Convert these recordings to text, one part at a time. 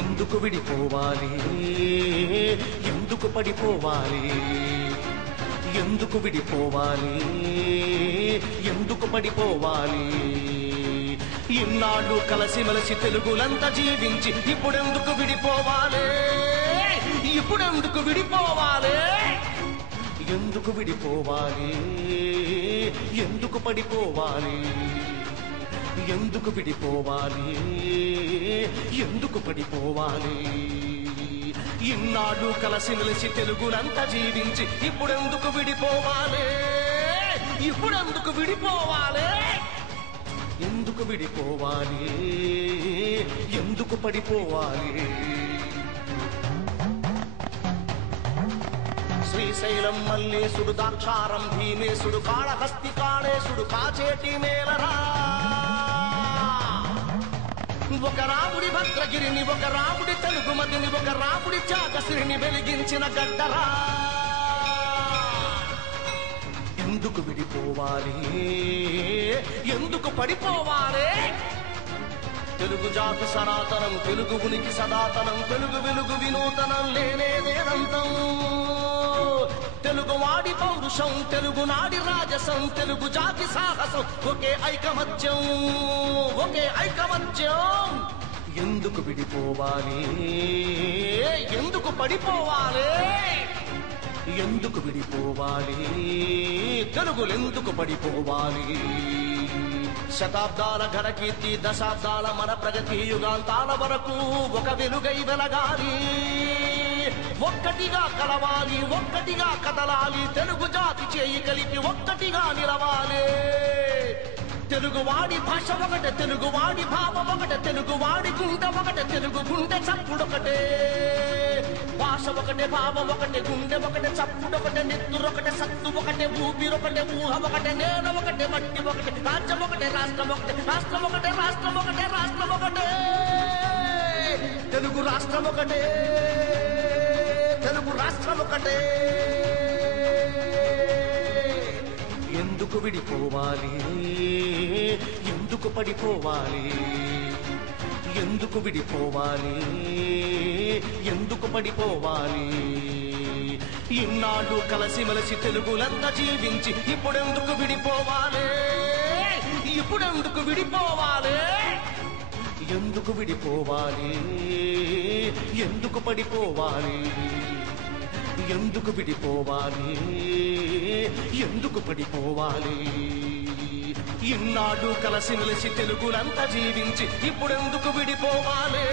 ఎందుకు విడిపోవాలి, ఎందుకు పడిపోవాలి, ఎందుకు విడిపోవాలి, ఎందుకు పడిపోవాలి. ఇన్నాళ్ళు కలిసిమెలిసి తెలుగులంతా జీవించి ఇప్పుడెందుకు విడిపోవాలి, ఇప్పుడెందుకు విడిపోవాలి, ఎందుకు విడిపోవాలి, ఎందుకు పడిపోవాలి, ఎందుకు విడిపోవాలి, ఎందుకు పడిపోవాలి. ఇన్నాళ్ళు కలిసిమెలిసి తెలుగులంతా జీవించి ఇప్పుడెందుకు విడిపోవాలి, ఇప్పుడెందుకు విడిపోవాలి, ఎందుకు విడిపోవాలి, ఎందుకు పడిపోవాలి. శ్రీశైలం మల్లేశుడు దాక్షారం భీమేశుడు కాళహస్తి కాళేశుడు కాచేటి మేలరా. ఒక రాముడి భద్రగిరిని, ఒక రాముడి తెలుగుమతిని, ఒక రాముడి త్యాగశ్రీని వెలిగించిన గడ్డరా. ఎందుకు విడిపోవాలి, ఎందుకు పడిపోవాలి. తెలుగు జాతి సనాతనం, తెలుగు ఉనికి సదాతనం, తెలుగు వెలుగు వినూతనం, లేనేదేనంతం. తెలుగు వాడి పౌరుషం, తెలుగు నాడి రాజసం, తెలుగు జాతి సాహసం, ఒకే ఐకమత్యం, ఒకే ఐకమత్యం. ఎందుకు విడిపోవాలి, ఎందుకు పడిపోవాలి, ఎందుకు విడిపోవాలి, తెలుగులెందుకు పడిపోవాలి. శతాబ్దాల ఘనకీర్తి, దశాబ్దాల మన ప్రగతి, యుగాంతాల వరకు ఒక వెలుగై వెలగాలి. ఒక్కటిగా కలవాలి, ఒక్కటిగా కదలాలి, తెలుగు జాతి చేయి కలిపి ఒక్కటిగా నిలవాలి. తెలుగువాడి భాష ఒకటే, తెలుగువాడి భావం ఒకటే, తెలుగువాడి గుండె ఒకటే, తెలుగు గుండె చప్పుడొకటే. భాష ఒకటే, భావం ఒకటే, గుండె ఒకటే, చప్పుడొకటే, నెత్తురొకటే, సత్తు ఒకటే, ఊపిరొకటే, ఊహ ఒకటే, నేల ఒకటే, మట్టి ఒకటే, రాజ్యం ఒకటే, రాష్ట్రం ఒకటే, రాష్ట్రం ఒకటే, రాష్ట్రం ఒకటే, రాష్ట్రం ఒకటే, తెలుగు రాష్ట్రం ఒకటే, తెలుగు రాష్ట్రం ఒకటే. ఎందుకు విడిపోవాలి, ఎందుకు పడిపోవాలి, ఎందుకు విడిపోవాలి, ఎందుకు పడిపోవాలి. ఇన్నాళ్ళు కలిసిమెలిసి తెలుగులంతా జీవించి ఇప్పుడెందుకు విడిపోవాలి, ఇప్పుడెందుకు విడిపోవాలి, ఎందుకు విడిపోవాలి, ఎందుకు పడిపోవాలి, ఎందుకు విడిపోవాలి, ఎందుకు పడిపోవాలి. ఇన్నాళ్ళు కలిసిమెలిసి తెలుగులంతా జీవించి ఇప్పుడెందుకు విడిపోవాలి,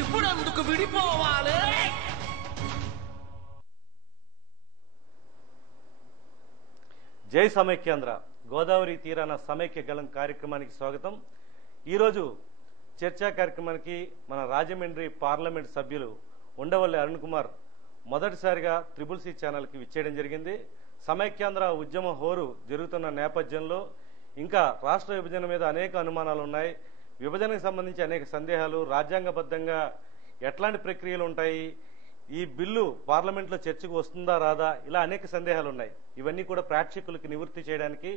ఇప్పుడెందుకు విడిపోవాలి. జై సమైక్యాంధ్ర. గోదావరి తీరాన సమైక్య గళం కార్యక్రమానికి స్వాగతం. ఈరోజు చర్చా కార్యక్రమానికి మన రాజమండ్రి పార్లమెంట్ సభ్యులు ఉండవల్లి అరుణ్ కుమార్ మొదటిసారిగా త్రిబుల్ సి ఛానల్కి విచ్చేయడం జరిగింది. సమైక్యాంధ్ర ఉద్యమ హోరు జరుగుతున్న నేపథ్యంలో ఇంకా రాష్ట్ర విభజన మీద అనేక అనుమానాలు ఉన్నాయి. విభజనకు సంబంధించి అనేక సందేహాలు, రాజ్యాంగబద్ధంగా ఎట్లాంటి ప్రక్రియలు ఉంటాయి, ఈ బిల్లు పార్లమెంట్లో చర్చకు వస్తుందా రాదా, ఇలా అనేక సందేహాలు ఉన్నాయి. ఇవన్నీ కూడా ప్రేక్షకులకి నివృత్తి చేయడానికి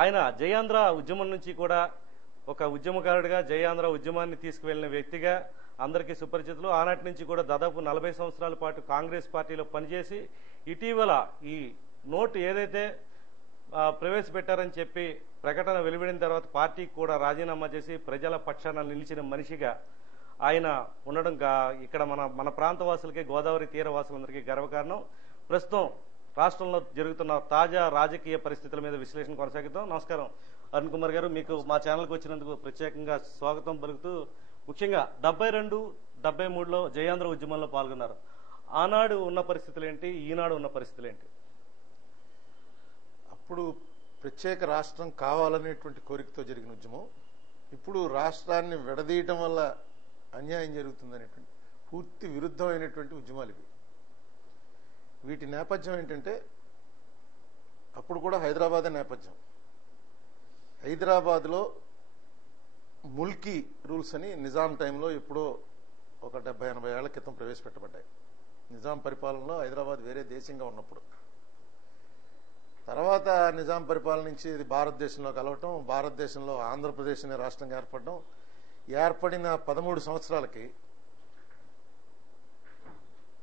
ఆయన జయాంధ్ర ఉద్యమం నుంచి కూడా ఒక ఉద్యమకారుడిగా, జయాంధ్ర ఉద్యమాన్ని తీసుకువెళ్లిన వ్యక్తిగా అందరికీ సుపరిచితులు. ఆనాటి నుంచి కూడా దాదాపు 40 సంవత్సరాల పాటు కాంగ్రెస్ పార్టీలో పనిచేసి ఇటీవల ఈ నోటు ఏదైతే ప్రవేశపెట్టారని చెప్పి ప్రకటన వెలువడిన తర్వాత పార్టీకి కూడా రాజీనామా చేసి ప్రజల పక్షాన నిలిచిన మనిషిగా ఆయన ఉండడం ఇక్కడ మన ప్రాంతవాసులకి, గోదావరి తీరవాసులందరికీ గర్వకారణం. ప్రస్తుతం రాష్ట్రంలో జరుగుతున్న తాజా రాజకీయ పరిస్థితుల మీద విశ్లేషణ కొనసాగిద్దాం. నమస్కారం అరుణ్ కుమార్ గారు, మీకు మా ఛానల్కి వచ్చినందుకు ప్రత్యేకంగా స్వాగతం పలుకుతూ, ముఖ్యంగా 72, 73లో జయాంధ్ర ఉద్యమంలో పాల్గొన్నారు. ఆనాడు ఉన్న పరిస్థితులు ఏంటి, ఈనాడు ఉన్న పరిస్థితులు ఏంటి? అప్పుడు ప్రత్యేక రాష్ట్రం కావాలనేటువంటి కోరికతో జరిగిన ఉద్యమం, ఇప్పుడు రాష్ట్రాన్ని విడదీయడం వల్ల అన్యాయం జరుగుతుందనేటువంటి పూర్తి విరుద్ధమైనటువంటి ఉద్యమాలు ఇవి. వీటి నేపథ్యం ఏంటంటే, అప్పుడు కూడా హైదరాబాదే నేపథ్యం. హైదరాబాద్లో ముల్కీ రూల్స్ అని నిజాం టైంలో ఎప్పుడో ఒక 70-80 ఏళ్ల క్రితం ప్రవేశపెట్టబడ్డాయి. నిజాం పరిపాలనలో హైదరాబాద్ వేరే దేశంగా ఉన్నప్పుడు, తర్వాత నిజాం పరిపాలన నుంచి ఇది భారతదేశంలో కలవటం, భారతదేశంలో ఆంధ్రప్రదేశ్ అనే రాష్ట్రంగా ఏర్పడడం, ఏర్పడిన 13 సంవత్సరాలకి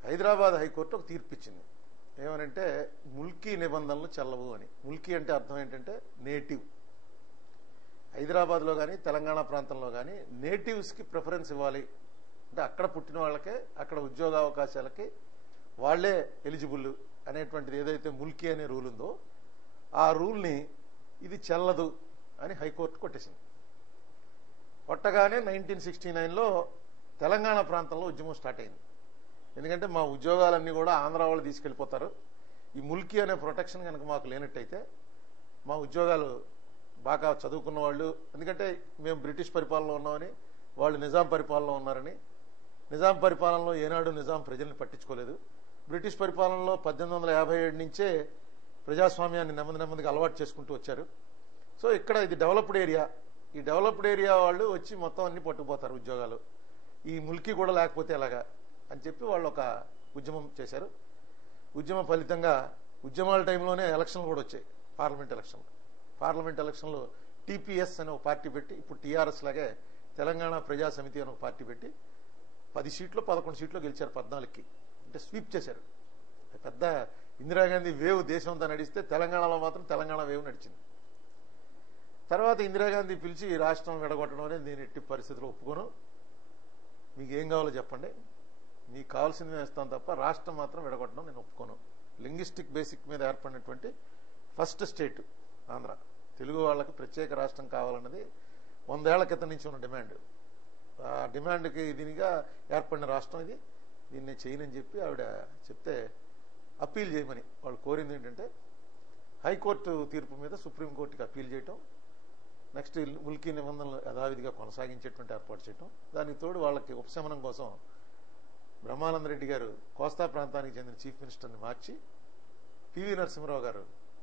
హైదరాబాద్ హైకోర్టు ఒక తీర్పు ఇచ్చింది. ఏమనంటే ముల్కీ నిబంధనలు చెల్లవు అని. ముల్కీ అంటే అర్థం ఏంటంటే నేటివ్. హైదరాబాద్లో కానీ తెలంగాణ ప్రాంతంలో కానీ నేటివ్స్కి ప్రిఫరెన్స్ ఇవ్వాలి, అంటే అక్కడ పుట్టిన వాళ్ళకే అక్కడ ఉద్యోగ అవకాశాలకి వాళ్లే ఎలిజిబుల్ అనేటువంటిది ఏదైతే ముల్కీ అనే రూల్ ఉందో ఆ రూల్ని ఇది చెల్లదు అని హైకోర్టు కొట్టేసింది. కొట్టగానే 1969లో తెలంగాణ ప్రాంతంలో ఉద్యమం స్టార్ట్ అయింది. ఎందుకంటే మా ఉద్యోగాలన్నీ కూడా ఆంధ్ర వాళ్ళు తీసుకెళ్ళిపోతారు, ఈ ముల్కీ అనే ప్రొటెక్షన్ కనుక మాకు లేనట్టయితే మా ఉద్యోగాలు బాగా చదువుకున్న వాళ్ళు, ఎందుకంటే మేము బ్రిటిష్ పరిపాలనలో ఉన్నామని వాళ్ళు నిజాం పరిపాలనలో ఉన్నారని, నిజాం పరిపాలనలో ఏనాడు నిజాం ప్రజల్ని పట్టించుకోలేదు. బ్రిటిష్ పరిపాలనలో 1857 నుంచే ప్రజాస్వామ్యాన్ని నెమ్మదిగా అలవాటు చేసుకుంటూ వచ్చారు. సో ఇక్కడ ఇది డెవలప్డ్ ఏరియా, ఈ డెవలప్డ్ ఏరియా వాళ్ళు వచ్చి మొత్తం అన్ని పట్టుకుపోతారు ఉద్యోగాలు, ఈ ముల్కీ కూడా లేకపోతే ఎలాగా అని చెప్పి వాళ్ళు ఒక ఉద్యమం చేశారు. ఉద్యమ ఫలితంగా ఉద్యమాల టైంలోనే ఎలక్షన్లు కూడా వచ్చాయి, పార్లమెంట్ ఎలక్షన్లు టీపీఎస్ అనే ఒక పార్టీ పెట్టి, ఇప్పుడు టీఆర్ఎస్ లాగే తెలంగాణ ప్రజా సమితి అనే ఒక పార్టీ పెట్టి 10 సీట్లు 11 సీట్లు గెలిచారు 14కి. అంటే స్వీప్ చేశారు. పెద్ద ఇందిరాగాంధీ వేవ్ దేశం అంతా నడిస్తే తెలంగాణలో మాత్రం తెలంగాణ వేవ్ నడిచింది. తర్వాత ఇందిరాగాంధీ పిలిచి ఈ రాష్ట్రం విడగొట్టడం అనేది నేను ఎట్టి పరిస్థితుల్లో ఒప్పుకోను, మీకు ఏం కావాలో చెప్పండి, మీకు కావాల్సింది మేము ఇస్తాను తప్ప రాష్ట్రం మాత్రం విడగొట్టడం నేను ఒప్పుకోను. లింగ్విస్టిక్ బేసిక్ మీద ఏర్పడినటువంటి ఫస్ట్ స్టేట్ ఆంధ్ర. తెలుగు వాళ్ళకి ప్రత్యేక రాష్ట్రం కావాలన్నది 100 ఏళ్ల క్రితం నుంచి ఉన్న డిమాండ్. ఆ డిమాండ్కి దీనిగా ఏర్పడిన రాష్ట్రం ఇది, దీన్ని చేయనని చెప్పి ఆవిడ చెప్తే అప్పీల్ చేయమని వాళ్ళు కోరింది ఏంటంటే హైకోర్టు తీర్పు మీద సుప్రీంకోర్టుకి అప్పీల్ చేయటం, నెక్స్ట్ ముల్కీ నిబంధనలు యథావిధిగా కొనసాగించేటువంటి ఏర్పాటు చేయటం. దానికి తోడు వాళ్ళకి ఉపశమనం కోసం బ్రహ్మానందరెడ్డి గారు కోస్తా ప్రాంతానికి చెందిన చీఫ్ మినిస్టర్ని మార్చి పివి నరసింహరావు గారు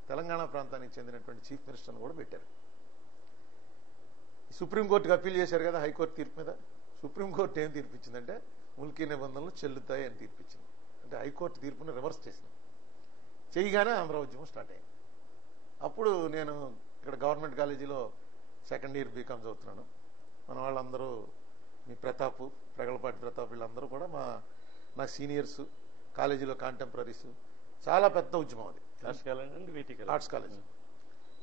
తెలంగాణ ప్రాంతానికి చెందినటువంటి చీఫ్ మినిస్టర్ని కూడా పెట్టారు. సుప్రీంకోర్టుకి అప్పీల్ చేశారు కదా హైకోర్టు తీర్పు మీద. సుప్రీంకోర్టు ఏం తీర్పిచ్చిందంటే ముల్కీ నిబంధనలు చెల్లుతాయి అని తీర్పిచ్చింది. అంటే హైకోర్టు తీర్పుని రివర్స్ చేసింది. చేయగానే ఆంధ్ర ఉద్యమం స్టార్ట్ అయింది. అప్పుడు నేను ఇక్కడ గవర్నమెంట్ కాలేజీలో సెకండ్ ఇయర్ బీకామ్ చదువుతున్నాను. మన వాళ్ళందరూ మీ ప్రతాప్, ప్రగలపాటి ప్రతాప్ వీళ్ళందరూ కూడా నా సీనియర్స్, కాలేజీలో కాంటెంపరీస్. చాలా పెద్ద ఉద్యమం అది. ఆర్ట్స్ కాలేజ్,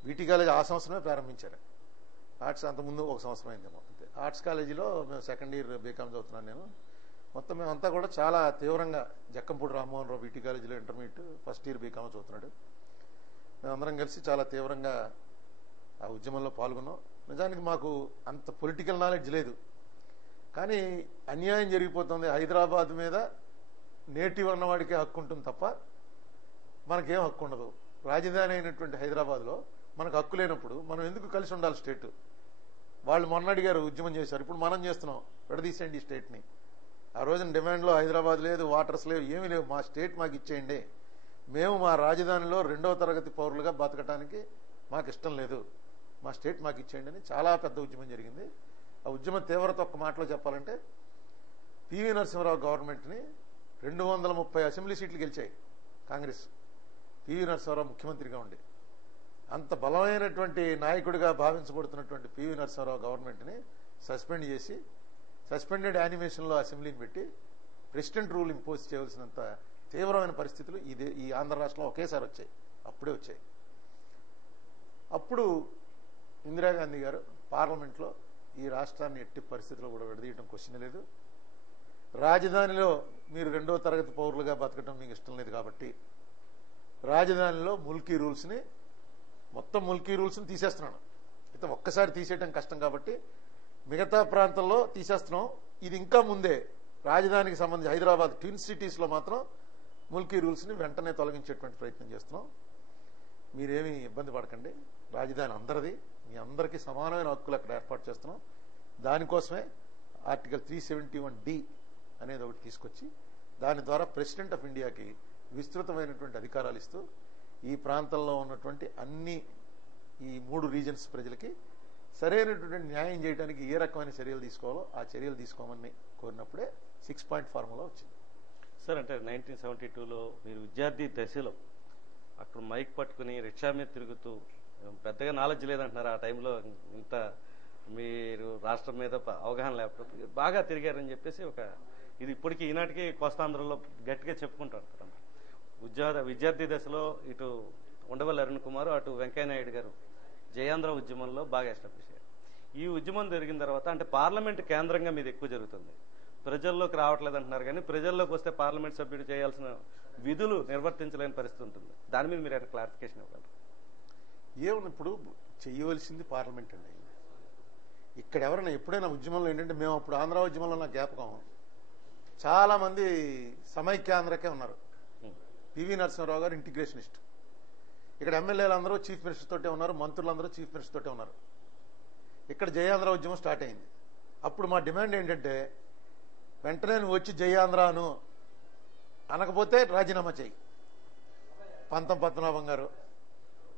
వీటీ కాలేజ్ ఆ సంవత్సరమే ప్రారంభించారు. ఆర్ట్స్ అంతకుముందు ఒక సంవత్సరం అయిందేమో అంతే. ఆర్ట్స్ కాలేజీలో మేము సెకండ్ ఇయర్ బీకామ్ చదువుతున్నాను నేను. మొత్తం మేమంతా కూడా చాలా తీవ్రంగా, జక్కంపూడి రామ్మోహన్ రావు వీటీ కాలేజీలో ఇంటర్మీడియట్ ఫస్ట్ ఇయర్ బీకామ్ చదువుతున్నాడు. మేమందరం కలిసి చాలా తీవ్రంగా ఆ ఉద్యమంలో పాల్గొన్నాం. నిజానికి మాకు అంత పొలిటికల్ నాలెడ్జ్ లేదు, కానీ అన్యాయం జరిగిపోతుంది. హైదరాబాద్ మీద నేటివ్ అన్నవాడికే హక్కు ఉంటుంది తప్ప మనకేం హక్కు ఉండదు. రాజధాని అయినటువంటి హైదరాబాద్లో మనకు హక్కు లేనప్పుడు మనం ఎందుకు కలిసి ఉండాలి స్టేట్? వాళ్ళు మొన్న అడిగారు, ఉద్యమం చేశారు, ఇప్పుడు మనం చేస్తున్నాం, విడదీసేయండి ఈ స్టేట్ని. ఆ రోజున డిమాండ్లో హైదరాబాద్ లేదు, వాటర్స్ లేవు, ఏమీ లేవు, మా స్టేట్ మాకు ఇచ్చేయండి, మేము మా రాజధానిలో 2వ తరగతి పౌరులుగా బతకటానికి మాకు ఇష్టం లేదు, మా స్టేట్ మాకు ఇచ్చేయండి అని చాలా పెద్ద ఉద్యమం జరిగింది. ఆ ఉద్యమ తీవ్రత ఒక్క మాటలో చెప్పాలంటే పివి నరసింహరావు గవర్నమెంట్ని 230 అసెంబ్లీ సీట్లు గెలిచాయి కాంగ్రెస్, పివి నరసింహరావు ముఖ్యమంత్రిగా ఉండి. అంత బలమైనటువంటి నాయకుడిగా భావించబడుతున్నటువంటి పివి నరసింహరావు గవర్నమెంట్ని సస్పెండ్ చేసి సస్పెండెడ్ యానిమేషన్లో అసెంబ్లీని పెట్టి ప్రెసిడెంట్ రూల్ ఇంపోజ్ చేయవలసినంత తీవ్రమైన పరిస్థితులు ఈ ఆంధ్ర రాష్ట్రంలో ఒకేసారి వచ్చాయి, అప్పుడే వచ్చాయి. అప్పుడు ఇందిరాగాంధీ గారు పార్లమెంట్లో ఈ రాష్ట్రాన్ని ఎట్టి పరిస్థితుల్లో కూడా విడదీయడం క్వశ్చన్ లేదు, రాజధానిలో మీరు 2వ తరగతి పౌరులుగా బతకడం మీకు ఇష్టం లేదు కాబట్టి రాజధానిలో ముల్కీ రూల్స్ని, మొత్తం ముల్కీ రూల్స్ని తీసేస్తున్నాను. అయితే ఒక్కసారి తీసేయడం కష్టం కాబట్టి మిగతా ప్రాంతాల్లో తీసేస్తున్నాం. ఇది ఇంకా ముందే రాజధానికి సంబంధించి హైదరాబాద్ ట్విన్ సిటీస్లో మాత్రం ముల్కీ రూల్స్ని వెంటనే తొలగించేటువంటి ప్రయత్నం చేస్తున్నాం. మీరేమీ ఇబ్బంది పడకండి, రాజధాని అందరిది, మీ అందరికీ సమానమైన హక్కులు అక్కడ ఏర్పాటు చేస్తున్నాం. దానికోసమే ఆర్టికల్ 371D అనేది ఒకటి తీసుకొచ్చి దాని ద్వారా ప్రెసిడెంట్ ఆఫ్ ఇండియాకి విస్తృతమైనటువంటి అధికారాలు ఇస్తూ ఈ ప్రాంతంలో ఉన్నటువంటి ఈ 3 రీజన్స్ ప్రజలకి సరైనటువంటి న్యాయం చేయడానికి ఏ రకమైన చర్యలు తీసుకోవాలో ఆ చర్యలు తీసుకోమని కోరినప్పుడే 6 పాయింట్ ఫార్ములా వచ్చింది. సార్, అంటే 1972లో మీరు విద్యార్థి దశలో అక్కడ మైక్ పట్టుకుని రిక్షా మీద తిరుగుతూ పెద్దగా నాలెడ్జ్ లేదంటున్నారు. ఆ టైంలో ఇంత మీరు రాష్ట్రం మీద అవగాహన లేకపోతే బాగా తిరిగారని చెప్పేసి ఒక ఇది ఇప్పటికీ ఈనాటికి కోస్తాంధ్రలో గట్టిగా చెప్పుకుంటారు. విద్యార్థి దశలో ఇటు ఉండవల్లి అరుణ్ కుమార్, అటు వెంకయ్యనాయుడు గారు జయాంధ్ర ఉద్యమంలో బాగా ఎస్టాబ్లిష్ అయ్యారు. ఈ ఉద్యమం జరిగిన తర్వాత అంటే పార్లమెంట్ కేంద్రంగా మీది ఎక్కువ జరుగుతుంది, ప్రజల్లోకి రావట్లేదు అంటున్నారు. కానీ ప్రజల్లోకి వస్తే పార్లమెంట్ సభ్యుడు చేయాల్సిన విధులు నిర్వర్తించలేని పరిస్థితి ఉంటుంది. దాని మీద మీరు క్లారిఫికేషన్ ఇవ్వగలరు? ఏమన్నా ఇప్పుడు చెయ్యవలసింది పార్లమెంట్ అండి. ఇక్కడ ఎవరైనా ఎప్పుడైనా ఉద్యమంలో ఏంటంటే, మేము అప్పుడు ఆంధ్ర ఉద్యమంలో నాకు జ్ఞాపకం, చాలా మంది సమైక్యాంధ్రకే ఉన్నారు. పివి నరసింహారావు గారు ఇంటిగ్రేషనిస్ట్. ఇక్కడ ఎమ్మెల్యేలు అందరూ చీఫ్ మినిస్టర్ తోటే ఉన్నారు, మంత్రులందరూ చీఫ్ మినిస్టర్ తోటే ఉన్నారు. ఇక్కడ జయాంధ్ర ఉద్యమం స్టార్ట్ అయింది. అప్పుడు మా డిమాండ్ ఏంటంటే, వెంటనే నువ్వు వచ్చి జయాంధ్ర అను, అనకపోతే రాజీనామా చేయి. పంతం పద్మనాభం గారు,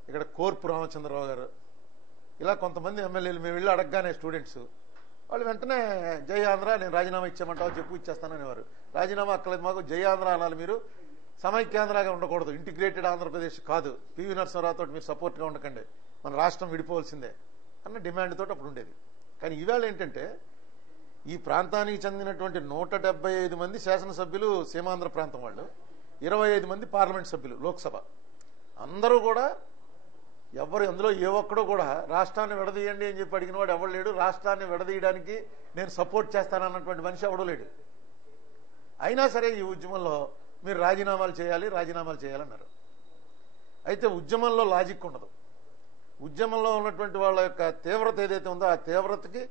ఇక్కడ కోర్పు రామచంద్రరావు గారు, ఇలా కొంతమంది ఎమ్మెల్యేలు మేము వెళ్ళి అడగగానే స్టూడెంట్స్ వాళ్ళు వెంటనే జై ఆంధ్ర, నేను రాజీనామా ఇచ్చామంటావు, చెప్పు ఇచ్చేస్తాననేవారు. రాజీనామా అక్కలేదు, మాకు జై ఆంధ్ర అనాలి, మీరు సమైక్యాంధ్రగా ఉండకూడదు, ఇంటిగ్రేటెడ్ ఆంధ్రప్రదేశ్ కాదు, పివి నరసింహారావుతో మీరు సపోర్ట్గా ఉండకండి, మన రాష్ట్రం విడిపోవాల్సిందే అన్న డిమాండ్ తోటి అప్పుడు ఉండేది. కానీ ఈవేళ ఏంటంటే, ఈ ప్రాంతానికి చెందినటువంటి 175 మంది శాసనసభ్యులు సీమాంధ్ర ప్రాంతం వాళ్ళు, 25 మంది పార్లమెంట్ సభ్యులు లోక్సభ, అందరూ కూడా ఎవరు అందులో ఏ ఒక్కడో కూడా రాష్ట్రాన్ని విడదీయండి అని చెప్పి అడిగిన వాడు ఎవడు లేడు. రాష్ట్రాన్ని విడదీయడానికి నేను సపోర్ట్ చేస్తానన్నటువంటి మనిషి ఎవడో లేడు. అయినా సరే ఈ ఉద్యమంలో మీరు రాజీనామాలు చేయాలన్నారు. అయితే ఉద్యమంలో లాజిక్ ఉండదు. ఉద్యమంలో ఉన్నటువంటి వాళ్ళ యొక్క తీవ్రత ఏదైతే ఉందో ఆ తీవ్రతకి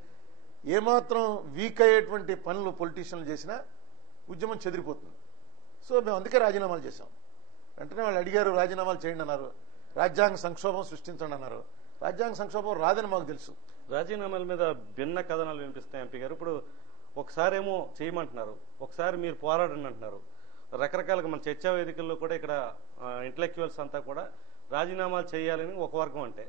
ఏమాత్రం వీక్ అయ్యేటువంటి పనులు పొలిటీషియన్లు చేసినా ఉద్యమం చెదిరిపోతుంది. సో మేము అందుకే రాజీనామాలు చేశాం. వెంటనే వాళ్ళు అడిగారు, రాజీనామాలు చేయండి అన్నారు. రాజ్యాంగ సంక్షోభం సృష్టించండి అన్నారు. రాజ్యాంగ సంక్షోభం రాదని మాకు తెలుసు. రాజీనామాల మీద భిన్న కథనాలు వినిపిస్తాయి ఎంపీ గారు. ఇప్పుడు ఒకసారి ఏమో చేయమంటున్నారు, ఒకసారి మీరు పోరాడండి అంటున్నారు. రకరకాలుగా మన చర్చా వేదికల్లో కూడా ఇక్కడ ఇంటలెక్చువల్స్ అంతా కూడా రాజీనామాలు చేయాలని ఒక వర్గం అంటే,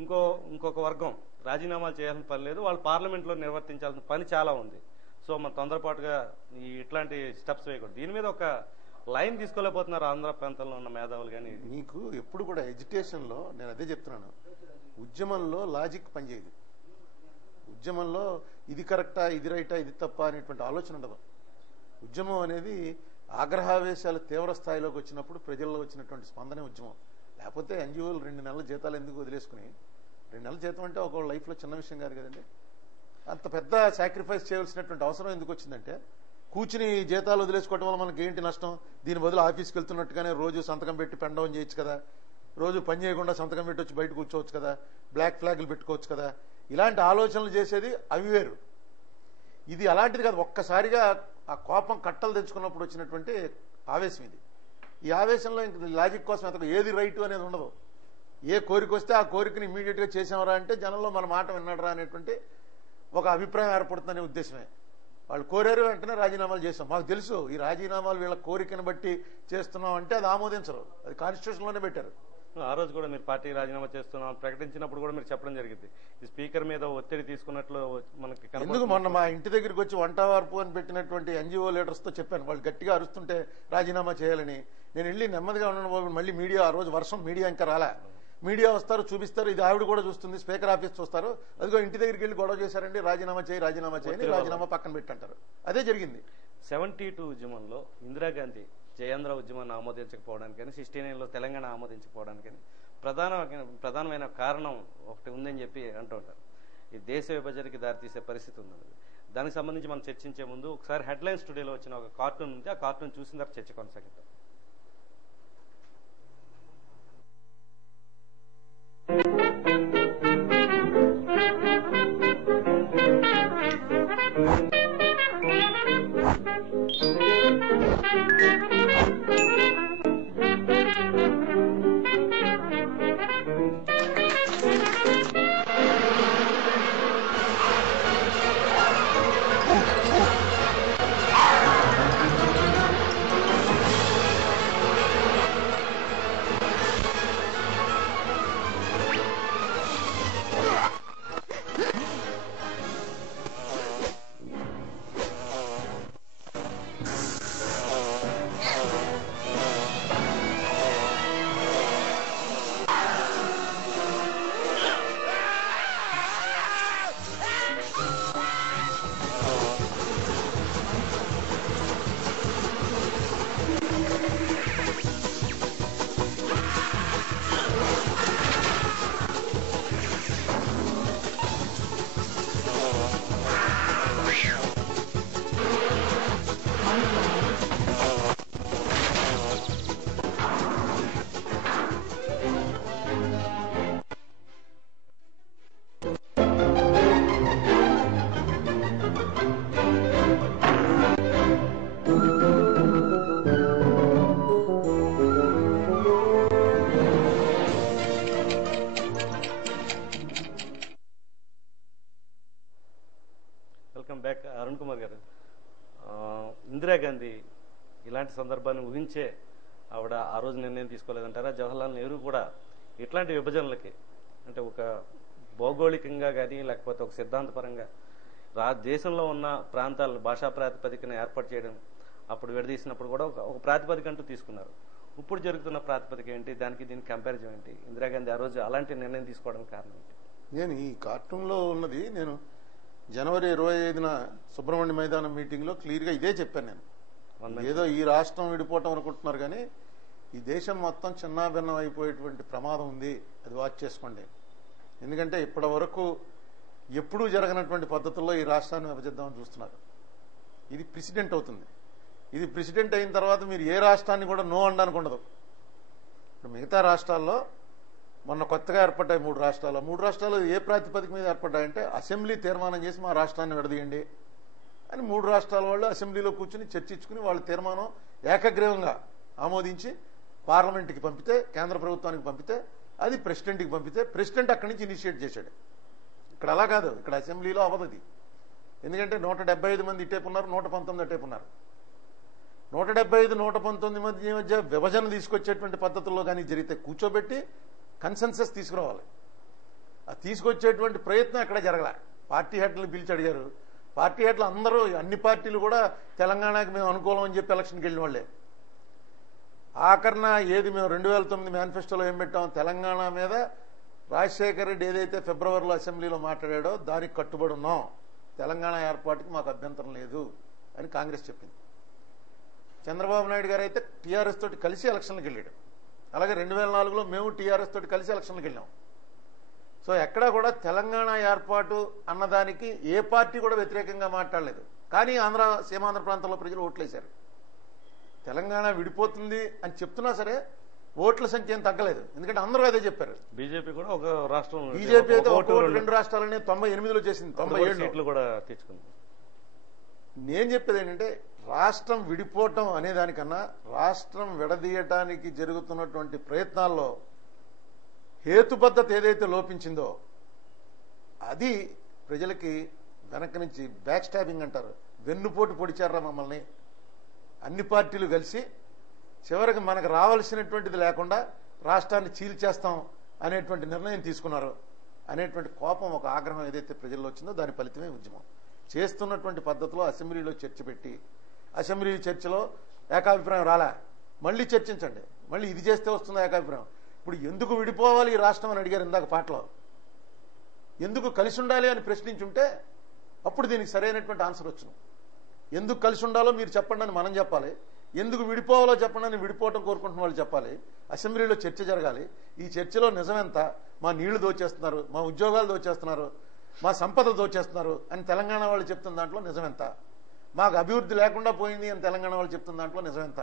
ఇంకొక వర్గం రాజీనామాలు చేయాల్సిన పని లేదు, వాళ్ళు పార్లమెంట్లో నిర్వర్తించాల్సిన పని చాలా ఉంది, సో మన తొందరపాటుగా ఇట్లాంటి స్టెప్స్ వేయకూడదు. దీని మీద ఒక లైన్ తీసుకోలేకపోతున్నారు ఆంధ్ర ప్రాంతంలో ఉన్న మేధావులు. కానీ మీకు ఎప్పుడు కూడా ఎడ్యుకేషన్లో నేను అదే చెప్తున్నాను, ఉద్యమంలో లాజిక్ పనిచేయదు. ఉద్యమంలో ఇది కరెక్టా, ఇది రైటా, ఇది తప్ప అనేటువంటి ఆలోచన ఉండదు. ఉద్యమం అనేది ఆగ్రహావేశాలు తీవ్ర స్థాయిలోకి వచ్చినప్పుడు ప్రజల్లో వచ్చినటువంటి స్పందనే ఉద్యమం. లేకపోతే ఎన్జిఓలు 2 నెలల జీతాలు ఎందుకు వదిలేసుకుని, 2 నెలల జీతం అంటే ఒక లైఫ్లో చిన్న విషయం కాదు కదండి. అంత పెద్ద సాక్రిఫైస్ చేయాల్సినటువంటి అవసరం ఎందుకు వచ్చిందంటే, కూర్చుని జీతాలు వదిలేసుకోవడం వల్ల మనకి ఏంటి నష్టం, దీని బదులు ఆఫీస్కి వెళ్తున్నట్టుగానే రోజు సంతకం పెట్టి పెన్ డౌన్ చేయొచ్చు కదా, రోజు పని చేయకుండా సంతకం పెట్టి వచ్చి బయట కూర్చోవచ్చు కదా, బ్లాక్ ఫ్లాగ్లు పెట్టుకోవచ్చు కదా, ఇలాంటి ఆలోచనలు చేసేది అవి వేరు. ఇది అలాంటిది కాదు. ఒక్కసారిగా ఆ కోపం కట్టలు తెచ్చుకున్నప్పుడు వచ్చినటువంటి ఆవేశం ఇది. ఈ ఆవేశంలో ఇంక లాజిక్ కోసం అతను ఏది రైటు అనేది ఉండదు. ఏ కోరిక వస్తే ఆ కోరికని ఇమీడియట్గా చేసామరా అంటే జనంలో మన మాట విన్నాడరా అనేటువంటి ఒక అభిప్రాయం ఏర్పడుతుందనే ఉద్దేశమే. వాళ్ళు కోరారు, వెంటనే రాజీనామాలు చేస్తాం. మాకు తెలుసు ఈ రాజీనామాలు వీళ్ళ కోరికను బట్టి చేస్తున్నాం అంటే అది ఆమోదించరు, అది కాన్స్టిట్యూషన్లోనే పెట్టారు. ఆ రోజు కూడా మీరు పార్టీ రాజీనామా చేస్తున్నాం ప్రకటించినప్పుడు కూడా మీరు చెప్పడం జరిగింది, ఈ స్పీకర్ మీద ఒత్తిడి తీసుకున్నట్లు మనకి. ఎందుకు మొన్న మా ఇంటి దగ్గరికి వచ్చి వంట వార్పు అని పెట్టినటువంటి ఎన్జిఓ లీడర్స్తో చెప్పాను, వాళ్ళు గట్టిగా అరుస్తుంటే రాజీనామా చేయాలని. నేను వెళ్ళి నెమ్మదిగా ఉన్నాను. మళ్ళీ మీడియా, ఆ రోజు వర్షం, మీడియా ఇంకా రాలా. మీడియా వస్తారు, చూపిస్తారు, ఇది ఆవిడ కూడా చూస్తుంది, స్పీకర్ ఆఫీస్ చూస్తారు, అదిగో ఇంటి దగ్గరికి వెళ్ళి గొడవ చేశారండి, రాజీనామా చేయని రాజీనామా పక్కన పెట్టంటారు. అదే జరిగింది. 72 ఉద్యమంలో ఇందిరాగాంధీ జయాంధ్ర ఉద్యమాన్ని ఆమోదించకపోవడానికి కానీ, 69లో తెలంగాణ ఆమోదించకపోవడానికి ప్రధానమైన కారణం ఒకటి ఉందని చెప్పి అంటూ ఉంటారు. ఈ దేశ విభజనకి దారితీసే పరిస్థితి ఉన్నది. దానికి సంబంధించి మనం చర్చించే ముందు ఒకసారి హెడ్లైన్స్ టుడేలో వచ్చిన ఒక కార్టూన్ ఉంది, ఆ కార్టూన్ చూసిన తర్వాత చర్చ కొనసాగిద్దాం. Welcome back. అరుణ్ కుమార్ గారు, ఇందిరాగాంధీ ఇలాంటి సందర్భాన్ని ఊహించే ఆవిడ ఆ రోజు నిర్ణయం తీసుకోలేదంటారా? జవహర్లాల్ నెహ్రూ కూడా ఇట్లాంటి విభజనలకి అంటే ఒక భౌగోళికంగా కానీ లేకపోతే ఒక సిద్ధాంతపరంగా దేశంలో ఉన్న ప్రాంతాలను భాషా ప్రాతిపదికన ఏర్పాటు చేయడం, అప్పుడు విడదీసినప్పుడు కూడా ఒక ప్రాతిపదిక అంటూ తీసుకున్నారు. ఇప్పుడు జరుగుతున్న ప్రాతిపదిక ఏంటి, దానికి దీనికి కంపారిజన్ ఏంటి? ఇందిరాగాంధీ ఆ రోజు అలాంటి నిర్ణయం తీసుకోవడానికి కారణం ఏంటి? నేను ఈ కార్టూన్లో ఉన్నది నేను జనవరి 25న సుబ్రహ్మణ్య మైదానం మీటింగ్లో క్లియర్గా ఇదే చెప్పాను. నేను ఏదో ఈ రాష్ట్రం విడిపోవటం అనుకుంటున్నారు కానీ ఈ దేశం మొత్తం చిన్నాభిన్నం అయిపోయేటువంటి ప్రమాదం ఉంది, అది వాచ్ చేసుకోండి. ఎందుకంటే ఇప్పటి వరకు ఎప్పుడూ జరగనటువంటి పద్ధతుల్లో ఈ రాష్ట్రాన్ని విభజిద్దామని చూస్తున్నారు. ఇది ప్రెసిడెంట్ అవుతుంది. ఇది ప్రెసిడెంట్ అయిన తర్వాత మీరు ఏ రాష్ట్రాన్ని కూడా నో అనడానికి ఉండదు. ఇప్పుడు మిగతా రాష్ట్రాల్లో మొన్న కొత్తగా ఏర్పడ్డాయి 3 రాష్ట్రాలు. 3 రాష్ట్రాలు ఏ ప్రాతిపదిక మీద ఏర్పడ్డాయంటే అసెంబ్లీ తీర్మానం చేసి మా రాష్ట్రాన్ని విడదీయండి అని 3 రాష్ట్రాల వాళ్ళు అసెంబ్లీలో కూర్చుని చర్చించుకుని వాళ్ళ తీర్మానం ఏకగ్రీవంగా ఆమోదించి పార్లమెంట్కి పంపితే, కేంద్ర ప్రభుత్వానికి పంపితే, అది ప్రెసిడెంట్కి పంపితే ప్రెసిడెంట్ అక్కడి నుంచి ఇనిషియేట్ చేశాడు. ఇక్కడ అలా కాదు, ఇక్కడ అసెంబ్లీలో అవదది. ఎందుకంటే 175 మంది ఇటేపు ఉన్నారు, 119 అటేపు ఉన్నారు. 175, 119 మధ్య విభజన తీసుకొచ్చేటువంటి పద్ధతుల్లో కానీ జరిగితే కూర్చోబెట్టి కన్సెన్సస్ తీసుకురావాలి. ఆ తీసుకొచ్చేటువంటి ప్రయత్నం ఎక్కడ జరగలే. పార్టీ హెడ్లను పిలిచి అడిగారు. పార్టీ హెడ్లు అందరూ అన్ని పార్టీలు కూడా తెలంగాణకి మేము అనుకూలం అని చెప్పి ఎలక్షన్కి వెళ్ళిన వాళ్ళే. ఆఖరణ ఏది మేము 2009 మేనిఫెస్టోలో ఏం పెట్టాం, తెలంగాణ మీద రాజశేఖర రెడ్డి ఏదైతే ఫిబ్రవరిలో అసెంబ్లీలో మాట్లాడాడో దానికి కట్టుబడి ఉన్నాం, తెలంగాణ ఏర్పాటుకి మాకు అభ్యంతరం లేదు అని కాంగ్రెస్ చెప్పింది. చంద్రబాబు నాయుడు గారు అయితే టీఆర్ఎస్ తోటి కలిసి ఎలక్షన్లకు వెళ్ళాడు. అలాగే 2004లో మేము టీఆర్ఎస్ తోటి కలిసి ఎలక్షన్లకు వెళ్ళాం. సో ఎక్కడా కూడా తెలంగాణ ఏర్పాటు అన్నదానికి ఏ పార్టీ కూడా వ్యతిరేకంగా మాట్లాడలేదు. కానీ సీమాంధ్ర ప్రాంతంలో ప్రజలు ఓట్లేశారు. తెలంగాణ విడిపోతుంది అని చెప్తున్నా సరే ఓట్ల సంఖ్య ఏం తగ్గలేదు. ఎందుకంటే అందరూ అదే చెప్పారు. బీజేపీ కూడా ఒక రాష్ట్రం, బీజేపీ అయితే 2 రాష్ట్రాలని 98లో చేసింది, 97 సీట్లు కూడా తెచ్చుకుంది. నేను చెప్పేది ఏంటంటే రాష్ట్రం విడిపోవటం అనేదానికన్నా రాష్ట్రం విడదీయటానికి జరుగుతున్నటువంటి ప్రయత్నాల్లో హేతుబద్ధత ఏదైతే లోపించిందో అది ప్రజలకి వెనక నుంచి బ్యాక్ స్టాబింగ్ అంటారు, వెన్నుపోటు పొడిచారా మమ్మల్ని, అన్ని పార్టీలు కలిసి చివరికి మనకు రావాల్సినటువంటిది లేకుండా రాష్ట్రాన్ని చీల్చేస్తాం అనేటువంటి నిర్ణయం తీసుకున్నారు అనేటువంటి కోపం, ఒక ఆగ్రహం ఏదైతే ప్రజల్లో వచ్చిందో దాని ఫలితమే ఉద్యమం. చేస్తున్నటువంటి పద్ధతిలో అసెంబ్లీలో చర్చ పెట్టి అసెంబ్లీ చర్చలో ఏకాభిప్రాయం రాలే, మళ్ళీ చర్చించండి, మళ్ళీ ఇది చేస్తే వస్తుందా ఏకాభిప్రాయం. ఇప్పుడు ఎందుకు విడిపోవాలి ఈ రాష్ట్రం అని అడిగారు ఇందాక పాటలో. ఎందుకు కలిసి ఉండాలి అని ప్రశ్నించుంటే అప్పుడు దీనికి సరైనటువంటి ఆన్సర్ వచ్చును. ఎందుకు కలిసి ఉండాలో మీరు చెప్పండి అని మనం చెప్పాలి, ఎందుకు విడిపోవాలో చెప్పండి అని విడిపోవటం కోరుకుంటున్న వాళ్ళు చెప్పాలి. అసెంబ్లీలో చర్చ జరగాలి. ఈ చర్చలో నిజమెంత, మా నీళ్లు దోచేస్తున్నారు, మా ఉద్యోగాలు దోచేస్తున్నారు, మా సంపద దోచేస్తున్నారు అని తెలంగాణ వాళ్ళు చెప్తున్న దాంట్లో నిజమెంత, మాకు అభివృద్ధి లేకుండా పోయింది అని తెలంగాణ వాళ్ళు చెప్తున్న దాంట్లో నిజమెంత,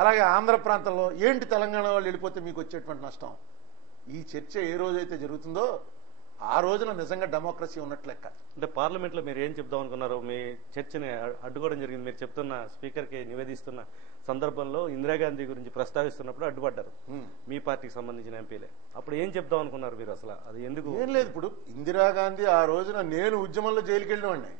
అలాగే ఆంధ్ర ప్రాంతంలో ఏంటి తెలంగాణ వాళ్ళు వెళ్ళిపోతే మీకు వచ్చేటువంటి నష్టం. ఈ చర్చ ఏ రోజైతే జరుగుతుందో ఆ రోజున నిజంగా డెమోక్రసీ ఉన్నట్లు లెక్క. అంటే పార్లమెంట్లో మీరు ఏం చెప్దాం అనుకున్నారు? మీ చర్చని అడ్డుకోవడం జరిగింది. మీరు చెప్తున్న స్పీకర్కి నివేదిస్తున్న సందర్భంలో ఇందిరాగాంధీ గురించి ప్రస్తావిస్తున్నప్పుడు అడ్డుపడ్డారు మీ పార్టీకి సంబంధించిన ఎంపీలే. అప్పుడు ఏం చెప్దాం అనుకున్నారు మీరు? అసలు అది ఎందుకు? ఏం లేదు, ఇప్పుడు ఇందిరాగాంధీ ఆ రోజున నేను ఉద్యమంలో జైలుకి వెళ్ళినవాడిని,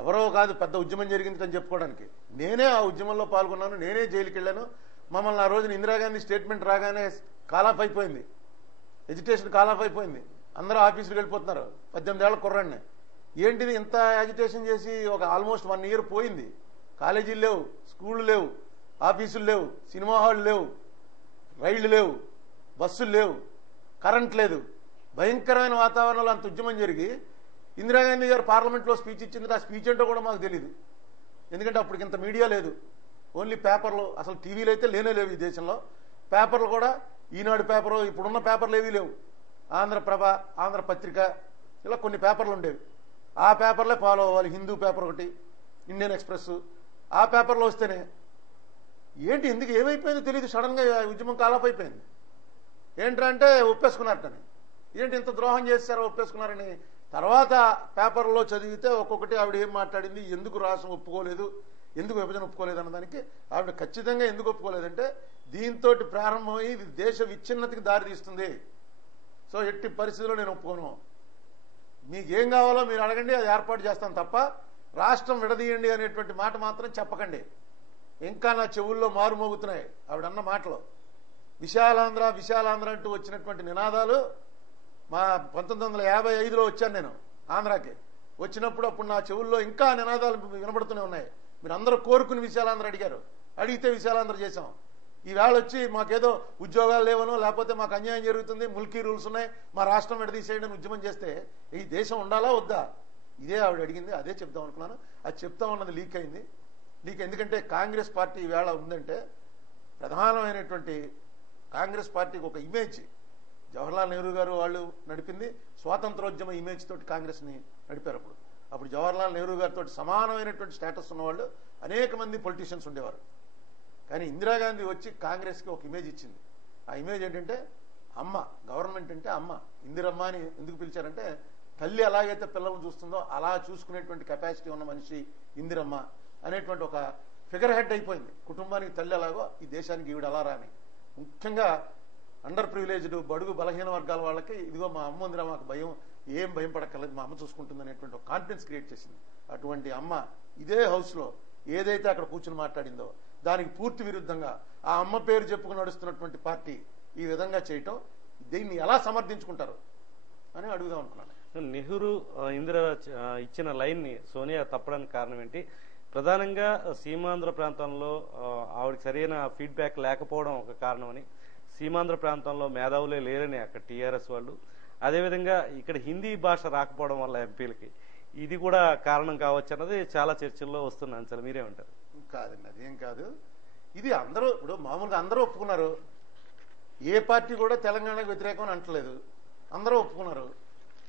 ఎవరో కాదు పెద్ద ఉద్యమం జరిగింది అని చెప్పుకోవడానికి. నేనే ఆ ఉద్యమంలో పాల్గొన్నాను, నేనే జైలుకి వెళ్ళాను. మమ్మల్ని ఆ రోజున ఇందిరాగాంధీ స్టేట్మెంట్ రాగానే కాలాఫ్ అయిపోయింది, ఎడ్యుకేషన్ కాలాఫ్ అయిపోయింది, అందరూ ఆఫీసులకు వెళ్ళిపోతున్నారు. 18 ఏళ్ల కుర్రాడిని ఏంటిది ఇంత యాజిటేషన్ చేసి ఒక ఆల్మోస్ట్ 1 ఇయర్ పోయింది. కాలేజీలు లేవు, స్కూళ్ళు లేవు, ఆఫీసులు లేవు, సినిమా హాళ్ళు లేవు, రైళ్లు లేవు, బస్సులు లేవు, కరెంట్ లేదు, భయంకరమైన వాతావరణంలో అంత ఉద్యమం జరిగి ఇందిరాగాంధీ గారు పార్లమెంట్లో స్పీచ్ ఇచ్చింది. ఆ స్పీచ్ ఏంటో కూడా మాకు తెలియదు. ఎందుకంటే అప్పటికి ఇంత మీడియా లేదు, ఓన్లీ పేపర్లు, అసలు టీవీలు అయితే లేనే లేవు ఈ దేశంలో. పేపర్లు కూడా ఈనాడు పేపరు, ఇప్పుడున్న పేపర్లు ఏవీ లేవు. ఆంధ్రప్రభ, ఆంధ్రపత్రిక, ఇలా కొన్ని పేపర్లు ఉండేవి. ఆ పేపర్లే ఫాలో అవ్వాలి. హిందూ పేపర్ ఒకటి, ఇండియన్ ఎక్స్ప్రెస్, ఆ పేపర్లో వస్తేనే ఏంటి ఎందుకు ఏమైపోయిందో తెలియదు. సడన్గా ఉద్యమం కాలాప్ అయిపోయింది. ఏంట్రా అంటే ఒప్పేసుకున్నారటని. ఏంటి ఇంత ద్రోహం చేశారో ఒప్పేసుకున్నారని తర్వాత పేపర్లో చదివితే ఒక్కొక్కటి ఆవిడ ఏం మాట్లాడింది, ఎందుకు రాష్ట్రం ఒప్పుకోలేదు, ఎందుకు విభజన ఒప్పుకోలేదు అన్నదానికి ఆవిడ ఖచ్చితంగా ఎందుకు ఒప్పుకోలేదంటే దీంతో ప్రారంభమై ఇది దేశ విచ్ఛిన్నతకి దారి తీస్తుంది, సో ఎట్టి పరిస్థితుల్లో నేను ఒప్పుకోను, మీకు ఏం కావాలో మీరు అడగండి, అది ఏర్పాటు చేస్తాం తప్ప రాష్ట్రం విడదీయండి అనేటువంటి మాట మాత్రం చెప్పకండి. ఇంకా నా చెవుల్లో మారుమోగుతున్నాయి ఆవిడన్న మాటలు. విశాలాంధ్ర విశాలాంధ్ర అంటూ వచ్చినటువంటి నినాదాలు మా 1955లో వచ్చాను నేను ఆంధ్రాకి. వచ్చినప్పుడు అప్పుడు నా చెవుల్లో ఇంకా నినాదాలు వినబడుతూనే ఉన్నాయి. మీరు అందరూ కోరుకుని విశాలాంధ్ర అడిగారు, అడిగితే విశాలాంధ్ర చేశాం. ఈవేళ వచ్చి మాకేదో ఉద్యోగాలు లేవనో లేకపోతే మాకు అన్యాయం జరుగుతుంది, ముల్కీ రూల్స్ ఉన్నాయి, మా రాష్ట్రం విడదీసేయడం ఉద్యమం చేస్తే ఈ దేశం ఉండాలా వద్దా? ఇదే ఆవిడ అడిగింది, అదే చెప్దాం అనుకున్నాను. అది చెప్తాం అన్నది లీక్ అయింది. ఎందుకంటే కాంగ్రెస్ పార్టీ ఈవేళ ఉందంటే ప్రధానమైనటువంటి కాంగ్రెస్ పార్టీకి ఒక ఇమేజ్ జవహర్లాల్ నెహ్రూ గారు వాళ్ళు నడిపింది స్వాతంత్రోద్యమ ఇమేజ్ తోటి కాంగ్రెస్ని నడిపారు. అప్పుడు జవహర్లాల్ నెహ్రూ గారితో సమానమైనటువంటి స్టేటస్ ఉన్నవాళ్ళు అనేక మంది పొలిటీషియన్స్ ఉండేవారు. కానీ ఇందిరాగాంధీ వచ్చి కాంగ్రెస్కి ఒక ఇమేజ్ ఇచ్చింది. ఆ ఇమేజ్ ఏంటంటే అమ్మ, గవర్నమెంట్ అంటే అమ్మ. ఇందిరమ్మ అని ఎందుకు పిలిచారంటే తల్లి ఎలాగైతే పిల్లలను చూస్తుందో అలా చూసుకునేటువంటి కెపాసిటీ ఉన్న మనిషి ఇందిరమ్మ అనేటువంటి ఒక ఫిగర్ హెడ్ అయిపోయింది. కుటుంబానికి తల్లి ఎలాగో ఈ దేశానికి ఈవిడ అలా రాని. ముఖ్యంగా అండర్ ప్రివిలేజ్డ్ బడుగు బలహీన వర్గాల వాళ్ళకి ఇదిగో మా అమ్మ ఉందిరా, మాకు భయం, ఏం భయం పడక్కర్లేదు, మా అమ్మ చూసుకుంటుంది అనేటువంటి ఒక కాన్ఫిడెన్స్ క్రియేట్ చేసింది. అటువంటి అమ్మ ఇదే హౌస్లో ఏదైతే అక్కడ కూర్చుని మాట్లాడిందో దానికి పూర్తి విరుద్ధంగా ఆ అమ్మ పేరు చెప్పుకుని నడుస్తున్నటువంటి పార్టీ ఈ విధంగా చేయటం, దీన్ని ఎలా సమర్థించుకుంటారు అని అడుగుదాం అనుకున్నాను. నెహ్రూ ఇందిరా ఇచ్చిన లైన్ ని సోనియా తప్పడానికి కారణం ఏంటి? ప్రధానంగా సీమాంధ్ర ప్రాంతంలో ఆవిడకి సరైన ఫీడ్బ్యాక్ లేకపోవడం ఒక కారణమని, సీమాంధ్ర ప్రాంతంలో మేధావులే లేరని అక్కడ టీఆర్ఎస్ వాళ్ళు, అదేవిధంగా ఇక్కడ హిందీ భాష రాకపోవడం వల్ల ఎంపీలకి ఇది కూడా కారణం కావచ్చు అన్నది చాలా చర్చల్లో వస్తున్న అంశాలు. మీరేమంటారు? కాదండి, అదేం కాదు. ఇది అందరూ ఇప్పుడు మామూలుగా అందరూ ఒప్పుకున్నారు. ఏ పార్టీ కూడా తెలంగాణకు వ్యతిరేకం అని అంటలేదు, అందరూ ఒప్పుకున్నారు.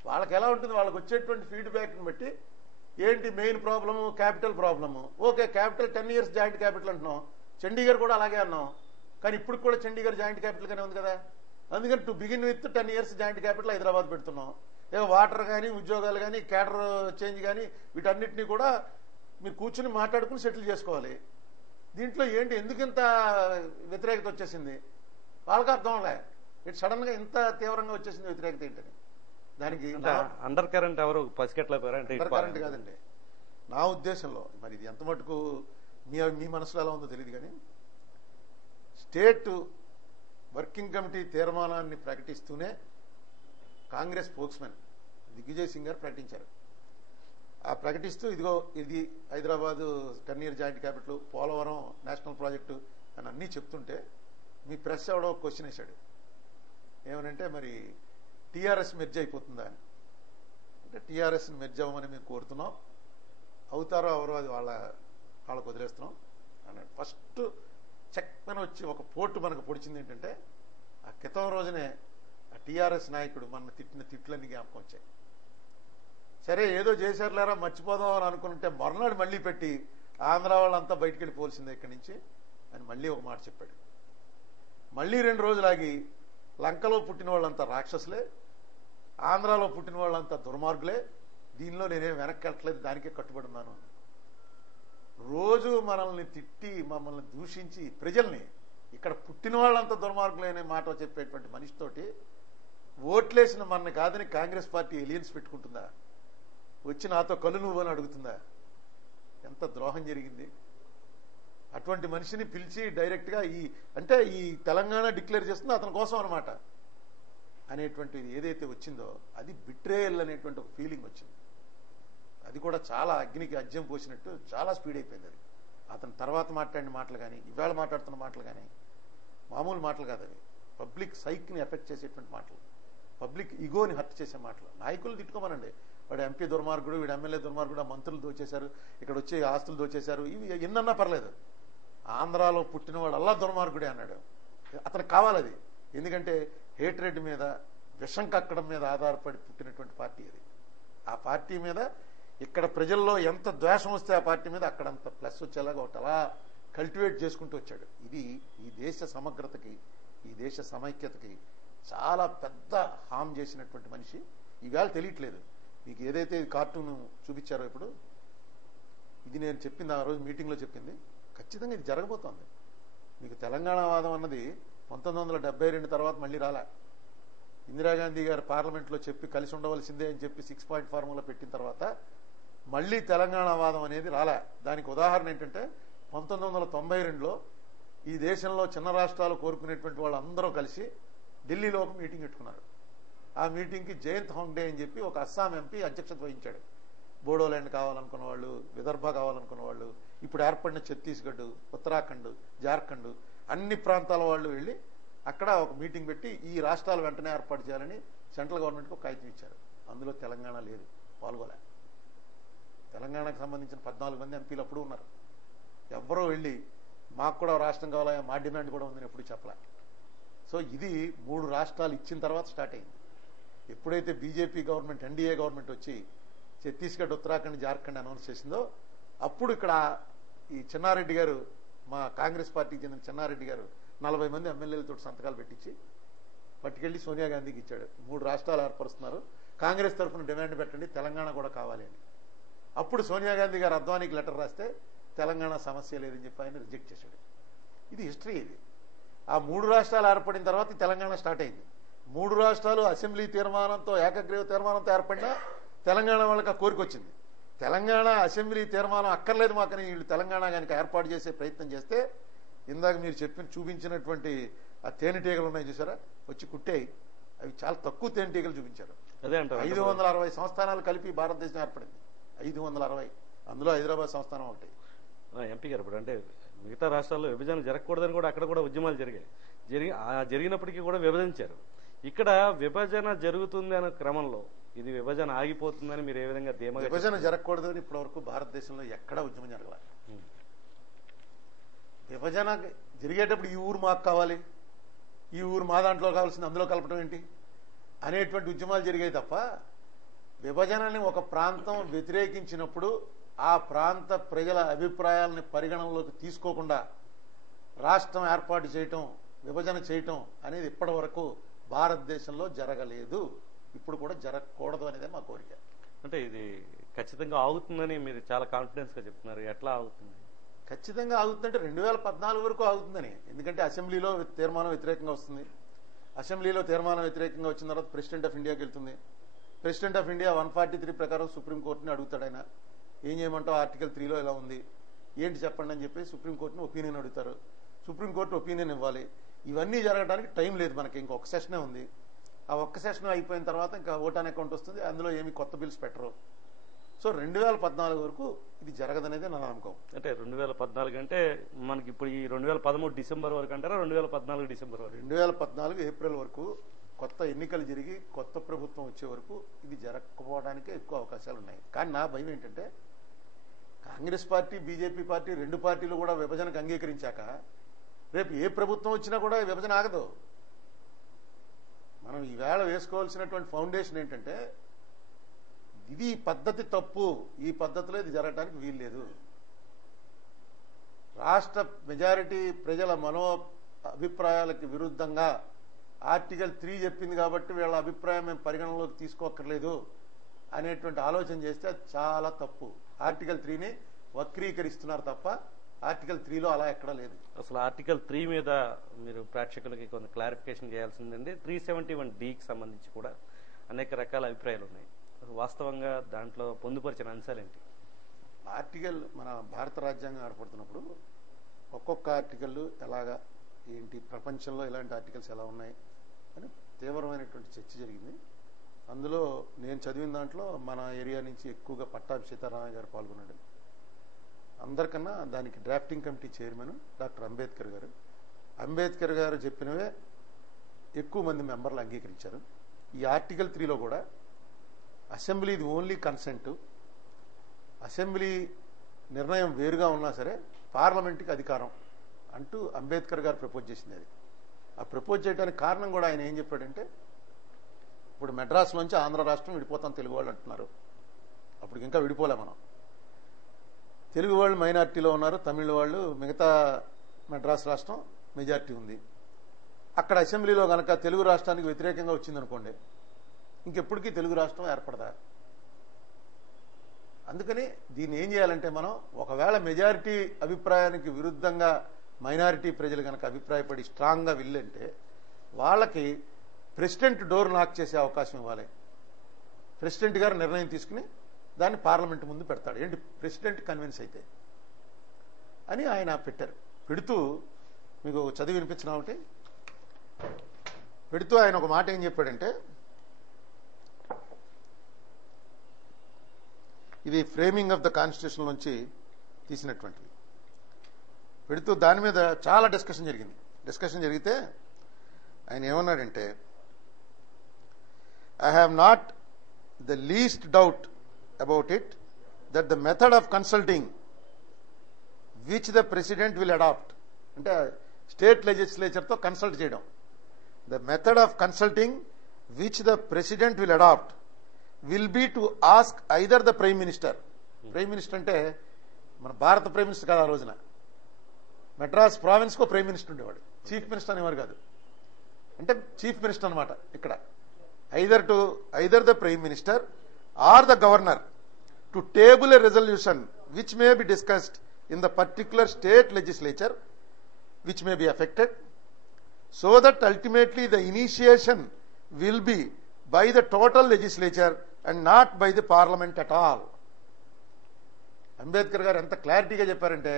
వాళ్ళకి ఎలా ఉంటుంది, వాళ్ళకి వచ్చేటువంటి ఫీడ్బ్యాక్ని బట్టి ఏంటి main problem, capital problem. Okay, capital 10 years joint capital అంటున్నాం, చండీగఢ్ కూడా అలాగే అన్నాం. కానీ ఇప్పుడు కూడా చండీగఢ్ జాయింట్ క్యాపిటల్గానే ఉంది కదా. అందుకని to begin with 10 years joint capital Hyderabad పెడుతున్నాం. వాటర్ కానీ, ఉద్యోగాలు కానీ, క్యాడర్ చేంజ్ కానీ, వీటన్నిటినీ కూడా మీరు కూర్చుని మాట్లాడుకుని సెటిల్ చేసుకోవాలి. దీంట్లో ఏంటి ఎందుకింత వ్యతిరేకత వచ్చేసింది వాళ్ళకి అర్థం అవలే. ఇటు సడన్ గా ఇంత తీవ్రంగా వచ్చేసింది వ్యతిరేకత ఏంటని. దానికి అండర్ కరెంట్ ఎవరు పసికెట్లేపారు అంటే అండర్ కరెంట్ కాదండి నా ఉద్దేశంలో. మరి ఇది ఎంత మటుకు మీ మనసులో ఎలా ఉందో తెలియదు. కానీ స్టేట్ వర్కింగ్ కమిటీ తీర్మానాన్ని ప్రకటిస్తూనే కాంగ్రెస్ స్పోక్స్మెన్ దిగ్విజయ్ సింగ్ గారు ప్రకటించారు. ఆ ప్రకటిస్తూ ఇదిగో ఇది Hyderabad 10 year joint capital, Polavaram national project అని అన్నీ చెప్తుంటే మీ ప్రెస్ ఎవడో క్వశ్చన్ వేశాడు. ఏమనంటే మరి టీఆర్ఎస్ మెర్జ్ అయిపోతుందా అని. అంటే టీఆర్ఎస్ని మెర్జ్ అవ్వమని మేము కోరుతున్నాం, అవుతారో ఎవరో అది వాళ్ళకు వదిలేస్తున్నాం అన్నాడు. ఫస్ట్ చెక్మని వచ్చి ఒక పోటు మనకు పొడిచింది ఏంటంటే ఆ క్రితం రోజునే ఆ టీఆర్ఎస్ నాయకుడు మన తిట్టిన తిట్లన్నీ జ్ఞాపకం వచ్చాయి. సరే ఏదో చేశారులేరా మర్చిపోదాం అని అనుకుంటే మర్నాడు మళ్ళీ పెట్టి ఆంధ్ర వాళ్ళంతా బయటికి వెళ్ళిపోవాల్సిందే ఇక్కడి నుంచి అని మళ్ళీ ఒక మాట చెప్పాడు. మళ్ళీ 2 రోజులు ఆగి లంకలో పుట్టిన వాళ్ళంతా రాక్షసులే, ఆంధ్రాలో పుట్టిన వాళ్ళంతా దుర్మార్గులే, దీనిలో నేనేం వెనక్కి వెళ్ళట్లేదు, దానికే కట్టుబడున్నాను. రోజు మనల్ని తిట్టి మమ్మల్ని దూషించి ప్రజల్ని ఇక్కడ పుట్టిన వాళ్ళంతా దుర్మార్గులే అనే మాట చెప్పేటువంటి మనిషితోటి ఓట్లేసిన మన కాదని కాంగ్రెస్ పార్టీ ఎలియన్స్ పెట్టుకుంటుందా? వచ్చి నాతో కళ్ళు నువ్వు అని అడుగుతుందా? ఎంత ద్రోహం జరిగింది. అటువంటి మనిషిని పిలిచి డైరెక్ట్గా ఈ తెలంగాణ డిక్లేర్ చేస్తుందో అతని కోసం అనమాట అనేటువంటిది ఏదైతే వచ్చిందో అది బిట్రేయల్ అనేటువంటి ఒక ఫీలింగ్ వచ్చింది. అది కూడా చాలా అగ్నికి అజ్యం పోసినట్టు చాలా స్పీడ్ అయిపోయింది. అది అతని తర్వాత మాట్లాడిన మాటలు కానీ ఇవాళ మాట్లాడుతున్న మాటలు కానీ మామూలు మాటలు కాదు. అవి పబ్లిక్ సైక్ని ఎఫెక్ట్ చేసేటువంటి మాటలు, పబ్లిక్ ఈగోని హర్ట్ చేసే మాటలు. నాయకులు తిట్టుకోమనండి, వాడు ఎంపీ దుర్మార్గుడు, వీడు ఎమ్మెల్యే దుర్మార్గుడు, మంత్రులు దోచేశారు, ఇక్కడ వచ్చి ఆస్తులు దోచేశారు, ఇవి ఎన్నన్నా పర్లేదు. ఆంధ్రాలో పుట్టినవాడు అల్లా దుర్మార్గుడే అన్నాడు. అతనికి కావాలి అది. ఎందుకంటే హేట్రెడ్ మీద, విషం కక్కడం మీద ఆధారపడి పుట్టినటువంటి పార్టీ అది. ఆ పార్టీ మీద ఇక్కడ ప్రజల్లో ఎంత ద్వేషం వస్తే ఆ పార్టీ మీద అక్కడంత ప్లస్ వచ్చేలాగా ఒకటి అలా కల్టివేట్ చేసుకుంటూ వచ్చాడు. ఇది ఈ దేశ సమగ్రతకి, ఈ దేశ సమైక్యతకి చాలా పెద్ద హామ్ చేసినటువంటి మనిషి. ఈవేళ తెలియట్లేదు మీకు. ఏదైతే కార్టూన్ చూపించారో ఇప్పుడు, ఇది నేను చెప్పింది ఆ రోజు మీటింగ్లో చెప్పింది, ఖచ్చితంగా ఇది జరగబోతోంది. మీకు తెలంగాణ వాదం అన్నది 1972 తర్వాత మళ్ళీ రాలే. ఇందిరాగాంధీ గారు పార్లమెంట్లో చెప్పి కలిసి ఉండవలసిందే అని చెప్పి 6 పాయింట్ ఫార్ములా పెట్టిన తర్వాత మళ్ళీ తెలంగాణ వాదం అనేది రాలే. దానికి ఉదాహరణ ఏంటంటే 1992లో ఈ దేశంలో చిన్న రాష్ట్రాలు కోరుకునేటువంటి వాళ్ళందరూ కలిసి ఢిల్లీలో ఒక మీటింగ్ పెట్టుకున్నారు. ఆ మీటింగ్కి జయంత్ హోంగ్డే అని చెప్పి ఒక అస్సాం ఎంపీ అధ్యక్షత వహించాడు. బోడోల్యాండ్ కావాలనుకున్న వాళ్ళు, విదర్భ కావాలనుకున్న వాళ్ళు, ఇప్పుడు ఏర్పడిన ఛత్తీస్గఢ్, ఉత్తరాఖండ్, జార్ఖండ్ అన్ని ప్రాంతాల వాళ్ళు వెళ్ళి అక్కడ ఒక మీటింగ్ పెట్టి ఈ రాష్ట్రాలు వెంటనే ఏర్పాటు చేయాలని సెంట్రల్ గవర్నమెంట్కి ఒక కాగితం ఇచ్చారు. అందులో తెలంగాణ లేదు, పాల్గొలే. తెలంగాణకు సంబంధించిన 14 మంది ఎంపీలు అప్పుడు ఉన్నారు. ఎవ్వరూ వెళ్ళి మాకు కూడా రాష్ట్రం కావాలా, మా డిమాండ్ కూడా ఉందని ఎప్పుడు చెప్పలే. సో ఇది 3 రాష్ట్రాలు ఇచ్చిన తర్వాత స్టార్ట్ అయింది. ఎప్పుడైతే బీజేపీ గవర్నమెంట్, ఎన్డీఏ గవర్నమెంట్ వచ్చి ఛత్తీస్గఢ్, ఉత్తరాఖండ్, జార్ఖండ్ అనౌన్స్ చేసిందో అప్పుడు ఇక్కడ ఈ చెన్నారెడ్డి గారు, మా కాంగ్రెస్ పార్టీకి చెందిన చెన్నారెడ్డి గారు 40 మంది ఎమ్మెల్యేలతో సంతకాలు పెట్టించి పట్టుకెళ్లి సోనియా గాంధీకి ఇచ్చాడు. 3 రాష్ట్రాలు ఏర్పరుస్తున్నారు, కాంగ్రెస్ తరఫున డిమాండ్ పెట్టండి, తెలంగాణ కూడా కావాలి అని. అప్పుడు సోనియా గాంధీ గారు అద్వానీకి లెటర్ రాస్తే తెలంగాణ సమస్య లేదని చెప్పి ఆయన రిజెక్ట్ చేశాడు. ఇది హిస్టరీ. ఇది ఆ 3 రాష్ట్రాలు ఏర్పడిన తర్వాత తెలంగాణ స్టార్ట్ అయింది. 3 రాష్ట్రాలు అసెంబ్లీ తీర్మానంతో, ఏకగ్రీవ తీర్మానంతో ఏర్పడినా తెలంగాణ వాళ్ళకి ఆ కోరిక వచ్చింది. తెలంగాణ అసెంబ్లీ తీర్మానం అక్కర్లేదు మాకని వీళ్ళు తెలంగాణ కనుక ఏర్పాటు చేసే ప్రయత్నం చేస్తే ఇందాక మీరు చూపించినటువంటి ఆ తేనెటీగలు ఉన్నాయి చూసారా, వచ్చి కుట్టాయి. అవి చాలా తక్కువ తేనెటీగలు చూపించారు. అదే అంటారు. 560 సంస్థానాలు కలిపి భారతదేశం ఏర్పడింది. 560, అందులో హైదరాబాద్ సంస్థానం ఒకటి. ఎంపీ గారు ఇప్పుడు అంటే మిగతా రాష్ట్రాల్లో విభజన జరగకూడదని కూడా అక్కడ కూడా ఉద్యమాలు జరిగాయి. జరిగినప్పటికీ కూడా విభజించారు. ఇక్కడ విభజన జరుగుతుంది అనే క్రమంలో ఇది విభజన ఆగిపోతుందని మీరు ఏ విధంగా ధీమా? విభజన జరగకూడదని ఇప్పటి వరకు భారతదేశంలో ఎక్కడా ఉద్యమం జరగల. విభజన జరిగేటప్పుడు ఈ ఊరు మాకు కావాలి, ఈ ఊరు మా దాంట్లో కావాల్సింది అందులో కలపడం ఏంటి అనేటువంటి ఉద్యమాలు జరిగాయి తప్ప విభజనని ఒక ప్రాంతం వ్యతిరేకించినప్పుడు ఆ ప్రాంత ప్రజల అభిప్రాయాలని పరిగణనలోకి తీసుకోకుండా రాష్ట్రం ఏర్పాటు చేయటం, విభజన చేయటం అనేది ఇప్పటి వరకు భారతదేశంలో జరగలేదు. ఇప్పుడు కూడా జరగకూడదు అనేదే మా కోరిక. అంటే ఇది ఖచ్చితంగా ఆగుతుందని మీరు చాలా కాన్ఫిడెన్స్ గా చెప్తున్నారు. ఎట్లా ఆగుతుంది? ఖచ్చితంగా ఆగుతుందంటే 2014 వరకు ఆగుతుందని. ఎందుకంటే అసెంబ్లీలో తీర్మానం వ్యతిరేకంగా వస్తుంది. అసెంబ్లీలో తీర్మానం వ్యతిరేకంగా వచ్చిన తర్వాత ప్రెసిడెంట్ ఆఫ్ ఇండియాకి వెళ్తుంది. ప్రెసిడెంట్ ఆఫ్ ఇండియా 143 ప్రకారం సుప్రీంకోర్టుని అడుగుతాడు. ఆయన ఏం చేయమంటావు, ఆర్టికల్ 3లో ఇలా ఉంది, ఏంటి చెప్పండి అని చెప్పి సుప్రీంకోర్టుని ఒపీనియన్ అడుగుతారు. సుప్రీంకోర్టు ఒపీనియన్ ఇవ్వాలి. ఇవన్నీ జరగడానికి టైం లేదు మనకి. ఇంకొక సెషనే ఉంది. ఆ ఒక్క సెషన్ అయిపోయిన తర్వాత ఇంకా ఓట్ ఆన్ అకౌంట్ వస్తుంది. అందులో ఏమి కొత్త బిల్స్ పెట్టరు. సో 2014 వరకు ఇది జరగదనేది నా నమ్మకం. అంటే 2014 అంటే మనకి ఇప్పుడు ఈ 2013 డిసెంబర్ వరకు అంటారా, 2014 డిసెంబర్ వరకు? 2014 ఏప్రిల్ వరకు కొత్త ఎన్నికలు జరిగి కొత్త ప్రభుత్వం వచ్చే వరకు ఇది జరగకపోవడానికే ఎక్కువ అవకాశాలు ఉన్నాయి. కానీ నా భయం ఏంటంటే కాంగ్రెస్ పార్టీ, బీజేపీ పార్టీ 2 పార్టీలు కూడా విభజనకు అంగీకరించాక రేపు ఏ ప్రభుత్వం వచ్చినా కూడా విభజన ఆగదు. మనం ఈవేళ వేసుకోవాల్సినటువంటి ఫౌండేషన్ ఏంటంటే ఇది పద్ధతి తప్పు, ఈ పద్ధతిలో ఇది జరగడానికి వీల్లేదు. రాష్ట్ర మెజారిటీ ప్రజల అభిప్రాయాలకి విరుద్ధంగా ఆర్టికల్ 3 చెప్పింది కాబట్టి వీళ్ళ అభిప్రాయం మేము పరిగణనలోకి తీసుకోక్కర్లేదు అనేటువంటి ఆలోచన చేస్తే అది చాలా తప్పు. ఆర్టికల్ 3ని వక్రీకరిస్తున్నారు తప్ప ఆర్టికల్ 3లో అలా ఎక్కడా లేదు. అసలు ఆర్టికల్ 3 మీద మీరు ప్రేక్షకులకి కొంత క్లారిఫికేషన్ చేయాల్సిందండి. 371Dకి సంబంధించి కూడా అనేక రకాల అభిప్రాయాలు ఉన్నాయి. వాస్తవంగా దాంట్లో పొందుపరిచిన అంశాలేంటి? ఆర్టికల్ మన భారత రాజ్యాంగం ఏర్పడుతున్నప్పుడు ఒక్కొక్క ఆర్టికల్ ఎలాగా ఏంటి, ప్రపంచంలో ఇలాంటి ఆర్టికల్స్ ఎలా ఉన్నాయి అని తీవ్రమైనటువంటి చర్చ జరిగింది. అందులో నేను చదివిన దాంట్లో మన ఏరియా నుంచి ఎక్కువగా పట్టాభి సీతారామయ్య గారు పాల్గొన్నాడు. అందరికన్నా దానికి drafting committee chairman doctor Ambedkar గారు. అంబేద్కర్ గారు చెప్పినవే ఎక్కువ మంది మెంబర్లు అంగీకరించారు. ఈ ఆర్టికల్ 3లో కూడా అసెంబ్లీది ఓన్లీ కన్సెంట్, అసెంబ్లీ నిర్ణయం వేరుగా ఉన్నా సరే పార్లమెంట్కి అధికారం అంటూ అంబేద్కర్ గారు ప్రపోజ్ చేసింది. అది ఆ ప్రపోజ్ చేయడానికి కారణం కూడా ఆయన ఏం చెప్పాడంటే, ఇప్పుడు మెడ్రాస్లోంచి ఆంధ్ర రాష్ట్రం విడిపోతాం తెలుగు వాళ్ళు అంటున్నారు. అప్పుడు ఇంకా విడిపోలే మనం. తెలుగు వాళ్ళు మైనార్టీలో ఉన్నారు, తమిళ వాళ్ళు, మిగతా మెడ్రాస్ రాష్ట్రం మెజార్టీ ఉంది. అక్కడ అసెంబ్లీలో కనుక తెలుగు రాష్ట్రానికి వ్యతిరేకంగా వచ్చిందనుకోండి, ఇంకెప్పటికీ తెలుగు రాష్ట్రం ఏర్పడదా. అందుకని దీన్ని ఏం చేయాలంటే మనం ఒకవేళ మెజారిటీ అభిప్రాయానికి విరుద్ధంగా మైనారిటీ ప్రజలు కనుక అభిప్రాయపడి స్ట్రాంగ్గా వెళ్ళంటే వాళ్ళకి ప్రెసిడెంట్ డోర్ లాక్ చేసే అవకాశం ఇవ్వాలి. ప్రెసిడెంట్ గారు నిర్ణయం తీసుకుని దాన్ని పార్లమెంట్ ముందు పెడతాడు. ఏంటి ప్రెసిడెంట్ కన్విన్స్ అయితే అని ఆయన పెట్టారు. పెడుతూ మీకు చదివి వినిపించిన ఒకటి పెడుతూ ఆయన ఒక మాట ఏం చెప్పాడంటే, ఇది ఫ్రేమింగ్ ఆఫ్ ద కాన్స్టిట్యూషన్ నుంచి తీసినటువంటిది. పెడుతూ దాని మీద చాలా డిస్కషన్ జరిగింది. డిస్కషన్ జరిగితే ఆయన ఏమన్నాడంటే, I have not the least doubt about it that the method of consulting which the president will adopt, అంటే స్టేట్ లెజిస్లేచర్తో కన్సల్ట్ చేయడం, the method of consulting which the president will adopt will be to ask either the prime minister, prime minister అంటే మన భారత prime minister కాదు, ఆ రోజున Madras province కో prime minister ఉండేవాడు, chief minister అనేవారు కాదు. అంటే చీఫ్ మినిస్టర్ అనమాట ఇక్కడ. either the prime minister or the governor to table a resolution which may be discussed in the particular state legislature which may be affected, so that ultimately the initiation will be by the total legislature and not by the parliament at all. Ambedkar గారు ఎంత క్లారిటీగా చెప్పారంటే,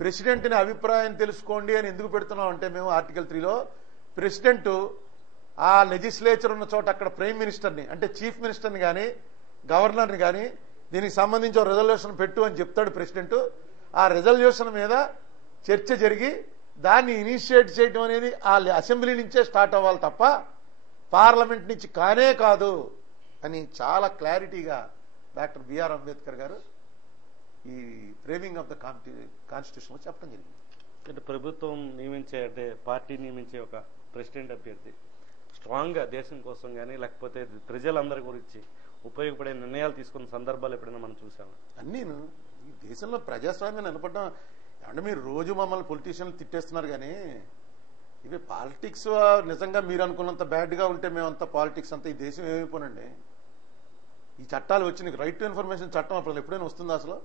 ప్రెసిడెంట్ని అభిప్రాయం తెలుసుకోండి అని ఎందుకు పెడుతున్నాం అంటే, మేము ఆర్టికల్ 3లో ప్రెసిడెంట్ ఆ లెజిస్లేచర్ ఉన్న చోట అక్కడ ప్రైమ్ మినిస్టర్ని అంటే చీఫ్ మినిస్టర్ని కానీ గవర్నర్ని కానీ దీనికి సంబంధించి ఒక రెజల్యూషన్ పెట్టు అని చెప్తాడు ప్రెసిడెంట్. ఆ రెజల్యూషన్ మీద చర్చ జరిగి దాన్ని ఇనిషియేట్ చేయడం అనేది ఆ అసెంబ్లీ నుంచే స్టార్ట్ అవ్వాలి తప్ప పార్లమెంట్ నుంచి కానే కాదు అని చాలా క్లారిటీగా డాక్టర్ బిఆర్ అంబేద్కర్ గారు ఈ ఫ్రేమింగ్ ఆఫ్ ద కాన్స్టిట్యూషన్ చెప్పడం జరిగింది. అంటే ప్రభుత్వం నియమించే అంటే పార్టీ నియమించే ఒక ప్రెసిడెంట్ అభ్యర్థి స్ట్రాంగ్ గా దేశం కోసం కానీ లేకపోతే ప్రజలందరి గురించి ఉపయోగపడే నిర్ణయాలు తీసుకున్న సందర్భాలు ఎప్పుడైనా మనం చూసాము. అన్నీను ఈ దేశంలో ప్రజాస్వామ్యం నిలబడ్డం అంటే, మీరు రోజు మమ్మల్ని పొలిటీషియన్లు తిట్టేస్తున్నారు కానీ ఇవి పాలిటిక్స్ నిజంగా మీరు అనుకున్నంత బ్యాడ్గా ఉంటే మేమంతా పాలిటిక్స్ అంతా ఈ దేశం ఏమైపోనండి. ఈ చట్టాలు వచ్చి రైట్ టు ఇన్ఫర్మేషన్ చట్టం అప్పుడు ఎప్పుడైనా వస్తుందా అసలు?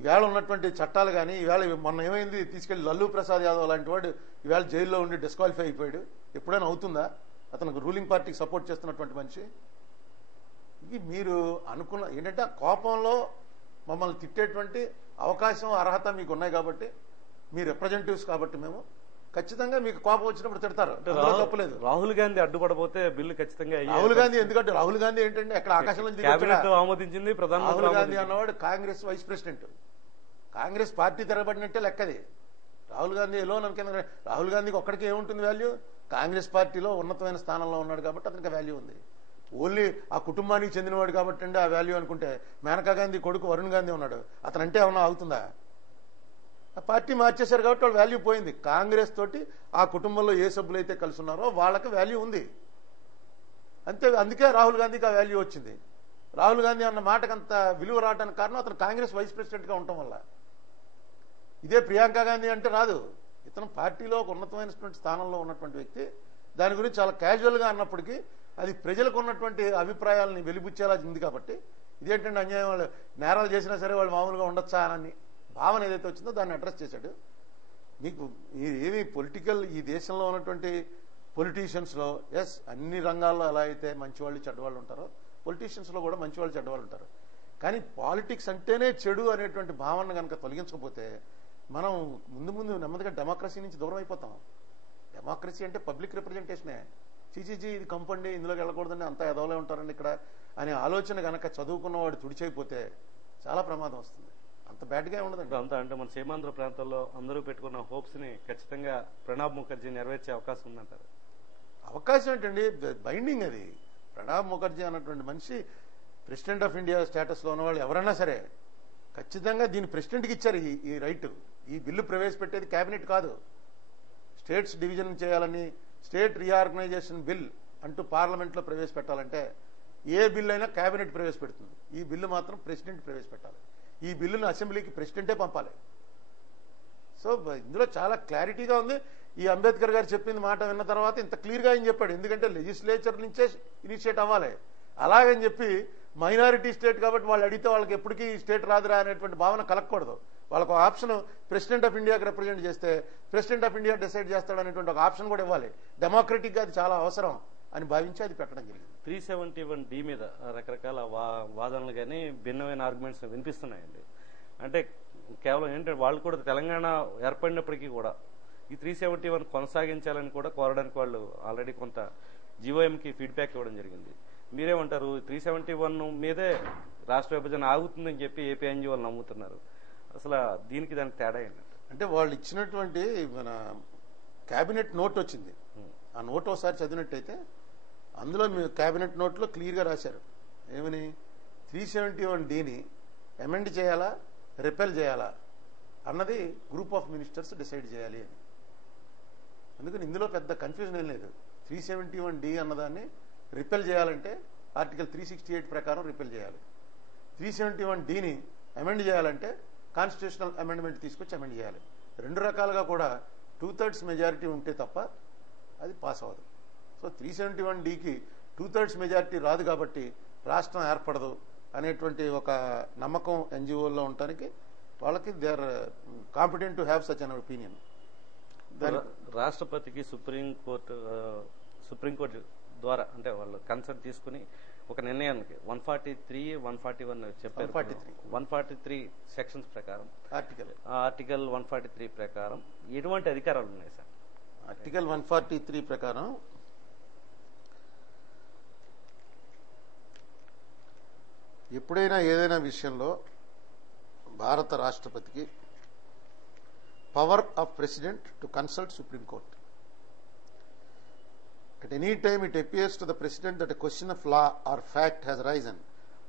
ఈవేళ ఉన్నటువంటి చట్టాలు కానీ ఈవేళ మొన్న ఏమైంది, తీసుకెళ్లి లల్లూ ప్రసాద్ యాదవ్ లాంటి వాడు ఈవేళ జైల్లో ఉండి డిస్క్వాలిఫై అయిపోయాడు. ఎప్పుడైనా అవుతుందా? అతనికి రూలింగ్ పార్టీకి సపోర్ట్ చేస్తున్నటువంటి మనిషి. ఇది మీరు అనుకున్న ఏంటంటే ఆ కోపంలో మమ్మల్ని తిట్టేటువంటి అవకాశం అర్హత మీకు ఉన్నాయి కాబట్టి మీ రిప్రజెంటేటివ్స్ కాబట్టి మేము ఖచ్చితంగా మీకు కోపం వచ్చినప్పుడు తిడతారు, తప్పలేదు. రాహుల్ గాంధీ అడ్డుపడబోతే బిల్లు ఖచ్చితంగా రాహుల్ గాంధీ ఎందుకంటే రాహుల్ గాంధీ ఏంటంటే ఎక్కడ ఆకాశంలో ఆమోదించింది ప్రధానమంత్రి. రాహుల్ గాంధీ అన్నవాడు Congress vice president, Congress party తెరబడినట్టే లెక్కది. రాహుల్ గాంధీ ఎలో నమ్మకం. రాహుల్ గాంధీకి ఒక్కడికి ఏముంటుంది వాల్యూ? కాంగ్రెస్ పార్టీలో ఉన్నతమైన స్థానంలో ఉన్నాడు కాబట్టి అతనికి వాల్యూ ఉంది. ఓన్లీ ఆ కుటుంబానికి చెందినవాడు కాబట్టి అండి ఆ వాల్యూ అనుకుంటే, మేనకా గాంధీ కొడుకు వరుణ్ గాంధీ ఉన్నాడు, అతనంటే ఏమన్నా అవుతుందా? ఆ పార్టీ మార్చేశారు కాబట్టి వాళ్ళ వాల్యూ పోయింది. కాంగ్రెస్ తోటి ఆ కుటుంబంలో ఏ సభ్యులు అయితే కలిసి ఉన్నారో వాళ్ళకి వాల్యూ ఉంది అంతే. అందుకే రాహుల్ గాంధీకి ఆ వాల్యూ వచ్చింది. రాహుల్ గాంధీ అన్న మాటకు అంత విలువ రావడానికి కారణం అతను కాంగ్రెస్ వైస్ ప్రెసిడెంట్గా ఉండటం వల్ల. ఇదే ప్రియాంక గాంధీ అంటే రాదు. ఇతను పార్టీలో ఒక ఉన్నతమైనటువంటి స్థానంలో ఉన్నటువంటి వ్యక్తి. దాని గురించి చాలా క్యాజువల్గా అన్నప్పటికీ అది ప్రజలకు ఉన్నటువంటి అభిప్రాయాలని వెలిబుచ్చేలా ఉంది కాబట్టి ఇదేంటంటే అన్యాయం, వాళ్ళు నేరాలు చేసినా సరే వాళ్ళు మామూలుగా ఉండొచ్చా అని భావన ఏదైతే వచ్చిందో దాన్ని అడ్రస్ చేశాడు. మీకు ఏమి పొలిటికల్ ఈ దేశంలో ఉన్నటువంటి పొలిటీషియన్స్లో ఎస్ అన్ని రంగాల్లో ఎలా అయితే మంచివాళ్ళు చెడ్డవాళ్ళు ఉంటారో పొలిటీషియన్స్లో కూడా మంచివాళ్ళు చెడ్డవాళ్ళు ఉంటారు. కానీ పాలిటిక్స్ అంటేనే చెడు అనేటువంటి భావన కనుక తొలగించకపోతే మనం ముందు ముందు నెమ్మదిగా డెమోక్రసీ నుంచి దూరం అయిపోతాం. డెమోక్రసీ అంటే పబ్లిక్ రిప్రజెంటేషనే. చీచీజీ ఇది కంపండి, ఇందులోకి వెళ్ళకూడదండి, అంతా ఎదవలే ఉంటారండి ఇక్కడ అనే ఆలోచన కనుక చదువుకున్నవాడు తుడిచైపోతే చాలా ప్రమాదం వస్తుంది. అంత బ్యాడ్గా ఉండదండి. అంతా అంటే మన సీమాంధ్ర ప్రాంతాల్లో అందరూ పెట్టుకున్న హోప్స్ ని ఖచ్చితంగా ప్రణబ్ ముఖర్జీ నెరవేర్చే అవకాశం ఉందంటారు. అవకాశం ఏంటండి, బైండింగ్ అది. ప్రణబ్ ముఖర్జీ అన్నటువంటి మనిషి ప్రెసిడెంట్ ఆఫ్ ఇండియా స్టేటస్లో ఉన్నవాళ్ళు ఎవరైనా సరే ఖచ్చితంగా దీన్ని ప్రెసిడెంట్కి ఇచ్చారు ఈ రైట్. ఈ బిల్లు ప్రవేశపెట్టేది కేబినెట్ కాదు. స్టేట్స్ డివిజన్ చేయాలని స్టేట్ రీఆర్గనైజేషన్ బిల్ అంటూ పార్లమెంట్లో ప్రవేశపెట్టాలంటే ఏ బిల్లు అయినా కేబినెట్ ప్రవేశపెడుతుంది. ఈ బిల్లు మాత్రం ప్రెసిడెంట్ ప్రవేశపెట్టాలి. ఈ బిల్లును అసెంబ్లీకి ప్రెసిడెంటే పంపాలి. సో ఇందులో చాలా క్లారిటీగా ఉంది. ఈ అంబేద్కర్ గారు చెప్పింది మాట విన్న తర్వాత ఇంత క్లియర్గా ఆయన చెప్పాడు. ఎందుకంటే లెజిస్లేచర్ నుంచే ఇనిషియేట్ అవ్వాలి. అలాగని చెప్పి మైనారిటీ స్టేట్ కాబట్టి వాళ్ళు అడిగితే వాళ్ళకి ఎప్పటికీ స్టేట్ రాదురా అనేటువంటి భావన కలగకూడదు. వాళ్ళకు ఆప్షన్ ప్రెసిడెంట్ ఆఫ్ ఇండియాకి రిప్రజెంట్ చేస్తే ప్రెసిడెంట్ ఆఫ్ ఇండియా డిసైడ్ చేస్తాడు అనేటువంటి ఒక ఆప్షన్ కూడా ఇవ్వాలి. డెమోక్రటిక్గా అది చాలా అవసరం అని భావించి అది పెట్టడం జరిగింది. 371D మీద రకరకాల వాదనలు కానీ భిన్నమైన ఆర్గ్యుమెంట్స్ వినిపిస్తున్నాయండి. అంటే కేవలం ఏంటంటే వాళ్ళు కూడా తెలంగాణ ఏర్పడినప్పటికీ కూడా ఈ 371 కొనసాగించాలని కూడా కోరడానికి వాళ్ళు ఆల్రెడీ కొంత జీవోఎంకి ఫీడ్బ్యాక్ ఇవ్వడం జరిగింది. మీరేమంటారు? 371 మీదే రాష్ట్ర విభజన ఆగుతుందని చెప్పి ఏపీఎన్జీ వాళ్ళు నమ్ముతున్నారు. అసలు దానికి తేడా ఏంటంటే అంటే వాళ్ళు ఇచ్చినటువంటి మన కేబినెట్ నోట్ వచ్చింది. ఆ నోట్ ఒకసారి చదివినట్టయితే అందులో మీరు కేబినెట్ నోట్లో క్లియర్గా రాశారు ఏమని 371Dని అమెండ్ చేయాలా రిపెల్ చేయాలా అన్నది గ్రూప్ ఆఫ్ మినిస్టర్స్ డిసైడ్ చేయాలి అని. అందుకని ఇందులో పెద్ద కన్ఫ్యూజన్ ఏం లేదు. 371D అన్నదాన్ని రిపెల్ చేయాలంటే ఆర్టికల్ 368 ప్రకారం రిపెల్ చేయాలి. 371Dని అమెండ్ చేయాలంటే కాన్స్టిట్యూషనల్ అమెండ్మెంట్ తీసుకొచ్చి అమెండ్ చేయాలి. రెండు రకాలుగా కూడా 2/3 మెజారిటీ ఉంటే తప్ప అది పాస్ అవ్వదు. సో 371Dకి 2/3 మెజారిటీ రాదు కాబట్టి రాష్ట్రం ఏర్పడదు అనేటువంటి ఒక నమ్మకం ఎన్జిఓల్లో ఉండటానికి వాళ్ళకి they are competent to have such an opinion. రాష్ట్రపతికి సుప్రీంకోర్టు ద్వారా అంటే వాళ్ళు కన్సల్ట్ తీసుకుని ఒక నిర్ణయానికి 143, 141 చెప్పారు. 143 సెక్షన్స్ ప్రకారం ఆర్టికల్ 143 ప్రకారం ఎటువంటి అధికారాలు ఉన్నాయి సార్? ఆర్టికల్ 143 ప్రకారం ఎప్పుడైనా ఏదైనా విషయంలో భారత రాష్ట్రపతికి power of president to consult supreme court. At any time it appears to the President that a question of law or fact has arisen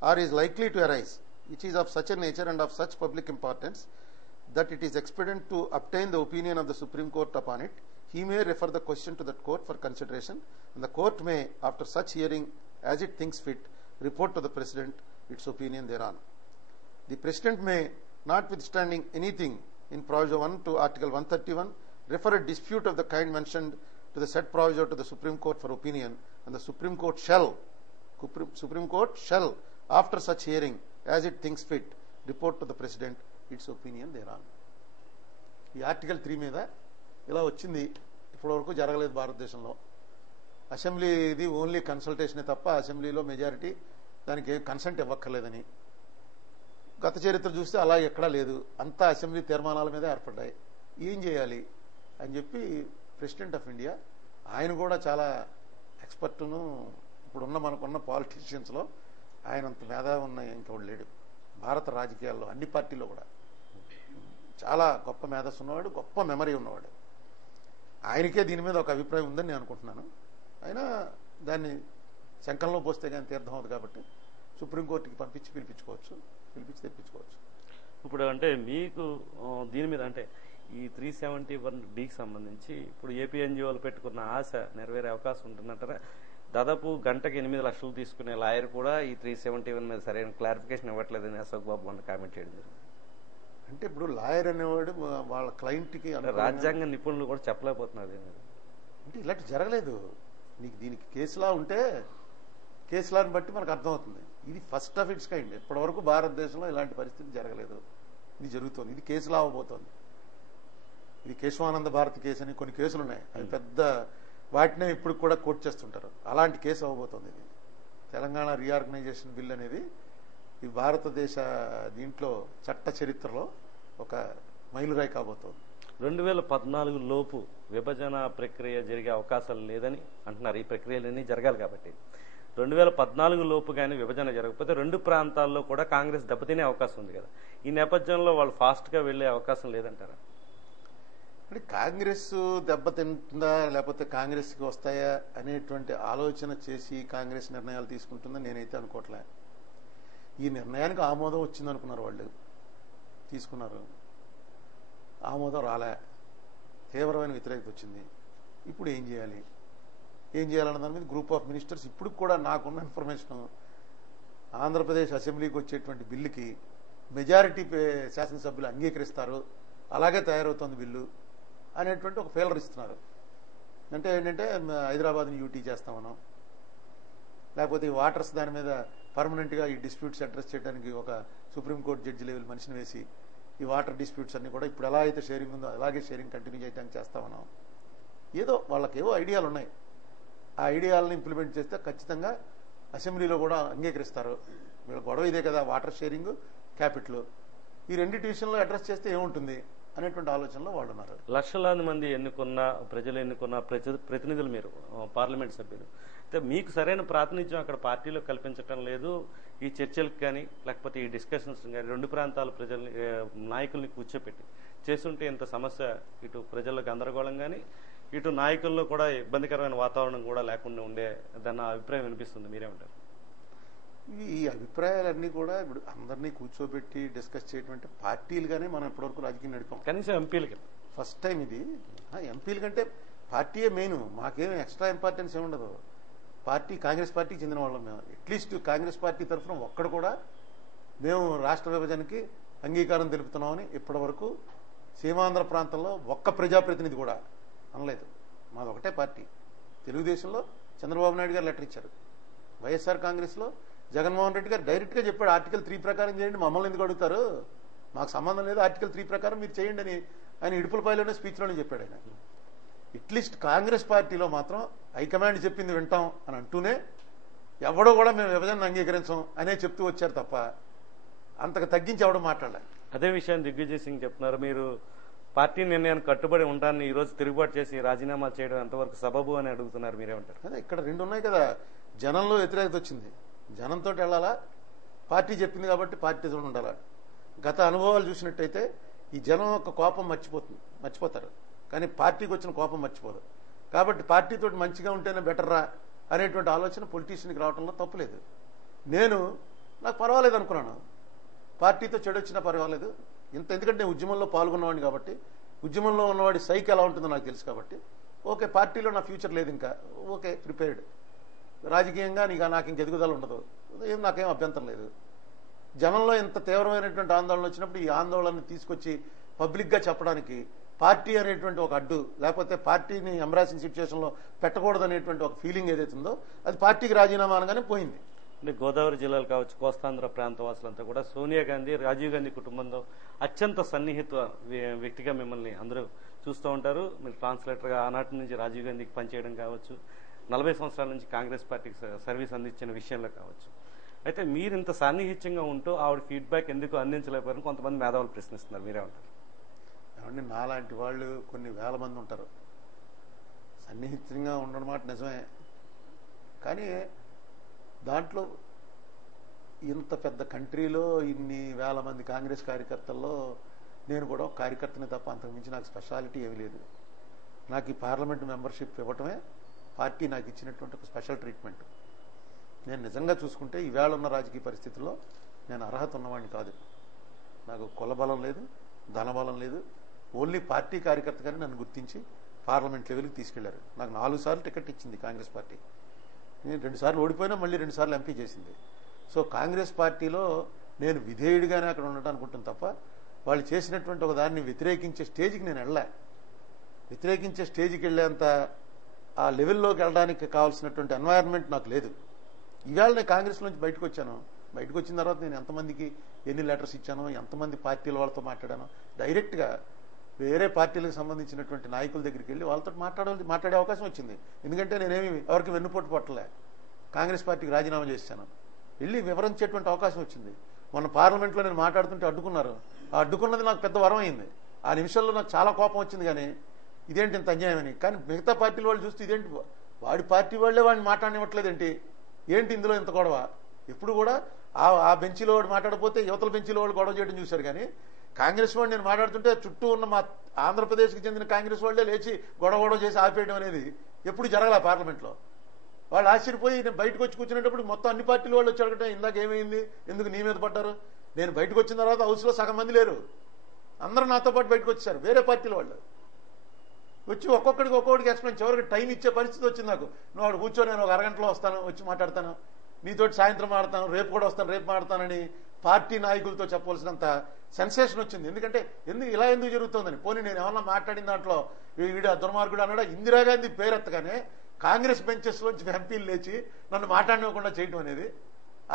or is likely to arise, which is of such a nature and of such public importance that it is expedient to obtain the opinion of the Supreme Court upon it, he may refer the question to that court for consideration, and the court may, after such hearing as it thinks fit, report to the President its opinion thereon. The President may, notwithstanding anything in Proviso 1 to Article 131, refer a dispute of the kind mentioned to the said proviso to the Supreme Court for opinion, and the Supreme Court shall, after such hearing, as it thinks fit, report to the President its opinion thereon. ఈ article 3 మీద ఇలా వచ్చింది. ఇప్పటివరకు జరగలేదు భారతదేశంలో. అసెంబ్లీది only కన్సల్టేషనే తప్ప అసెంబ్లీలో majority దానికి కన్సెంట్ ఇవ్వక్కర్లేదని గత చరిత్ర చూస్తే అలా ఎక్కడా లేదు. అంతా అసెంబ్లీ తీర్మానాల మీద ఏర్పడ్డాయి. ఏం చేయాలి అని చెప్పి ప్రెసిడెంట్ ఆఫ్ ఇండియా ఆయన కూడా చాలా ఎక్స్పర్ట్ను ఇప్పుడున్న మనకున్న పాలిటీషియన్స్లో ఆయన అంత మేధావి ఉన్న ఇంకెవడు లేడు భారత రాజకీయాల్లో. అన్ని పార్టీల్లో కూడా చాలా గొప్ప మేధస్సు ఉన్నవాడు, గొప్ప మెమరీ ఉన్నవాడు. ఆయనకే దీని మీద ఒక అభిప్రాయం ఉందని నేను అనుకుంటున్నాను. అయినా దాన్ని శంఖంలో పోస్తే కానీ తీర్థం అవుతుంది కాబట్టి సుప్రీంకోర్టుకి పిలిపించి తెప్పించుకోవచ్చు. ఇప్పుడు అంటే మీకు దీని మీద అంటే ఈ 371Dకి సంబంధించి ఇప్పుడు ఏపీఎన్జిఓలు పెట్టుకున్న ఆశ నెరవేరే అవకాశం ఉంటుందంటారా? దాదాపు గంటకి 8 లక్షలు తీసుకునే లాయర్ కూడా ఈ 371 మీద సరైన క్లారిఫికేషన్ ఇవ్వట్లేదని అశోక్ బాబు మొన్న కామెంట్ చేయడం జరిగింది. అంటే ఇప్పుడు లాయర్ అనేవాడు వాళ్ళ క్లయింట్కి రాజ్యాంగ నిపుణులు కూడా చెప్పలేకపోతున్నారు. అంటే ఇలాంటి జరగలేదు. నీకు దీనికి కేసులా ఉంటే కేసులాని బట్టి మనకు అర్థమవుతుంది. ఇది ఫస్ట్ ఆఫ్ ఇట్స్ కైండ్. ఇప్పటివరకు భారతదేశంలో ఇలాంటి పరిస్థితి జరగలేదు. ఇది జరుగుతోంది. ఇది కేసులా అవ్వబోతోంది. ఇది కేశవానంద భారతి కేసు అని కొన్ని కేసులు ఉన్నాయి. అవి పెద్ద వాటినే ఇప్పుడు కూడా కోర్టు చేస్తుంటారు. అలాంటి కేసు అవ్వబోతోంది. ఇది తెలంగాణ రీఆర్గనైజేషన్ బిల్ అనేది ఈ భారతదేశ దీంట్లో చట్ట చరిత్రలో ఒక మైలురాయి కాబోతోంది. 2014 లోపు విభజన ప్రక్రియ జరిగే అవకాశాలు లేదని అంటున్నారు. ఈ ప్రక్రియలన్నీ జరగాలి కాబట్టి 2014 లోపు కానీ విభజన జరగకపోతే రెండు ప్రాంతాల్లో కూడా కాంగ్రెస్ దెబ్బతినే అవకాశం ఉంది కదా. ఈ నేపథ్యంలో వాళ్ళు ఫాస్ట్గా వెళ్లే అవకాశం లేదంటారా? అంటే కాంగ్రెస్ దెబ్బతింటుందా లేకపోతే కాంగ్రెస్కి వస్తాయా అనేటువంటి ఆలోచన చేసి కాంగ్రెస్ నిర్ణయాలు తీసుకుంటుందని నేనైతే అనుకోవట్లే. ఈ నిర్ణయానికి ఆమోదం వచ్చింది అనుకున్నారు వాళ్ళు, తీసుకున్నారు. ఆమోదం రాలే, తీవ్రమైన వ్యతిరేకత వచ్చింది. ఇప్పుడు ఏం చేయాలన్న దాని మీద గ్రూప్ ఆఫ్ మినిస్టర్స్ ఇప్పుడు కూడా నాకున్న ఇన్ఫర్మేషన్ ఆంధ్రప్రదేశ్ అసెంబ్లీకి వచ్చేటువంటి బిల్లుకి మెజారిటీ శాసనసభ్యులు అంగీకరిస్తారు, అలాగే తయారవుతోంది బిల్లు అనేటువంటి ఒక ఫెయిలర్ ఇస్తున్నారు. అంటే ఏంటంటే హైదరాబాద్ని యూటీ చేస్తామనో లేకపోతే ఈ వాటర్స్ దాని మీద పర్మనెంట్గా ఈ డిస్ప్యూట్స్ అడ్రస్ చేయడానికి ఒక సుప్రీంకోర్టు జడ్జి లెవెల్ మనిషిని వేసి ఈ వాటర్ డిస్ప్యూట్స్ అన్ని కూడా ఇప్పుడు ఎలా అయితే షేరింగ్ ఉందో అలాగే షేరింగ్ కంటిన్యూ చేయడానికి చేస్తామన్నాం. ఏదో వాళ్ళకేవో ఐడియాలు ఉన్నాయి, ఆ ఐడియాలను ఇంప్లిమెంట్ చేస్తే ఖచ్చితంగా అసెంబ్లీలో కూడా అంగీకరిస్తారు. వీళ్ళ గొడవ ఇదే కదా, వాటర్ షేరింగ్, క్యాపిటల్, ఈ రెండింటి విషయంలో అడ్రస్ చేస్తే ఏముంటుంది అనేటువంటి ఆలోచనలో వాళ్ళు ఉన్నారు. లక్షలాది మంది ఎన్నుకున్న ప్రజలు ఎన్నుకున్న ప్రతినిధులు మీరు, పార్లమెంట్ సభ్యులు, అయితే మీకు సరైన ప్రాతినిధ్యం అక్కడ పార్టీలో కల్పించటం లేదు. ఈ చర్చలకు కానీ లేకపోతే ఈ డిస్కషన్స్ కానీ రెండు ప్రాంతాల ప్రజల్ని నాయకుల్ని కూర్చోపెట్టి చేస్తుంటే ఇంత సమస్య ఇటు ప్రజల్లో గందరగోళం కానీ ఇటు నాయకుల్లో కూడా ఇబ్బందికరమైన వాతావరణం కూడా లేకుండా ఉండేదన్న అభిప్రాయం వినిపిస్తుంది. మీరేమంటారు? ఈ అభిప్రాయాలన్నీ కూడా ఇప్పుడు అందరినీ కూర్చోబెట్టి డిస్కస్ చేయడం అంటే పార్టీలుగానే మనం ఇప్పటివరకు రాజకీయం నడిపాం. కనీసం ఎంపీలకి ఫస్ట్ టైం ఇది. ఎంపీల కంటే పార్టీయే మెయిన్, మాకేం ఎక్స్ట్రా ఇంపార్టెన్స్ ఏముండదు. పార్టీ కాంగ్రెస్ పార్టీకి చెందిన వాళ్ళం మేము. అట్లీస్ట్ కాంగ్రెస్ పార్టీ తరఫున ఒక్కడు కూడా మేము రాష్ట్ర విభజనకి అంగీకారం తెలుపుతున్నామని ఇప్పటి వరకు సీమాంధ్ర ప్రాంతంలో ఒక్క ప్రజాప్రతినిధి కూడా అనలేదు. మాది ఒకటే పార్టీ. తెలుగుదేశంలో చంద్రబాబు నాయుడు గారు లెటర్ ఇచ్చారు, వైఎస్ఆర్ కాంగ్రెస్లో జగన్మోహన్ రెడ్డి గారు డైరెక్ట్గా చెప్పాడు, ఆర్టికల్ 3 ప్రకారం చేయండి, మమ్మల్ని ఎందుకు అడుగుతారు, మాకు సంబంధం లేదు, ఆర్టికల్ 3 ప్రకారం మీరు చేయండి అని ఆయన ఇడుపులపాయలోనే స్పీచ్లోనే చెప్పాడు ఆయన. అట్లీస్ట్ కాంగ్రెస్ పార్టీలో మాత్రం హైకమాండ్ చెప్పింది వింటాం అని అంటూనే ఎవడో కూడా మేము విభజన అంగీకరించాం అనే చెప్తూ వచ్చారు తప్ప అంతకు తగ్గించి ఎవడో మాట్లాడలే. అదే విషయాన్ని దిగ్విజయ్ సింగ్ చెప్తున్నారు. మీరు పార్టీ నిర్ణయానికి కట్టుబడి ఉంటాన్ని ఈ రోజు తిరుగుబాటు చేసి రాజీనామాలు చేయడం ఎంతవరకు సబబు అని అడుగుతున్నారు. మీరేమంటారు? అదే ఇక్కడ రెండు ఉన్నాయి కదా, జనంలో వ్యతిరేకత వచ్చింది, జనంతో వెళ్ళాలా, పార్టీ చెప్పింది కాబట్టి పార్టీతో ఉండాలా. గత అనుభవాలు చూసినట్టయితే ఈ జనం యొక్క కోపం మర్చిపోతారు, కానీ పార్టీకి వచ్చిన కోపం మర్చిపోదు. కాబట్టి పార్టీతో మంచిగా ఉంటేనే బెటర్ రా అనేటువంటి ఆలోచన పొలిటీషియన్కి రావడంలో తప్పులేదు. నాకు పర్వాలేదు అనుకున్నాను, పార్టీతో చెడు వచ్చినా పర్వాలేదు, ఎందుకంటే నేను ఉద్యమంలో పాల్గొన్నవాడిని కాబట్టి, ఉద్యమంలో ఉన్నవాడి సైకి ఎలా ఉంటుందో నాకు తెలుసు కాబట్టి ఓకే, పార్టీలో నా ఫ్యూచర్ లేదు ఇంకా, ఓకే ప్రిపేర్డ్, రాజకీయంగా నాకు ఇంక ఎదుగుదల ఉండదు, నాకేం అభ్యంతరం లేదు. జనంలో ఇంత తీవ్రమైనటువంటి ఆందోళన వచ్చినప్పుడు ఈ ఆందోళనని తీసుకొచ్చి పబ్లిక్గా చెప్పడానికి పార్టీ అనేటువంటి ఒక అడ్డు, లేకపోతే పార్టీని ఎంబ్రాసింగ్ సిచ్యువేషన్లో పెట్టకూడదు అనేటువంటి ఒక ఫీలింగ్ ఏదైతే ఉందో అది పార్టీకి రాజీనామా అనగానే పోయింది. అంటే గోదావరి జిల్లాలు కావచ్చు, కోస్తాంధ్ర ప్రాంత వాసులంతా కూడా సోనియా గాంధీ, రాజీవ్ గాంధీ కుటుంబంలో అత్యంత సన్నిహిత వ్యక్తిగా మిమ్మల్ని అందరూ చూస్తూ ఉంటారు. మీరు ట్రాన్స్లేటర్గా ఆనాటి నుంచి రాజీవ్ గాంధీకి పనిచేయడం కావచ్చు, 40 సంవత్సరాల నుంచి కాంగ్రెస్ పార్టీకి సర్వీస్ అందించిన విషయంలో కావచ్చు. అయితే మీరు ఇంత సాన్నిహిత్యంగా ఉంటూ ఆవిడ ఫీడ్బ్యాక్ ఎందుకు అందించలేకపోయారని కొంతమంది మేధావులు ప్రశ్నిస్తున్నారు. మీరేమంటారు? ఏమంటే నాలాంటి వాళ్ళు కొన్ని వేల మంది ఉంటారు, సన్నిహితంగా ఉండడం మాట నిజమే, కానీ దాంట్లో ఇంత పెద్ద కంట్రీలో ఇన్ని వేల మంది కాంగ్రెస్ కార్యకర్తల్లో నేను కూడా ఒక కార్యకర్తనే తప్ప అంతకుమించి నాకు స్పెషాలిటీ ఏమీ లేదు. నాకు ఈ పార్లమెంట్ మెంబర్షిప్ ఇవ్వటమే పార్టీ నాకు ఇచ్చినటువంటి ఒక స్పెషల్ ట్రీట్మెంట్. నేను నిజంగా చూసుకుంటే ఈవేళ ఉన్న రాజకీయ పరిస్థితుల్లో నేను అర్హత ఉన్నవాడిని కాదు. నాకు కుల బలం లేదు, ధనబలం లేదు, ఓన్లీ పార్టీ కార్యకర్తగానే నన్ను గుర్తించి పార్లమెంట్ లెవెల్కి తీసుకెళ్లారు. నాకు 4 సార్లు టికెట్ ఇచ్చింది కాంగ్రెస్ పార్టీ, నేను 2 సార్లు ఓడిపోయినా మళ్ళీ 2 సార్లు ఎంపీ చేసింది. సో కాంగ్రెస్ పార్టీలో నేను విధేయుడిగానే అక్కడ ఉండటానికి ఉంటుంది తప్ప వాళ్ళు చేసినటువంటి ఒక దాన్ని వ్యతిరేకించే స్టేజ్కి నేను వెళ్ళా. వ్యతిరేకించే స్టేజ్కి వెళ్ళేంత ఆ లెవెల్లోకి వెళ్ళడానికి కావాల్సినటువంటి ఎన్వైరన్మెంట్ నాకు లేదు. ఇవాళ నేను కాంగ్రెస్ నుంచి బయటకు వచ్చాను, బయటకు వచ్చిన తర్వాత నేను ఎంతమందికి ఎన్ని లెటర్స్ ఇచ్చానో, ఎంతమంది పార్టీల వాళ్ళతో మాట్లాడానో, డైరెక్ట్గా వేరే పార్టీలకు సంబంధించినటువంటి నాయకుల దగ్గరికి వెళ్ళి వాళ్ళతో మాట్లాడే అవకాశం వచ్చింది. ఎందుకంటే నేనేమి ఎవరికి వెన్నుపోటు పట్టలే, కాంగ్రెస్ పార్టీకి రాజీనామా చేశాను, వెళ్ళి వివరించేటువంటి అవకాశం వచ్చింది. మొన్న పార్లమెంట్లో నేను మాట్లాడుతుంటే అడ్డుకున్నారు, ఆ అడ్డుకున్నది నాకు పెద్ద వరం అయింది. ఆ నిమిషంలో నాకు చాలా కోపం వచ్చింది, కానీ ఇదేంటి ఇంత అన్యాయం అని. కానీ మిగతా పార్టీల వాళ్ళు చూస్తే ఇదేంటి వాడి పార్టీ వాళ్ళే వాడిని మాట్లాడనివ్వట్లేదేంటి, ఏంటి ఇందులో ఇంత గొడవ. ఎప్పుడు కూడా ఆ బెంచీలో వాడు మాట్లాడకపోతే యువతల బెంచీలో వాళ్ళు గొడవ చేయడం చూశారు, కానీ కాంగ్రెస్ వాడు నేను మాట్లాడుతుంటే చుట్టూ ఉన్న మా ఆంధ్రప్రదేశ్కి చెందిన కాంగ్రెస్ వాళ్ళే లేచి గొడవ చేసి ఆపేయడం అనేది ఎప్పుడు జరగల పార్లమెంట్లో. వాళ్ళు ఆశ్చర్యపోయి నేను బయటకు వచ్చి కూర్చునేటప్పుడు మొత్తం అన్ని పార్టీల వాళ్ళు వచ్చి అడగటం, ఇందాక ఏమైంది, ఎందుకు నీ మీద పడ్డారు. నేను బయటకు వచ్చిన తర్వాత హౌస్లో సగం మంది లేరు, అందరూ నాతో పాటు బయటకు వచ్చారు వేరే పార్టీల వాళ్ళు వచ్చి ఒక్కొక్కడికి ఎక్స్ప్లెయిన్. చివరికి టైం ఇచ్చే పరిస్థితి వచ్చింది నాకు. నువ్వు అక్కడ కూర్చో, నేను ఒక అరగంటలో వస్తాను, వచ్చి మాట్లాడతాను, నీతోటి సాయంత్రం ఆడతాను, రేపు కూడా వస్తాను, రేపు మాడతానని పార్టీ నాయకులతో చెప్పవలసినంత సెన్సేషన్ వచ్చింది. ఎందుకంటే ఎందుకు జరుగుతుందని. పోనీ నేను ఏమన్నా మాట్లాడిన దాంట్లో వీడు దుర్మార్గుడు అన్నాడా, ఇందిరాగాంధీ పేరెత్తగానే కాంగ్రెస్ బెంచెస్ లోంచి ఎంపీలు లేచి నన్ను మాట్లాడనివ్వకుండా చేయడం అనేది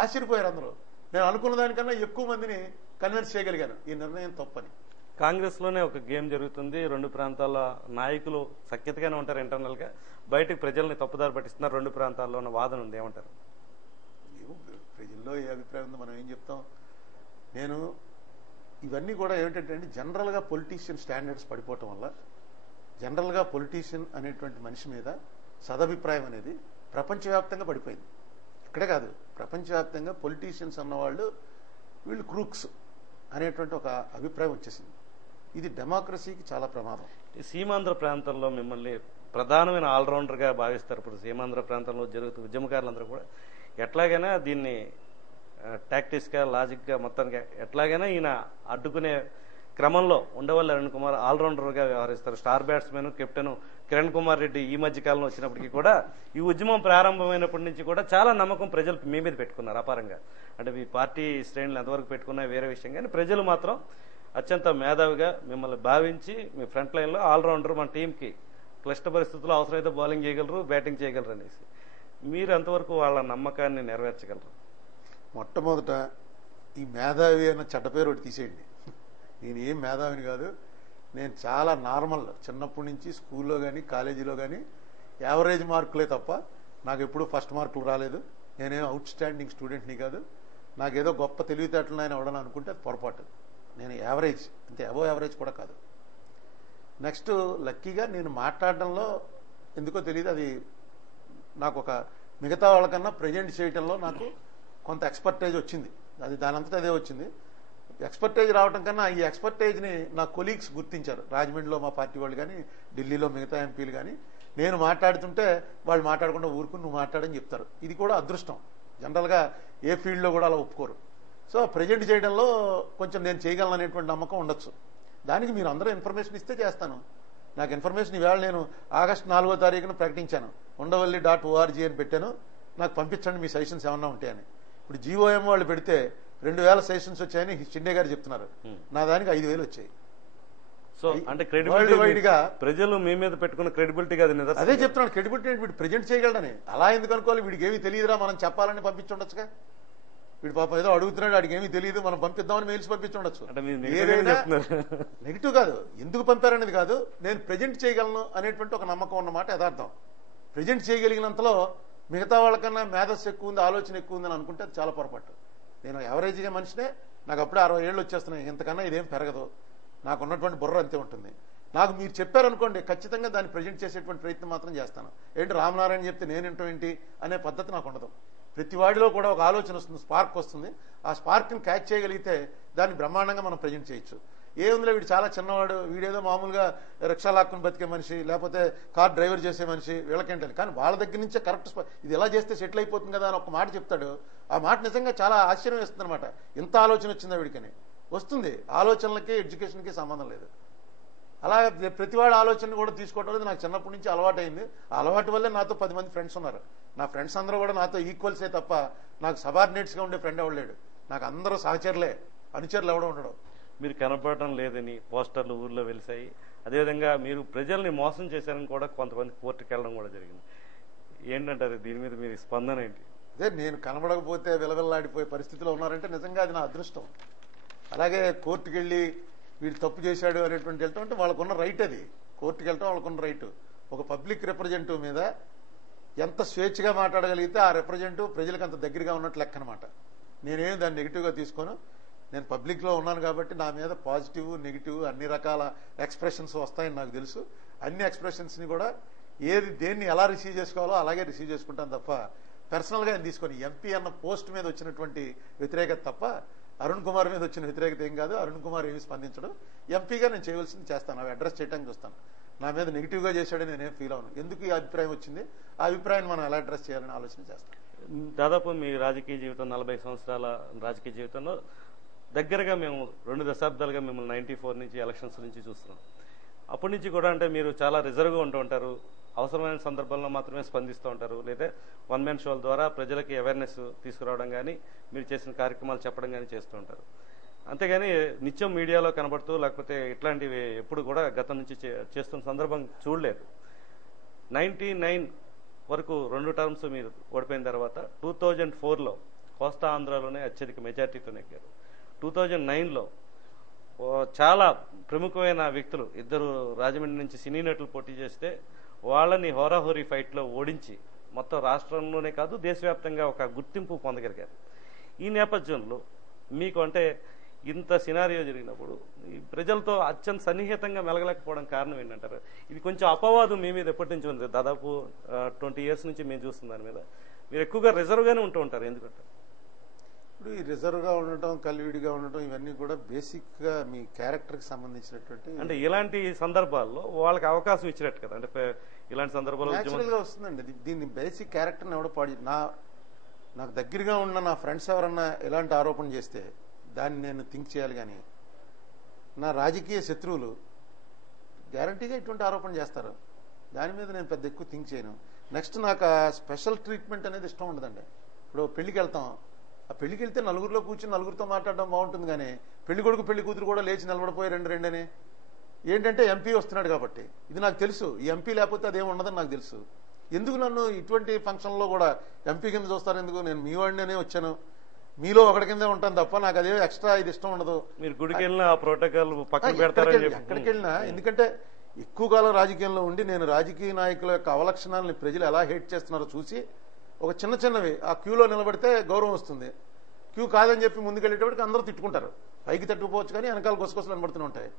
ఆశ్చర్యపోయారు అందరూ. నేను అనుకున్న దానికన్నా ఎక్కువ మందిని కన్విన్స్ చేయగలిగాను ఈ నిర్ణయం తప్పని. కాంగ్రెస్ లోనే ఒక గేమ్ జరుగుతుంది. రెండు ప్రాంతాల నాయకులు సఖ్యతగానే ఉంటారు ఇంటర్నల్ గా, బయటకు ప్రజల్ని తప్పుదారి పట్టిస్తున్నారు. రెండు ప్రాంతాల్లో ఉన్న వాదన ఉంది, ఏమంటారు? ప్రజల్లో ఏ అభిప్రాయం ఉందో మనం ఏం చెప్తాం. నేను ఇవన్నీ కూడా ఏమిటంటే జనరల్గా పొలిటీషియన్ స్టాండర్డ్స్ పడిపోవటం వల్ల, జనరల్గా పొలిటీషియన్ అనేటువంటి మనిషి మీద సదభిప్రాయం అనేది ప్రపంచవ్యాప్తంగా పడిపోయింది. ఇక్కడే కాదు, ప్రపంచవ్యాప్తంగా పొలిటీషియన్స్ అన్నవాళ్ళు వీళ్ళు క్రూక్స్ అనేటువంటి ఒక అభిప్రాయం వచ్చేసింది. ఇది డెమోక్రసీకి చాలా ప్రమాదం. సీమాంధ్ర ప్రాంతంలో మిమ్మల్ని ప్రధానమైన ఆల్రౌండర్ గా భావిస్తారు. ఇప్పుడు సీమాంధ్ర ప్రాంతంలో జరుగుతున్న ఉద్యమకారులందరూ కూడా ఎట్లాగైనా దీన్ని టాక్టిక్స్ గా, లాజిక్ గా, మొత్తానికి ఎట్లాగైనా ఈయన అడ్డుకునే క్రమంలో ఉండవల్లి అరుణ్ కుమార్ ఆల్రౌండర్ గా వ్యవహరిస్తారు. Star batsmen, captain Kiran Kumar Reddy ఈ మధ్య కాలంలో వచ్చినప్పటికీ కూడా ఈ ఉద్యమం ప్రారంభమైనప్పటి నుంచి కూడా చాలా నమ్మకం ప్రజలు మీ మీద పెట్టుకున్నారు అపారంగా. అంటే మీ పార్టీ శ్రేణులు ఎంతవరకు పెట్టుకున్నా వేరే విషయం, కానీ ప్రజలు మాత్రం అత్యంత మేధావిగా మిమ్మల్ని భావించి మీ ఫ్రంట్ లైన్ లో ఆల్రౌండర్, మన టీంకి క్లిష్ట పరిస్థితుల్లో అవసరమైతే బౌలింగ్ చేయగలరు, బ్యాటింగ్ చేయగలరు అనేసి మీరు ఎంతవరకు వాళ్ళ నమ్మకాన్ని నెరవేర్చగలరు? మొట్టమొదట ఈ మేధావి అన్న చెడ్డ పేరు ఒకటి తీసేయండి. నేను ఏం మేధావిని కాదు. నేను చాలా నార్మల్, చిన్నప్పటి నుంచి స్కూల్లో కానీ కాలేజీలో కానీ యావరేజ్ మార్కులే తప్ప నాకు ఎప్పుడూ ఫస్ట్ మార్కులు రాలేదు. నేనేం అవుట్ స్టాండింగ్ స్టూడెంట్ని కాదు. నాకేదో గొప్ప తెలివితేటలు ఆయన ఎవడని అనుకుంటే అది పొరపాటు. నేను యావరేజ్, అంతే, అబోవ్ యావరేజ్ కూడా కాదు. నెక్స్ట్ లక్కీగా నేను మాట్లాడడంలో ఎందుకో తెలియదు, అది నాకు ఒక మిగతా వాళ్ళకన్నా ప్రజెంట్ చేయడంలో నాకు కొంత ఎక్స్పర్టైజ్ వచ్చింది. అది దానంతటా అదే వచ్చింది. ఎక్స్పర్టైజ్ రావడం కన్నా ఈ ఎక్స్పర్టైజ్ని నా కొలీగ్స్ గుర్తించారు. రాజమండ్రిలో మా పార్టీ వాళ్ళు కానీ, ఢిల్లీలో మిగతా ఎంపీలు కానీ నేను మాట్లాడుతుంటే వాళ్ళు మాట్లాడకుండా ఊరుకుని నువ్వు మాట్లాడని చెప్తారు. ఇది కూడా అదృష్టం. జనరల్గా ఏ ఫీల్డ్లో కూడా అలా ఒప్పుకోరు. సో ప్రజెంట్ చేయడంలో కొంచెం నేను చేయగలను అనేటువంటి నమ్మకం ఉండొచ్చు. దానికి మీరు అందరూ ఇన్ఫర్మేషన్ ఇస్తే చేస్తాను. నాకు ఇన్ఫర్మేషన్ ఈవేళ నేను ఆగస్టు 4వ తారీఖున ప్రకటించాను. ఉండవల్లి.org అని పెట్టాను. నాకు పంపించండి మీ సజెషన్స్ ఏమన్నా ఉంటాయని. ఇప్పుడు జీఓఎం వాళ్ళు పెడితే 2000 సజెషన్స్ వచ్చాయని షిండే గారు చెప్తున్నారు. నా దానికి 5000 వచ్చాయి. సో అంటే క్రెడిబిలిటీ, ప్రజలు మీ మీద పెట్టుకున్న క్రెడిబిలిటీ కాదు. అదే చెప్తున్నాను, క్రెడిబిలిటీ వీడు ప్రజెంట్ చేయగలడని. అలా ఎందుకు అనుకోవాలి? వీడికి ఏమీ తెలియదురా, మనం చెప్పాలని పంపించుండొచ్చుగా. వీడు పాపం ఏదో అడుగుతున్నాడు, వాడికి ఏమీ తెలియదు, మనం పంపిద్దామని మెయిల్స్ పంపించుండొచ్చు. ఏదైనా నెగిటివ్ కాదు, ఎందుకు పంపారనేది కాదు, నేను ప్రజెంట్ చేయగలను అనేటువంటి ఒక నమ్మకం ఉన్నమాట యథార్థం. ప్రజెంట్ చేయగలిగినంతలో మిగతా వాళ్ళకన్నా మేధస్సు ఎక్కువ ఉంది, ఆలోచన ఎక్కువ ఉందని అనుకుంటే అది చాలా పొరపాటు. నేను యావరేజ్గా మనిషినే, నాకు అప్పుడే 60 ఏళ్ళు వచ్చేస్తున్నాయి. ఇంతకన్నా ఇదేం పెరగదు. నాకు ఉన్నటువంటి బుర్ర అంతే ఉంటుంది. నాకు మీరు చెప్పారనుకోండి, ఖచ్చితంగా దాన్ని ప్రజెంట్ చేసేటువంటి ప్రయత్నం మాత్రం చేస్తాను. ఏంటి రామనారాయణ చెప్తే నేను వింటాం ఏంటి అనే పద్ధతి నాకు ఉండదు. ప్రతి వాడిలో కూడా ఒక ఆలోచన వస్తుంది, స్పార్క్ వస్తుంది. ఆ స్పార్క్ని క్యాచ్ చేయగలిగితే దాన్ని బ్రహ్మాండంగా మనం ప్రజెంట్ చేయొచ్చు. ఏముందిలే వీడు చాలా చిన్నవాడు, వీడేదో మామూలుగా రిక్షా లాక్కుని బతికే మనిషి, లేకపోతే కార్ డ్రైవర్ చేసే మనిషి, వీళ్ళకేంటాలి. కానీ వాళ్ళ దగ్గర నుంచే కరెక్ట్ ఇది ఎలా చేస్తే సెటిల్ అయిపోతుంది కదా అని ఒక మాట చెప్తాడు. ఆ మాట నిజంగా చాలా ఆశ్చర్యం వేస్తుంది అనమాట. ఇంత ఆలోచన వచ్చిందా వీడికని. వస్తుంది. ఆలోచనలకి ఎడ్యుకేషన్కి సంబంధం లేదు. అలా ప్రతివాడి ఆలోచన కూడా తీసుకోవడం అనేది నాకు చిన్నప్పటి నుంచి అలవాటైంది. ఆ అలవాటు వల్లే నాతో 10 మంది ఫ్రెండ్స్ ఉన్నారు. నా ఫ్రెండ్స్ అందరూ కూడా నాతో ఈక్వల్సే తప్ప నాకు సబార్డినేట్స్గా ఉండే ఫ్రెండ్ ఎవడలేడు. నాకు అందరూ సహచరులే, అనుచరులు ఎవడో ఉండడం. మీరు కనపడటం లేదని పోస్టర్లు ఊర్లో వెలిసాయి. అదేవిధంగా మీరు ప్రజల్ని మోసం చేశారని కూడా కొంతమంది కోర్టుకు వెళ్ళడం కూడా జరిగింది. ఏంటంటారు దీని మీద మీరు స్పందన ఏంటి? అదే నేను కనబడకపోతే విలవిల్లాడిపోయే పరిస్థితిలో ఉన్నారంటే నిజంగా అది నా అదృష్టం. అలాగే కోర్టుకు వెళ్ళి వీడు తప్పు చేశాడు అనేటువంటి వెళ్ళటం అంటే వాళ్ళకున్న రైట్. అది కోర్టుకు వెళ్ళటం వాళ్ళకున్న రైట్. ఒక పబ్లిక్ రిప్రజెంటేటివ్ మీద ఎంత స్వేచ్ఛగా మాట్లాడగలిగితే ఆ రిప్రజెంటేటివ్ ప్రజలకు అంత దగ్గరగా ఉన్నట్లు లెక్క అనమాట. నేనేం దాన్ని నెగిటివ్గా తీసుకోను. నేను పబ్లిక్లో ఉన్నాను కాబట్టి నా మీద పాజిటివ్, నెగిటివ్ అన్ని రకాల ఎక్స్ప్రెషన్స్ వస్తాయని నాకు తెలుసు. అన్ని ఎక్స్ప్రెషన్స్ని కూడా దేన్ని ఎలా రిసీవ్ చేసుకోవాలో అలాగే రిసీవ్ చేసుకుంటాను తప్ప పర్సనల్గా నేను తీసుకొని ఎంపీ అన్న పోస్ట్ మీద వచ్చినటువంటి వ్యతిరేకత తప్ప అరుణ్ కుమార్ మీద వచ్చిన వ్యతిరేకత ఏం కాదు. అరుణ్ కుమార్ ఏమి స్పందించడం. ఎంపీగా నేను చేయవలసింది చేస్తాను, అవి అడ్రస్ చేయడానికి చూస్తాను. నా మీద నెగిటివ్గా చేశాడని నేనేం ఫీల్ అవును. ఎందుకు ఈ అభిప్రాయం వచ్చింది, ఆ అభిప్రాయాన్ని మనం ఎలా అడ్రస్ చేయాలని ఆలోచన చేస్తాను. దాదాపు మీ రాజకీయ జీవితం 40 సంవత్సరాల రాజకీయ జీవితంలో దగ్గరగా మేము 2 దశాబ్దాలుగా మిమ్మల్ని 94 నుంచి ఎలక్షన్స్ నుంచి చూస్తున్నాం. అప్పటి నుంచి కూడా అంటే మీరు చాలా రిజర్వ్గా ఉంటూ ఉంటారు. అవసరమైన సందర్భాల్లో మాత్రమే స్పందిస్తూ ఉంటారు. లేదా వన్ మ్యాన్ షోల ద్వారా ప్రజలకి అవేర్నెస్ తీసుకురావడం కానీ, మీరు చేసిన కార్యక్రమాలు చెప్పడం కానీ చేస్తూ ఉంటారు. అంతేగాని నిత్యం మీడియాలో కనబడుతూ లేకపోతే ఇట్లాంటివి ఎప్పుడు కూడా గతం నుంచి చేస్తున్న సందర్భం చూడలేదు. 99 వరకు 2 టర్మ్స్ మీరు ఓడిపోయిన తర్వాత 2004లో కోస్తా ఆంధ్రాలోనే అత్యధిక మెజార్టీతో నెగ్గారు. 2009లో చాలా ప్రముఖమైన వ్యక్తులు ఇద్దరు రాజమండ్రి నుంచి సినీ నటులు పోటీ చేస్తే వాళ్ళని హోరాహోరీ ఫైట్లో ఓడించి మొత్తం రాష్ట్రంలోనే కాదు దేశవ్యాప్తంగా ఒక గుర్తింపు పొందగలిగారు. ఈ నేపథ్యంలో మీకు అంటే ఇంత సినారియో జరిగినప్పుడు ఈ ప్రజలతో అత్యంత సన్నిహితంగా మెలగలేకపోవడం కారణం ఏంటంటారు? ఇది కొంచెం అపవాదం మీ మీద ఎప్పటి నుంచి ఉంది, దాదాపు 20 years నుంచి మేము చూస్తున్న దాని మీద. మీరు ఎక్కువగా రిజర్వ్గానే ఉంటూ ఉంటారు, ఎందుకంటే ఇప్పుడు ఈ రిజర్వ్గా ఉండటం, కలివిడిగా ఉండటం ఇవన్నీ కూడా బేసిక్గా మీ క్యారెక్టర్కి సంబంధించినటువంటి అంటే ఇలాంటి సందర్భాల్లో వాళ్ళకి అవకాశం ఇచ్చినట్టు కదా. అంటే ఇలాంటి సందర్భాల్లో న్యాచురల్గా వస్తుందండి. దీన్ని బేసిక్ క్యారెక్టర్ని ఎవడో నాకు దగ్గరగా ఉన్న నా ఫ్రెండ్స్ ఎవరన్నా ఎలాంటి ఆరోపణ చేస్తే దాన్ని నేను థింక్ చేయాలి. కానీ నా రాజకీయ శత్రువులు గ్యారంటీగా ఇటువంటి ఆరోపణ చేస్తారు, దాని మీద నేను పెద్ద ఎక్కువ థింక్ చేయను. నెక్స్ట్ నాకు ఆ స్పెషల్ ట్రీట్మెంట్ అనేది ఇష్టం ఉండదండి. ఇప్పుడు పెళ్లికి వెళ్తాం, ఆ పెళ్లికి వెళ్తే నలుగురిలో కూర్చొని నలుగురితో మాట్లాడడం బాగుంటుంది. కానీ పెళ్లి కొడుకు పెళ్లి కూతురు కూడా లేచి నిలబడిపోయి రెండని ఏంటంటే ఎంపీ వస్తున్నాడు కాబట్టి ఇది నాకు తెలుసు. ఈ ఎంపీ లేకపోతే అదేమి ఉండదని నాకు తెలుసు. ఎందుకు నన్ను ఇటువంటి ఫంక్షన్లో కూడా ఎంపీ కింద చూస్తారు? ఎందుకు? నేను మీ వాడినే వచ్చాను, మీలో ఒకటి కిందే ఉంటాను తప్ప నాకు అదే ఎక్స్ట్రా ఇది ఇష్టం ఉండదు. మీరు గుడికి వెళ్ళినా ఆ ప్రోటోకాల్ పక్కన పెడతారని ఎక్కడికి వెళ్ళినా, ఎందుకంటే ఎక్కువ కాలం రాజకీయంలో ఉండి నేను రాజకీయ నాయకుల యొక్క అవలక్షణాలని ప్రజలు ఎలా హేట్ చేస్తున్నారో చూసి ఒక చిన్నవి ఆ క్యూలో నిలబడితే గౌరవం వస్తుంది. క్యూ కాదని చెప్పి ముందుకెళ్ళేటప్పటికి అందరూ తిట్టుకుంటారు. పైకి తట్టుకుపోవచ్చు కానీ వెనకాల గుసగుసలు కనబడుతూనే ఉంటాయి.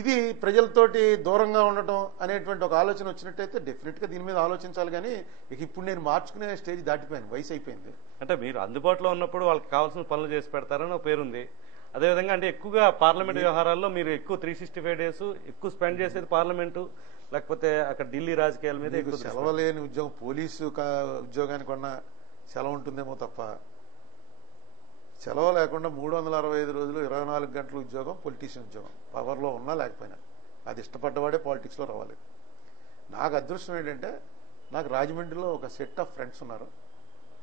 ఇది ప్రజలతోటి దూరంగా ఉండటం అనేటువంటి ఒక ఆలోచన వచ్చినట్టయితే డెఫినెట్గా దీని మీద ఆలోచించాలి. కానీ ఇప్పుడు నేను మార్చుకునే స్టేజ్ దాటిపోయాను, వయసు అయిపోయింది. అంటే మీరు అందుబాటులో ఉన్నప్పుడు వాళ్ళకి కావాల్సిన పనులు చేసి పెడతారని ఒక పేరుంది. అదేవిధంగా అంటే ఎక్కువగా పార్లమెంట్ వ్యవహారాల్లో మీరు ఎక్కువ 365 days ఎక్కువ స్పెండ్ చేసేది పార్లమెంటు, లేకపోతే అక్కడ ఢిల్లీ రాజకీయాల మీద ఎక్కువ సెలవు లేని ఉద్యోగం, పోలీసు ఉద్యోగానికి ఉన్న సెలవు ఉంటుందేమో తప్ప సెలవు లేకుండా 365 రోజులు 24 గంటల ఉద్యోగం పొలిటీషియన్ ఉద్యోగం. పవర్లో ఉన్నా లేకపోయినా అది ఇష్టపడ్డవాడే పాలిటిక్స్లో రావాలి. నాకు అదృష్టం ఏంటంటే నాకు రాజమండ్రిలో ఒక సెట్ ఆఫ్ ఫ్రెండ్స్ ఉన్నారు.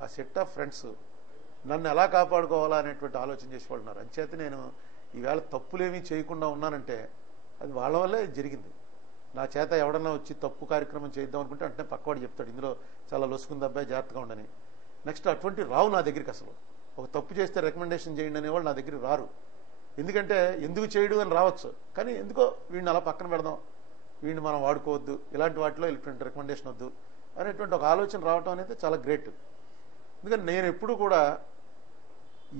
ఆ సెట్ ఆఫ్ ఫ్రెండ్స్ నన్ను ఎలా కాపాడుకోవాలా అనేటువంటి ఆలోచన చేసేవాళ్ళు ఉన్నారు. అంచేత నేను ఈవేళ తప్పులేమీ చేయకుండా ఉన్నానంటే అది వాళ్ళ వల్లే జరిగింది. నా చేత ఎవడన్నా వచ్చి తప్పు కార్యక్రమం చేద్దాం అనుకుంటే అంటే పక్కవాడు చెప్తాడు ఇందులో చాలా లొసుకుంది అబ్బాయి జాగ్రత్తగా ఉండని. నెక్స్ట్ అటువంటి రావు నా దగ్గరికి. అసలు ఒక తప్పు చేస్తే రికమెండేషన్ చేయండి అనేవాళ్ళు నా దగ్గరికి రారు. ఎందుకంటే ఎందుకు చేయడు అని రావచ్చు, కానీ ఎందుకో వీడిని అలా పక్కన పెడదాం, వీడిని మనం వాడుకోవద్దు, ఇలాంటి వాటిలో ఇలాంటి రికమెండేషన్ వద్దు అనేటువంటి ఒక ఆలోచన రావటం అనేది చాలా గ్రేట్. ఎందుకంటే నేను ఎప్పుడు కూడా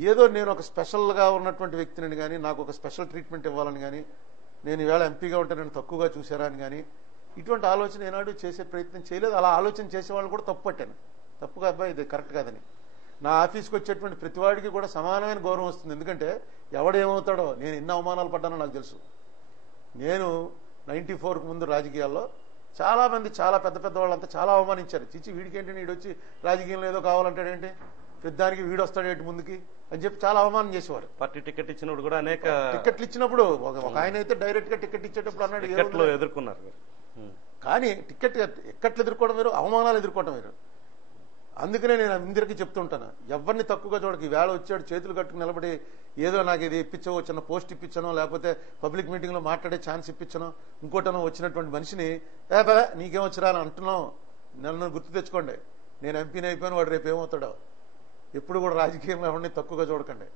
ఏదో నేను ఒక స్పెషల్గా ఉన్నటువంటి వ్యక్తిని కానీ నాకు ఒక స్పెషల్ ట్రీట్మెంట్ ఇవ్వాలని కానీ నేను ఈవేళ ఎంపీగా ఉంటే నేను తక్కువగా చూసారా అని కానీ ఇటువంటి ఆలోచన ఏనాడు చేసే ప్రయత్నం చేయలేదు. అలా ఆలోచన చేసేవాళ్ళు కూడా తప్పు పట్టాను. తప్పుగా అబ్బాయి ఇది కరెక్ట్ కాదని. నా ఆఫీస్కి వచ్చేటువంటి ప్రతివాడికి కూడా సమానమైన గౌరవం వస్తుంది. ఎందుకంటే ఎవడేమవుతాడో నేను ఎన్ని అవమానాలు పడ్డానో నాకు తెలుసు. నేను 94కు ముందు రాజకీయాల్లో చాలామంది చాలా పెద్ద వాళ్ళంతా చాలా అవమానించారు. చిచ్చి వీడికేంటి వీడు వచ్చి రాజకీయంలో ఏదో కావాలంటాడేంటి, పెద్దానికి వీడు వస్తాడేంటి ముందుకి అని చెప్పి చాలా అవమానం చేసేవారు. పార్టీ టికెట్ ఇచ్చినప్పుడు కూడా అనేక టికెట్లు ఇచ్చినప్పుడు ఒక ఆయన అయితే డైరెక్ట్ గా టికెట్ ఇచ్చేటప్పుడు అన్నాడు ఎదుర్కొన్నారు. కానీ టికెట్ ఎక్కట్లు ఎదుర్కోవడం వేరు, అవమానాలు ఎదుర్కోవడం వేరు. అందుకనే నేను అందరికీ చెప్తుంటాను, ఎవరిని తక్కువగా చూడక. ఈవేళ వచ్చాడు చేతులు కట్టుకుని నిలబడి ఏదో నాకు ఇది ఇప్పించో, చిన్న పోస్ట్ ఇప్పించానో, లేకపోతే పబ్లిక్ మీటింగ్లో మాట్లాడే ఛాన్స్ ఇప్పించానో, ఇంకోటనో వచ్చినటువంటి మనిషిని నీకేం వచ్చిరా అని అంటున్నాం. నన్ను గుర్తు తెచ్చుకోండి, నేను ఎంపీని అయిపోయాను, వాడు రేపు ఏమవుతాడో. ఎప్పుడు కూడా రాజకీయంలో ఎవరిని తక్కువగా చూడకండి.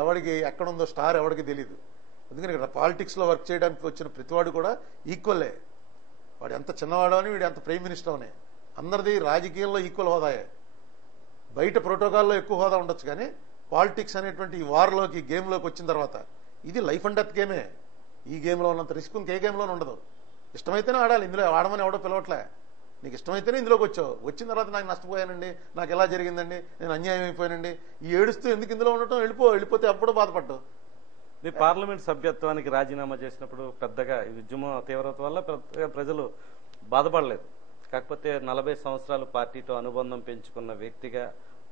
ఎవరికి ఎక్కడుందో స్టార్ ఎవరికి తెలియదు. అందుకని ఇక్కడ పాలిటిక్స్లో వర్క్ చేయడానికి వచ్చిన ప్రతివాడు కూడా ఈక్వల్లే. వాడు ఎంత చిన్నవాడో అని, వీడు ఎంత ప్రైమ్ మినిస్టర్ అని, అందరిది రాజకీయంలో ఈక్వల్ హోదాయే. బయట ప్రోటోకాల్లో ఎక్కువ హోదా ఉండొచ్చు, కానీ పాలిటిక్స్ అనేటువంటి ఈ వార్లోకి, ఈ గేమ్లోకి వచ్చిన తర్వాత ఇది లైఫ్ అండ్ డెత్ గేమే. ఈ గేమ్లో ఉన్నంత రిస్క్ ఇంకే గేమ్లోనే ఉండదు. ఇష్టమైతేనే ఆడాలి, ఇందులో ఆడమని ఎవడో పిలవట్లే. నీకు ఇష్టమైతేనే ఇందులోకి వచ్చావు. వచ్చిన తర్వాత నాకు నష్టపోయానండి, నాకు ఎలా జరిగిందండి, నేను అన్యాయం అయిపోయానండి, ఈ ఏడుస్తూ ఎందుకు ఇందులో ఉండటం, వెళ్ళిపోతే అప్పుడు బాధపడ్డావు. మీ పార్లమెంట్ సభ్యత్వానికి రాజీనామా చేసినప్పుడు పెద్దగా ఈ ఉద్యమ తీవ్రత వల్ల పెద్దగా ప్రజలు బాధపడలేదు. కాకపోతే 40 సంవత్సరాలు పార్టీతో అనుబంధం పెంచుకున్న వ్యక్తిగా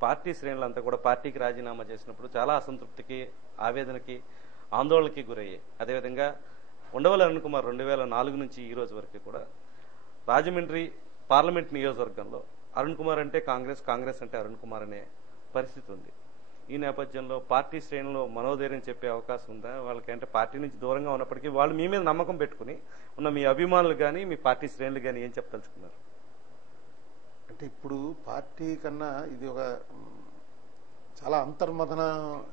పార్టీ శ్రేణులంతా కూడా పార్టీకి రాజీనామా చేసినప్పుడు చాలా అసంతృప్తికి, ఆవేదనకి, ఆందోళనకి గురయ్యాయి. అదేవిధంగా ఉండవల్లి అరుణ్ కుమార్ 2004 నుంచి ఈ రోజు వరకు కూడా రాజమండ్రి పార్లమెంట్ నియోజకవర్గంలో అరుణ్ కుమార్ అంటే కాంగ్రెస్, కాంగ్రెస్ అంటే అరుణ్ కుమార్ అనే పరిస్థితి ఉంది. ఈ నేపథ్యంలో పార్టీ శ్రేణులు మనోధైర్యం చెప్పే అవకాశం ఉందా వాళ్ళకి? అంటే పార్టీ నుంచి దూరంగా ఉన్నప్పటికీ వాళ్ళు మీ మీద నమ్మకం పెట్టుకుని ఉన్న మీ అభిమానులు కానీ మీ పార్టీ శ్రేణులు కానీ ఏం చెప్పదలుచుకున్నారు? అంటే ఇప్పుడు పార్టీ కన్నా ఇది ఒక చాలా అంతర్మథన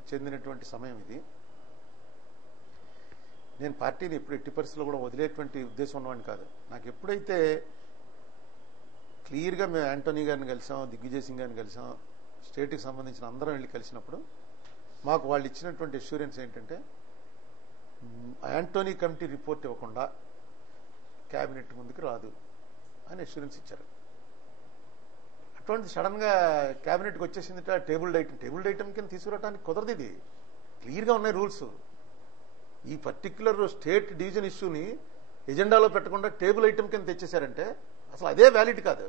చెందినటువంటి సమయం ఇది. నేను పార్టీని ఎప్పుడు ఎట్టి పరిస్థితుల్లో కూడా వదిలేటువంటి ఉద్దేశం ఉన్నవాడిని కాదు. నాకు ఎప్పుడైతే క్లియర్గా మేము యాంటోనీ గారిని కలిసాం, దిగ్విజయ్ సింగ్ గారిని కలిసాం, స్టేట్కి సంబంధించిన అందరం వెళ్ళి కలిసినప్పుడు మాకు వాళ్ళు ఇచ్చినటువంటి అష్యూరెన్స్ ఏంటంటే యాంటోనీ కమిటీ రిపోర్ట్ ఇవ్వకుండా క్యాబినెట్ ముందుకు రాదు అని అష్యూరెన్స్ ఇచ్చారు. అటువంటి సడన్గా క్యాబినెట్కి వచ్చేసింది టేబుల్డ్ ఐటమ్ కింద తీసుకురావడానికి కుదరదు. ఇది క్లియర్గా ఉన్నాయి రూల్స్. ఈ పర్టిక్యులర్ స్టేట్ డివిజన్ ఇష్యూని ఎజెండాలో పెట్టకుండా టేబుల్ ఐటమ్ కింద తెచ్చేశారంటే అసలు అదే వ్యాలిడ్ కాదు.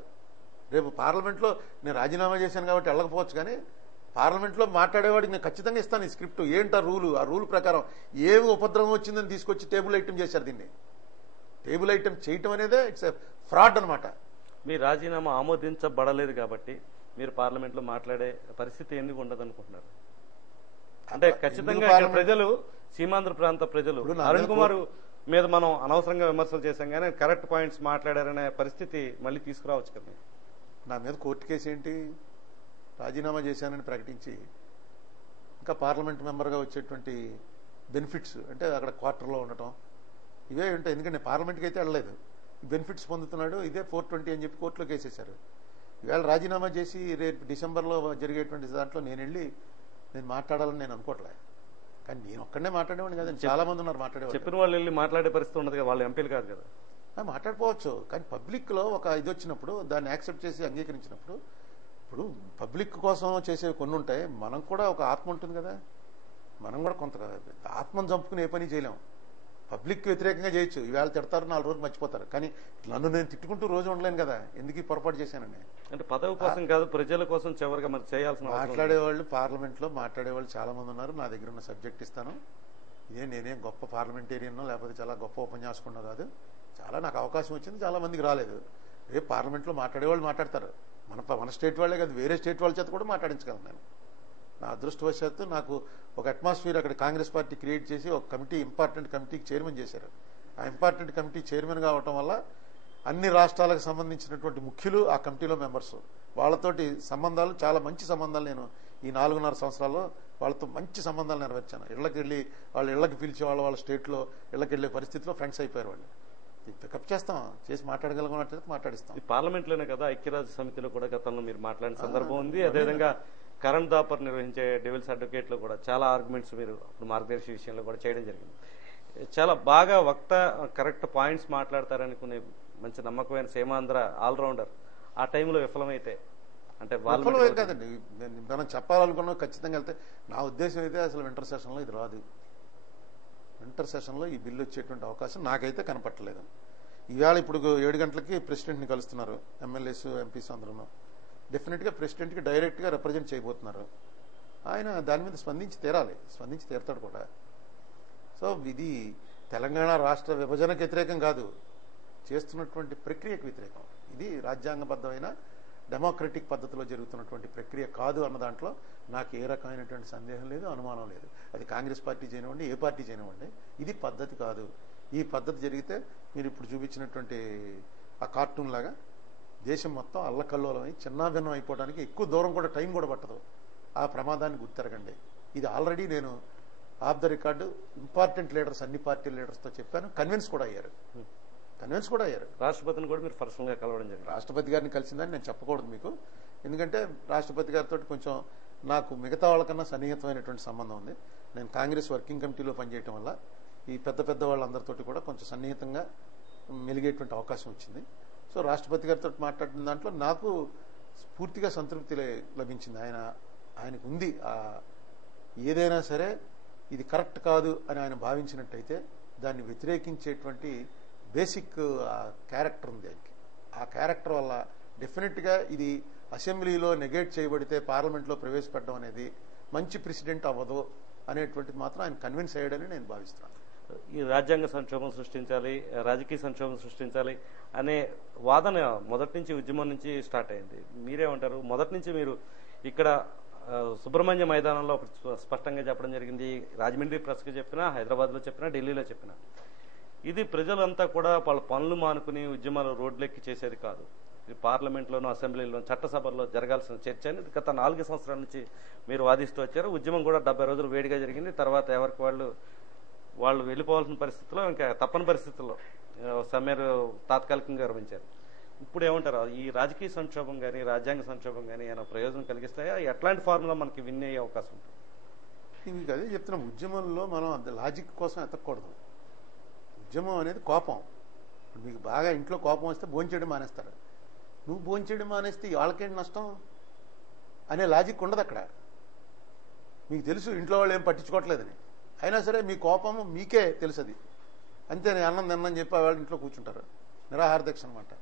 రేపు పార్లమెంట్లో నేను రాజీనామా చేశాను కాబట్టి వెళ్ళకపోవచ్చు, కానీ పార్లమెంట్లో మాట్లాడేవాడికి నేను ఖచ్చితంగా ఇస్తాను ఈ స్క్రిప్ట్. ఏంటి ఆ రూల్ ప్రకారం ఏమి ఉపద్రవం వచ్చిందని తీసుకొచ్చి టేబుల్ ఐటమ్ చేశారు. దీన్ని టేబుల్ ఐటమ్ చేయటం అనేదే ఇట్స్ ఎ ఫ్రాడ్ అనమాట. మీ రాజీనామా ఆమోదించబడలేదు కాబట్టి మీరు పార్లమెంట్లో మాట్లాడే పరిస్థితి ఎందుకు ఉండదు అనుకుంటున్నారు? అంటే ఖచ్చితంగా ఇక్కడ ప్రజలు, సీమాంధ్ర ప్రాంత ప్రజలు అరుణ్ కుమార్ మీద మనం అనవసరంగా విమర్శలు చేశాం కానీ కరెక్ట్ పాయింట్స్ మాట్లాడారనే పరిస్థితి మళ్ళీ తీసుకురావచ్చు కదా. నా మీద కోర్టు కేసు ఏంటి? రాజీనామా చేశానని ప్రకటించి ఇంకా పార్లమెంట్ మెంబర్గా వచ్చేటువంటి బెనిఫిట్స్ అంటే అక్కడ క్వార్టర్లో ఉండటం ఇవే ఉంటాయి. ఎందుకంటే పార్లమెంట్కి అయితే వెళ్ళలేదు, బెనిఫిట్స్ పొందుతున్నాడు, ఇదే 420 అని చెప్పి కోర్టులో కేసేశారు. ఈవేళ రాజీనామా చేసి రేపు డిసెంబర్లో జరిగేటువంటి దాంట్లో నేను మాట్లాడాలని నేను అనుకోవట్లే. కానీ నేను ఒక్కడనే మాట్లాడేవాడిని కదండి, చాలా మంది ఉన్నారు మాట్లాడేవాళ్ళు. చెప్పిన వాళ్ళు వెళ్ళి మాట్లాడే పరిస్థితి ఉండదు కదా, వాళ్ళు ఎంపీలు కాదు కదా. మాట్లాడుకోవచ్చు, కానీ పబ్లిక్లో ఒక ఇది వచ్చినప్పుడు దాన్ని యాక్సెప్ట్ చేసి అంగీకరించినప్పుడు, ఇప్పుడు పబ్లిక్ కోసం చేసేవి కొన్ని ఉంటాయి, మనం కూడా ఒక ఆత్మ ఉంటుంది కదా, మనం కూడా కొంత ఆత్మను చంపుకుని ఏ పని చేయలేం. పబ్లిక్ వ్యతిరేకంగా చేయొచ్చు, ఈవేళ తిడతారు 4 రోజులు మర్చిపోతారు, కానీ నన్ను నేను తిట్టుకుంటూ రోజు ఉండలేను కదా, ఎందుకు పొరపాటు చేశానని. అంటే పదవి కోసం కాదు, ప్రజల కోసం చివరిగా మరి చేయాల్సిన మాట్లాడేవాళ్ళు పార్లమెంట్లో మాట్లాడేవాళ్ళు చాలా మంది ఉన్నారు. నా దగ్గర ఉన్న సబ్జెక్ట్ ఇస్తాను. నేనేం గొప్ప పార్లమెంటేరియన్నో లేకపోతే చాలా గొప్ప ఉపన్యాసకున్నో కాదు. చాలా నాకు అవకాశం వచ్చింది, చాలా మందికి రాలేదు. రేపు పార్లమెంట్లో మాట్లాడేవాళ్ళు మాట్లాడతారు. మన స్టేట్ వాళ్ళే కాదు, వేరే స్టేట్ వాళ్ళ చేత కూడా మాట్లాడించగలను నేను. నా అదృష్టవశాత్తు నాకు ఒక అట్మాస్ఫియర్ అక్కడ కాంగ్రెస్ పార్టీ క్రియేట్ చేసి ఒక కమిటీ, ఇంపార్టెంట్ కమిటీకి చైర్మన్ చేశారు. ఆ ఇంపార్టెంట్ కమిటీ చైర్మన్ కావటం వల్ల అన్ని రాష్ట్రాలకు సంబంధించినటువంటి ముఖ్యులు ఆ కమిటీలో మెంబర్స్, వాళ్ళతోటి సంబంధాలు, చాలా మంచి సంబంధాలు నేను ఈ 4.5 సంవత్సరాల్లో వాళ్ళతో మంచి సంబంధాలు నెరవేర్చాను. ఇళ్లకి వెళ్ళి వాళ్ళ ఇళ్లకి పిలిచే వాళ్ళ స్టేట్లో ఇళ్లకి వెళ్ళే పరిస్థితిలో ఫ్రెండ్స్ అయిపోయారు వాళ్ళు. పికప్ చేస్తాం, చేసి మాట్లాడగలిగినట్లయితే మాట్లాడిస్తాం. ఈ పార్లమెంట్లోనే కదా, ఐక్యరాజ్య సమితిలో కూడా గతంలో మీరు మాట్లాడిన సందర్భం ఉంది. అదేవిధంగా కరణ్ దాపర్ నిర్వహించే డెవిల్స్ అడ్వకేట్లో కూడా చాలా ఆర్గ్యుమెంట్స్ మీరు అప్పుడు మార్గదర్శి విషయంలో కూడా చేయడం జరిగింది. చాలా బాగా వక్త, కరెక్ట్ పాయింట్స్ మాట్లాడతారనుకునే మంచి నమ్మకమైన సీమాంధ్ర ఆల్రౌండర్ ఆ టైంలో విఫలమైతే అంటే విఫలమే కాదండి, మనం చెప్పాలనుకున్నాం ఖచ్చితంగా వెళ్తే. నా ఉద్దేశం అయితే అసలు వింటర్ సెషన్లో ఇది రాదు. వింటర్ సెషన్లో ఈ బిల్లు వచ్చేటువంటి అవకాశం నాకైతే కనపట్టలేదు. ఈవేళ ఇప్పుడు 7 గంటలకి ప్రెసిడెంట్ని కలుస్తున్నారు ఎమ్మెల్యేస్, ఎంపీస్ అందరూ. డెఫినెట్గా ప్రెసిడెంట్కి డైరెక్ట్గా రిప్రజెంట్ చేయబోతున్నారు. ఆయన దాని మీద స్పందించి తీరుతాడు కూడా. సో ఇది తెలంగాణ రాష్ట్ర విభజనకు వ్యతిరేకం కాదు, చేస్తున్నటువంటి ప్రక్రియకు వ్యతిరేకం. ఇది రాజ్యాంగబద్ధమైన డెమోక్రటిక్ పద్ధతిలో జరుగుతున్నటువంటి ప్రక్రియ కాదు అన్న దాంట్లో నాకు ఏ రకమైనటువంటి సందేహం లేదు, అనుమానం లేదు. అది కాంగ్రెస్ పార్టీ చేయనివ్వండి, ఏ పార్టీ చేయనివ్వండి, ఇది పద్ధతి కాదు. ఈ పద్ధతి జరిగితే మీరు ఇప్పుడు చూపించినటువంటి ఆ కార్టూన్ లాగా దేశం మొత్తం అల్లకల్లోలమై చిన్నాభిన్నం అయిపోవడానికి ఎక్కువ దూరం కూడా టైం కూడా పట్టదు. ఆ ప్రమాదాన్ని గుర్తెరగండి. ఇది ఆల్రెడీ నేను of the record important leaders, అన్ని పార్టీ లీడర్స్తో చెప్పాను, కన్విన్స్ కూడా అయ్యారు. రాష్ట్రపతిని కూడా మీరు పర్సనల్గా కలవడం జరిగింది. రాష్ట్రపతి గారిని కలిసిందని నేను చెప్పకూడదు మీకు, ఎందుకంటే రాష్ట్రపతి గారితో కొంచెం నాకు మిగతా వాళ్ళకన్నా సన్నిహితమైనటువంటి సంబంధం ఉంది. నేను కాంగ్రెస్ వర్కింగ్ కమిటీలో పనిచేయటం వల్ల ఈ పెద్ద వాళ్ళందరితో కూడా కొంచెం సన్నిహితంగా మెలిగేటువంటి అవకాశం వచ్చింది. సో రాష్ట్రపతి గారితో మాట్లాడిన దాంట్లో నాకు పూర్తిగా సంతృప్తి లభించింది. ఆయనకు ఉంది ఏదైనా సరే ఇది కరెక్ట్ కాదు అని ఆయన భావించినట్టయితే దాన్ని వ్యతిరేకించేటువంటి బేసిక్ క్యారెక్టర్ ఉంది ఆయనకి. ఆ క్యారెక్టర్ వల్ల డెఫినెట్గా ఇది అసెంబ్లీలో నెగేట్ చేయబడితే పార్లమెంట్లో ప్రవేశపెట్టడం అనేది మంచి ప్రెసిడెంట్ అవ్వదు అనేటువంటిది మాత్రం ఆయన కన్విన్స్ అయ్యాడని నేను భావిస్తున్నాను. ఈ రాజ్యాంగ సంక్షోభం సృష్టించాలి, రాజకీయ సంక్షోభం సృష్టించాలి అనే వాదన మొదటి నుంచి, ఉద్యమం నుంచి స్టార్ట్ అయింది. మీరేమంటారు? మొదటి నుంచి మీరు ఇక్కడ సుబ్రహ్మణ్య మైదానంలో స్పష్టంగా చెప్పడం జరిగింది, రాజమండ్రి ప్రెస్కి చెప్పినా, హైదరాబాద్లో చెప్పినా, ఢిల్లీలో చెప్పినా, ఇది ప్రజలంతా కూడా వాళ్ళ పనులు మానుకుని ఉద్యమాలు రోడ్లెక్కి చేసేది కాదు. పార్లమెంట్లోనూ అసెంబ్లీలోనూ చట్టసభల్లో జరగాల్సిన చర్చ అనేది గత 4 సంవత్సరాల నుంచి మీరు వాదిస్తూ వచ్చారు. ఉద్యమం కూడా 70 రోజులు వేడిగా జరిగింది. తర్వాత ఎవరికి వాళ్ళు వెళ్ళిపోవాల్సిన పరిస్థితుల్లో, ఇంకా తప్పని పరిస్థితుల్లో సమ్మెను తాత్కాలికంగా విరమించారు. ఇప్పుడు ఏమంటారు, ఈ రాజకీయ సంక్షోభం కానీ రాజ్యాంగ సంక్షోభం కానీ ఏమైనా ప్రయోజనం కలిగిస్తాయా? ఎట్లాంటి ఫార్ములా మనకి విన్ అయ్యే అవకాశం ఉంటుంది? మీకు అదే చెప్తున్నాం, ఉద్యమంలో మనం అంత లాజిక్ కోసం ఎత్తకూడదు. ఉద్యమం అనేది కోపం. ఇప్పుడు మీకు బాగా ఇంట్లో కోపం వస్తే భోంచేయడం మానేస్తారు. నువ్వు భోంచేయడం మానేస్తే వాళ్ళకేంటి నష్టం అనే లాజిక్ ఉండదు అక్కడ. మీకు తెలుసు ఇంట్లో వాళ్ళు ఏం పట్టించుకోవట్లేదని, అయినా సరే మీ కోపం మీకే తెలుసు. అది అంతే. నేను అన్నం తిన్నని చెప్పి వాళ్ళ ఇంట్లో కూర్చుంటారు. నిరాహార దీక్ష అనమాట.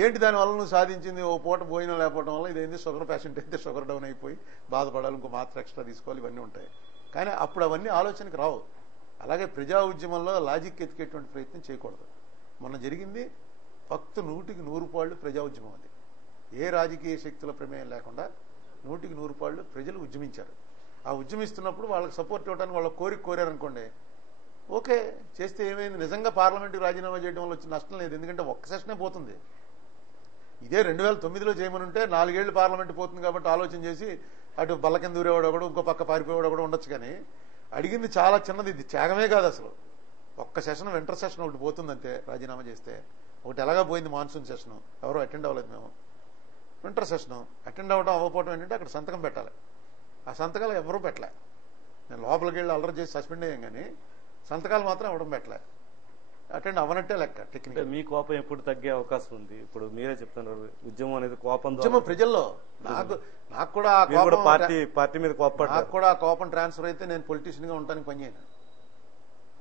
ఏంటి దానివల్ల నువ్వు సాధించింది? ఓ పూట భోజనం లేకపోవడం వల్ల ఇదేంటి, షుగర్ పేషెంట్ అయితే షుగర్ డౌన్ అయిపోయి బాధపడాలి, ఇంకో మాత్ర ఎక్స్ట్రా తీసుకోవాలి, ఇవన్నీ ఉంటాయి. కానీ అప్పుడు అవన్నీ ఆలోచనకి రావు. అలాగే ప్రజా ఉద్యమంలో లాజిక్ ఎతికేటువంటి ప్రయత్నం చేయకూడదు. మొన్న జరిగింది ఫక్తు 100కి 100 పాళ్ళు ప్రజా ఉద్యమం. అది ఏ రాజకీయ శక్తుల ప్రమేయం లేకుండా 100కి 100 పాళ్ళు ప్రజలు ఉద్యమించారు. ఆ ఉద్యమిస్తున్నప్పుడు వాళ్ళకి సపోర్ట్ ఇవ్వడానికి వాళ్ళ కోరారనుకోండి, ఓకే చేస్తే ఏమైంది? నిజంగా పార్లమెంటుకి రాజీనామా చేయడం వల్ల వచ్చిన నష్టం లేదు. ఎందుకంటే ఒక్క సెషనే పోతుంది. ఇదే 2009లో చేయమని ఉంటే 4 ఏళ్లు పార్లమెంట్ పోతుంది కాబట్టి ఆలోచన చేసి అటు బల్ల కింద దూరేవాడు ఒకడు, ఇంకో పక్క పారిపోయేవాడు ఒకడు ఉండొచ్చు. కానీ అడిగింది చాలా చిన్నది. ఇది త్యాగమే కాదు అసలు. ఒక్క సెషన్, వింటర్ సెషన్ ఒకటి పోతుందంటే రాజీనామా చేస్తే. ఒకటి ఎలాగా పోయింది, మాన్సూన్ సెషను, ఎవరో అటెండ్ అవ్వలేదు. మేము వింటర్ సెషను అటెండ్ అవ్వడం అవ్వకపోవడం ఏంటంటే అక్కడ సంతకం పెట్టాలి. ఆ సంతకాలు ఎవరూ పెట్టలే. నేను లోపలికి వెళ్ళి అల్లరి చేసి సస్పెండ్ అయ్యాం, కానీ సంతకాలు మాత్రం అవ్వడం పెట్టలే. అటెండ్ అవ్వనట్టే లెక్క. టెక్నికల్. మీ కోపం ఎప్పుడు తగ్గే అవకాశం ఉంది? ఇప్పుడు మీరే చెప్తున్నారు ఉద్యమం అనేది కోపం. ఉద్యమం ప్రజల్లో నాకు కూడా పార్టీ మీద కోపం, నాకు కూడా ఆ కోపం ట్రాన్స్ఫర్ అయితే నేను పొలిటీషియన్ గా ఉండడానికి పనిచేయను.